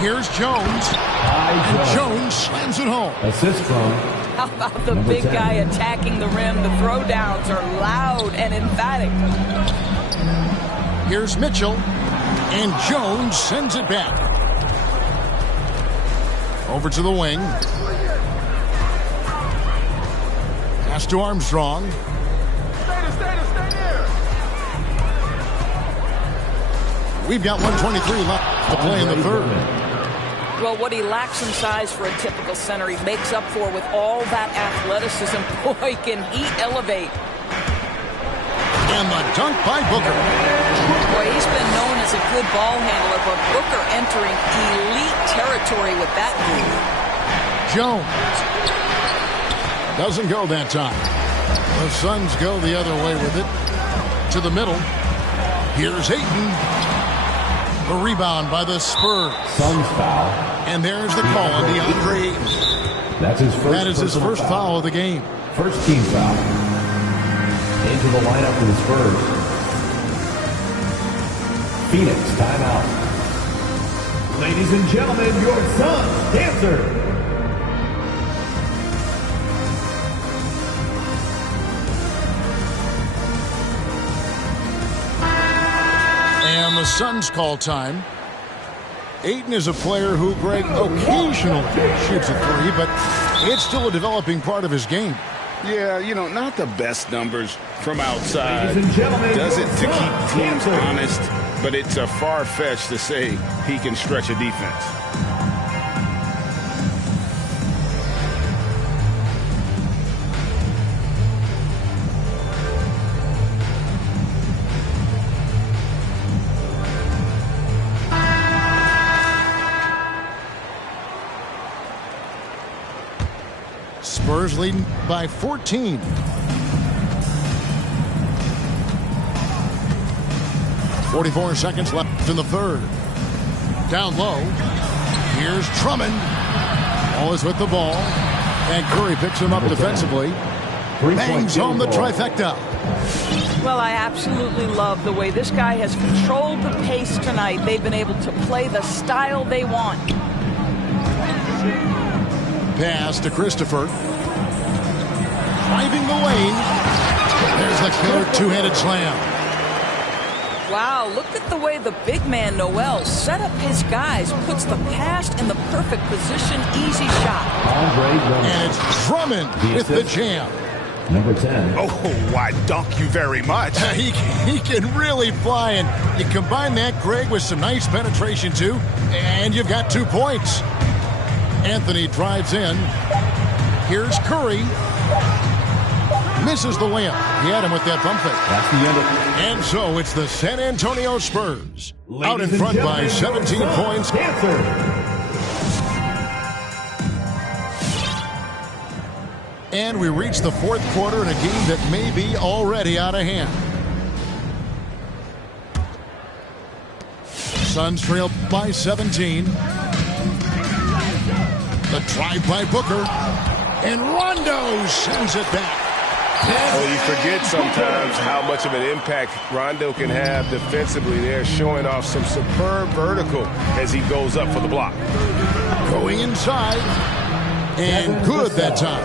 Here's Jones. And Jones slams it home. Assist from How about the big guy attacking the rim? The throwdowns are loud and emphatic. Here's Mitchell. And Jones sends it back. Over to the wing. Pass to Armstrong. Stay there. We've got 1:23 left to play in the third. Well, what he lacks in size for a typical center, he makes up for with all that athleticism. Boy, can he elevate. And the dunk by Booker. Boy, he's been known as a good ball handler, but Booker entering elite territory with that move. Jones. Doesn't go that time. The Suns go the other way with it. To the middle. Here's Ayton. The rebound by the Spurs. Suns foul. And there's the call on DeAndre Ayton. That's his first. That is his first foul of the game. First team foul. Into the lineup for the Spurs. Phoenix timeout. Ladies and gentlemen, your Suns dancer. And the Suns call time. Ayton is a player who, Greg, occasionally shoots a three, but it's still a developing part of his game. Yeah, you know, not the best numbers from outside. Does it to keep teams honest, but it's a far-fetched to say he can stretch a defense. Spurs leading by 14. .44 seconds left in the third. Down low. Here's Drummond. Always with the ball. And Curry picks him up defensively. Bangs home the trifecta. Well, I absolutely love the way this guy has controlled the pace tonight. They've been able to play the style they want. Pass to Christopher. Driving the lane. There's the killer two-handed slam. Wow, look at the way the big man Noel set up his guys, puts the pass in the perfect position, easy shot. And it's Drummond with the jam. Number 10. Oh, why, dunk you very much. He can really fly, and you combine that, Greg, with some nice penetration, too, and you've got 2 points. Anthony drives in. Here's Curry. Misses the layup. He had him with that bump fake. That's the end of it. And so it's the San Antonio Spurs out in front by 17 points. And we reach the fourth quarter in a game that may be already out of hand. Suns trail by 17. The drive by Booker. And Rondo sends it back. Well, you forget sometimes how much of an impact Rondo can have defensively there, showing off some superb vertical as he goes up for the block. Going inside. And good that time.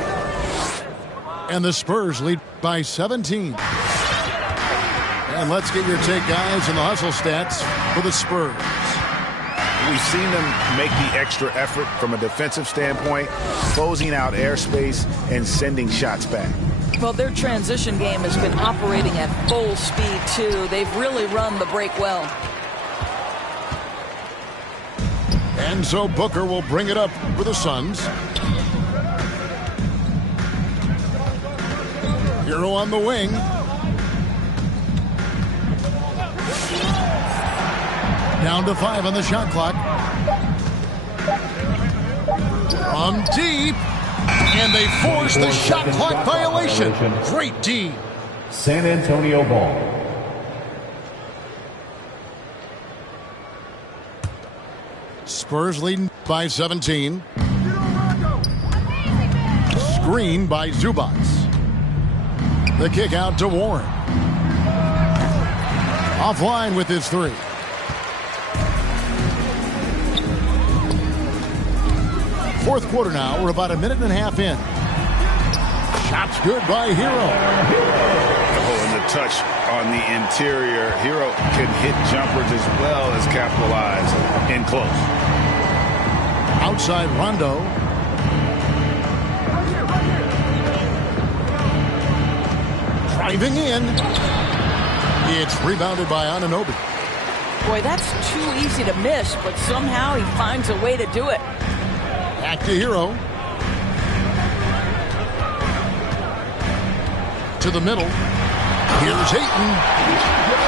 And the Spurs lead by 17. And let's get your take, guys, on the hustle stats for the Spurs. We've seen them make the extra effort from a defensive standpoint, closing out airspace and sending shots back. Well, their transition game has been operating at full speed, too. They've really run the break well. And so Booker will bring it up for the Suns. Hero on the wing. Down to 5 on the shot clock. From deep. And they force the shot clock violation. Great D. San Antonio ball. Spurs leading by 17. Screen by Zubac. The kick out to Warren. Offline with his three. Fourth quarter now. We're about a minute and a half in. Shots good by Hero. Oh, and the touch on the interior. Hero can hit jumpers as well as capitalize in close. Outside Rondo. Driving in. It's rebounded by Anunoby. Boy, that's too easy to miss, but somehow he finds a way to do it. Back to Hero. To the middle. Here's Ayton.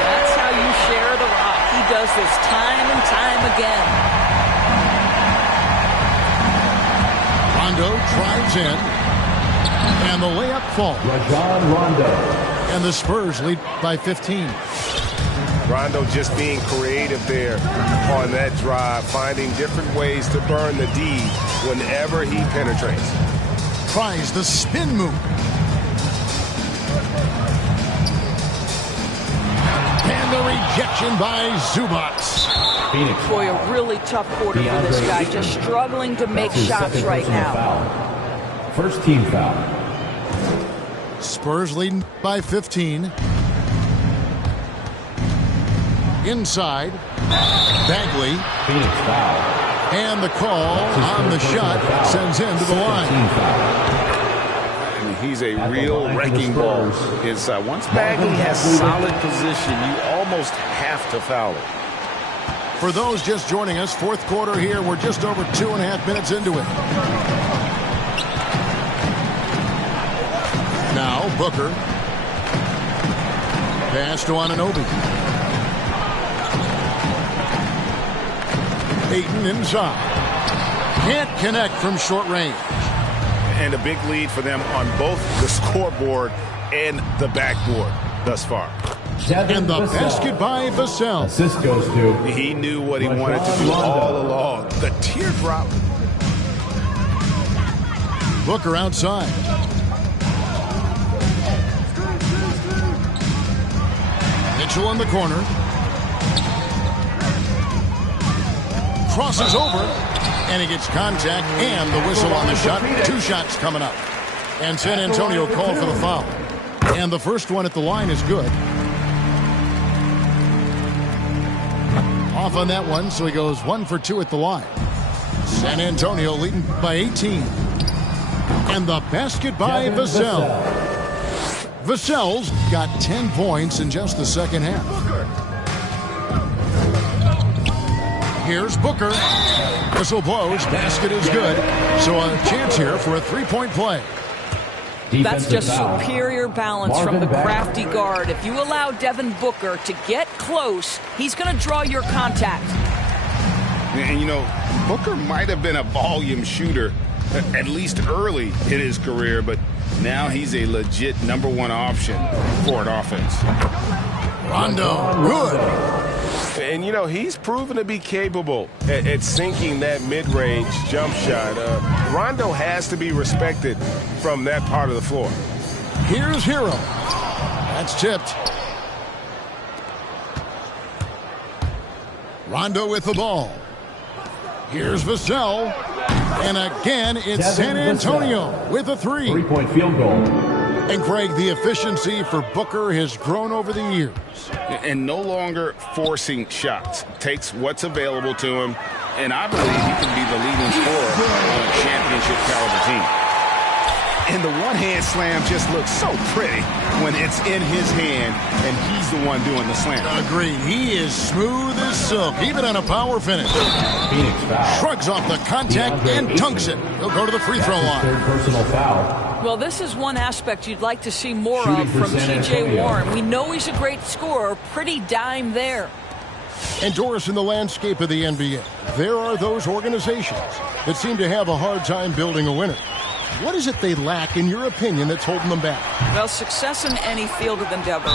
That's how you share the rock. He does this time and time again. Rondo drives in. And the layup falls. Rajon Rondo. And the Spurs lead by 15. Rondo just being creative there on that drive, finding different ways to burn the D whenever he penetrates. Tries the spin move. And the rejection by Zubac. Phoenix. Boy, a really tough quarter for this guy, just struggling to make shots right now. Foul. First team foul. Spurs leading by 15. inside. Bagley. Phoenix foul. And the call on the shot sends him to the line. And he's a real wrecking ball inside. Once Bagley has solid position, you almost have to foul it. For those just joining us, fourth quarter here. We're just over 2.5 minutes into it. Now Booker. Pass to Anunoby. Ayton inside. Can't connect from short range. And a big lead for them on both the scoreboard and the backboard thus far. And the basket by Vassell. Assist goes to. He knew what he wanted to do all along. The teardrop. Booker outside. Mitchell in the corner. Crosses over. And he gets contact and the whistle on the shot. 2 shots coming up. And San Antonio called for the foul. And the first one at the line is good. Off on that one, so he goes 1 for 2 at the line. San Antonio leading by 18. And the basket by Vassell. Vassell's got 10 points in just the second half. Here's Booker. Whistle blows. Basket is good. So a chance here for a 3-point play. That's just superior balance from the crafty guard. If you allow Devin Booker to get close, he's going to draw your contact. And, you know, Booker might have been a volume shooter, at least early in his career, but now he's a legit #1 option for an offense. Rondo, good. And, you know, he's proven to be capable at sinking that mid-range jump shot. Rondo has to be respected from that part of the floor. Here's Hero. That's tipped. Rondo with the ball. Here's Vassell. And again, it's San Antonio with a 3. 3-point field goal. And Greg, the efficiency for Booker has grown over the years. And no longer forcing shots. Takes what's available to him, and I believe he can be the leading scorer on a championship caliber team. And the one-hand slam just looks so pretty when it's in his hand, and he's the one doing the slam. Agreed. He is smooth as silk, even on a power finish. Phoenix foul. Shrugs off the contact and dunks it. He'll go to the free throw line. Third personal foul. Well, this is one aspect you'd like to see more of from T.J. Warren. We know he's a great scorer. Pretty dime there. And Doris, in the landscape of the NBA, there are those organizations that seem to have a hard time building a winner. What is it they lack, in your opinion, that's holding them back? Well, success in any field of endeavor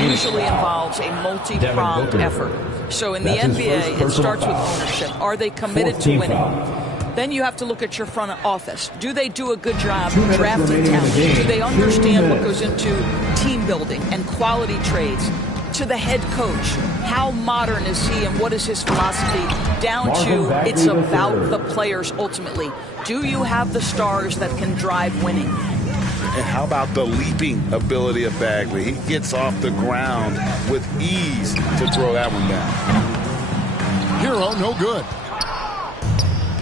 usually involves a multi-pronged effort. So in the NBA, it starts with ownership. Are they committed to winning? Then you have to look at your front office. Do they do a good job drafting talent? Do they understand what goes into team building and quality trades? To the head coach, how modern is he and what is his philosophy? Down to it's about the players ultimately. Do you have the stars that can drive winning? And how about the leaping ability of Bagley? He gets off the ground with ease to throw that one down. Hero, no good.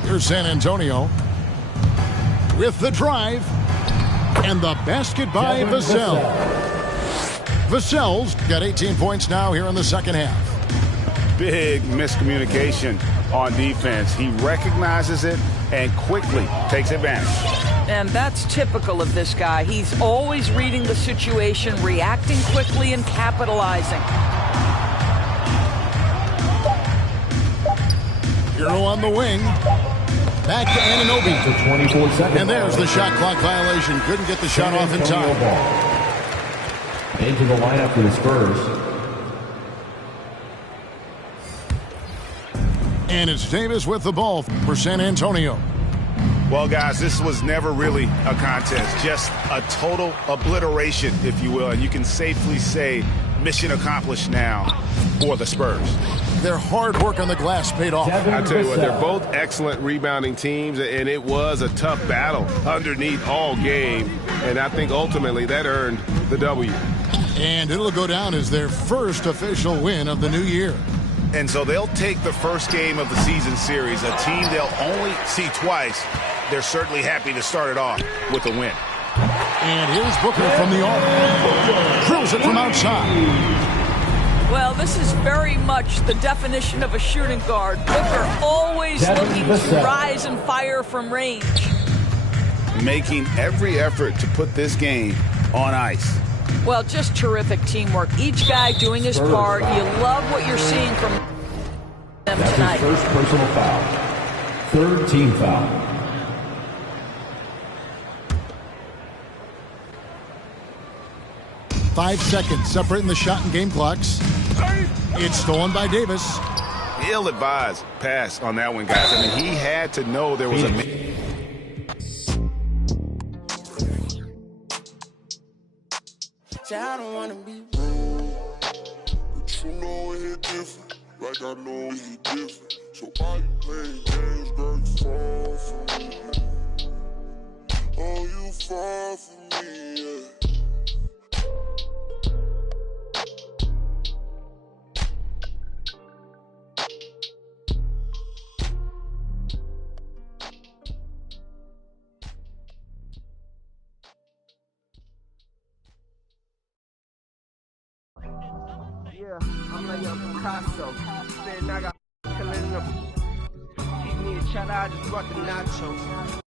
Here's San Antonio with the drive and the basket by Vassell. Vassell's got 18 points now here in the second half. Big miscommunication on defense. He recognizes it and quickly takes advantage. And that's typical of this guy. He's always reading the situation, reacting quickly, and capitalizing. Hero on the wing. Back to Anunoby. For 24 seconds. And there's the shot clock violation. Couldn't get the shot off in time. Into the lineup for the Spurs. And it's Davis with the ball for San Antonio. Well, guys, this was never really a contest. Just a total obliteration, if you will. And you can safely say mission accomplished now for the Spurs. Their hard work on the glass paid off. I tell you what, they're both excellent rebounding teams, and it was a tough battle underneath all game. And I think ultimately that earned the W. And it'll go down as their first official win of the new year. And so they'll take the first game of the season series, a team they'll only see twice. They're certainly happy to start it off with a win. And here's Booker from the arc. Drills it from outside. Well, this is very much the definition of a shooting guard. Booker always looking to rise and fire from range. Making every effort to put this game on ice. Well, just terrific teamwork. Each guy doing his part. You love what you're seeing from them tonight. That's his first personal foul. Third team foul. Five seconds separating the shot and game clocks. It's stolen by Davis. Ill-advised pass on that one, guys. I mean, he had to know there was a... I don't wanna be rude, but you know it hit different, like I know it hit different. So why you playing games, girl? You fall for me. Oh, you fall for me, yeah. Yeah, I'm like young Picasso. Man, I got killing them. Keep me a cheddar, I just brought the nachos.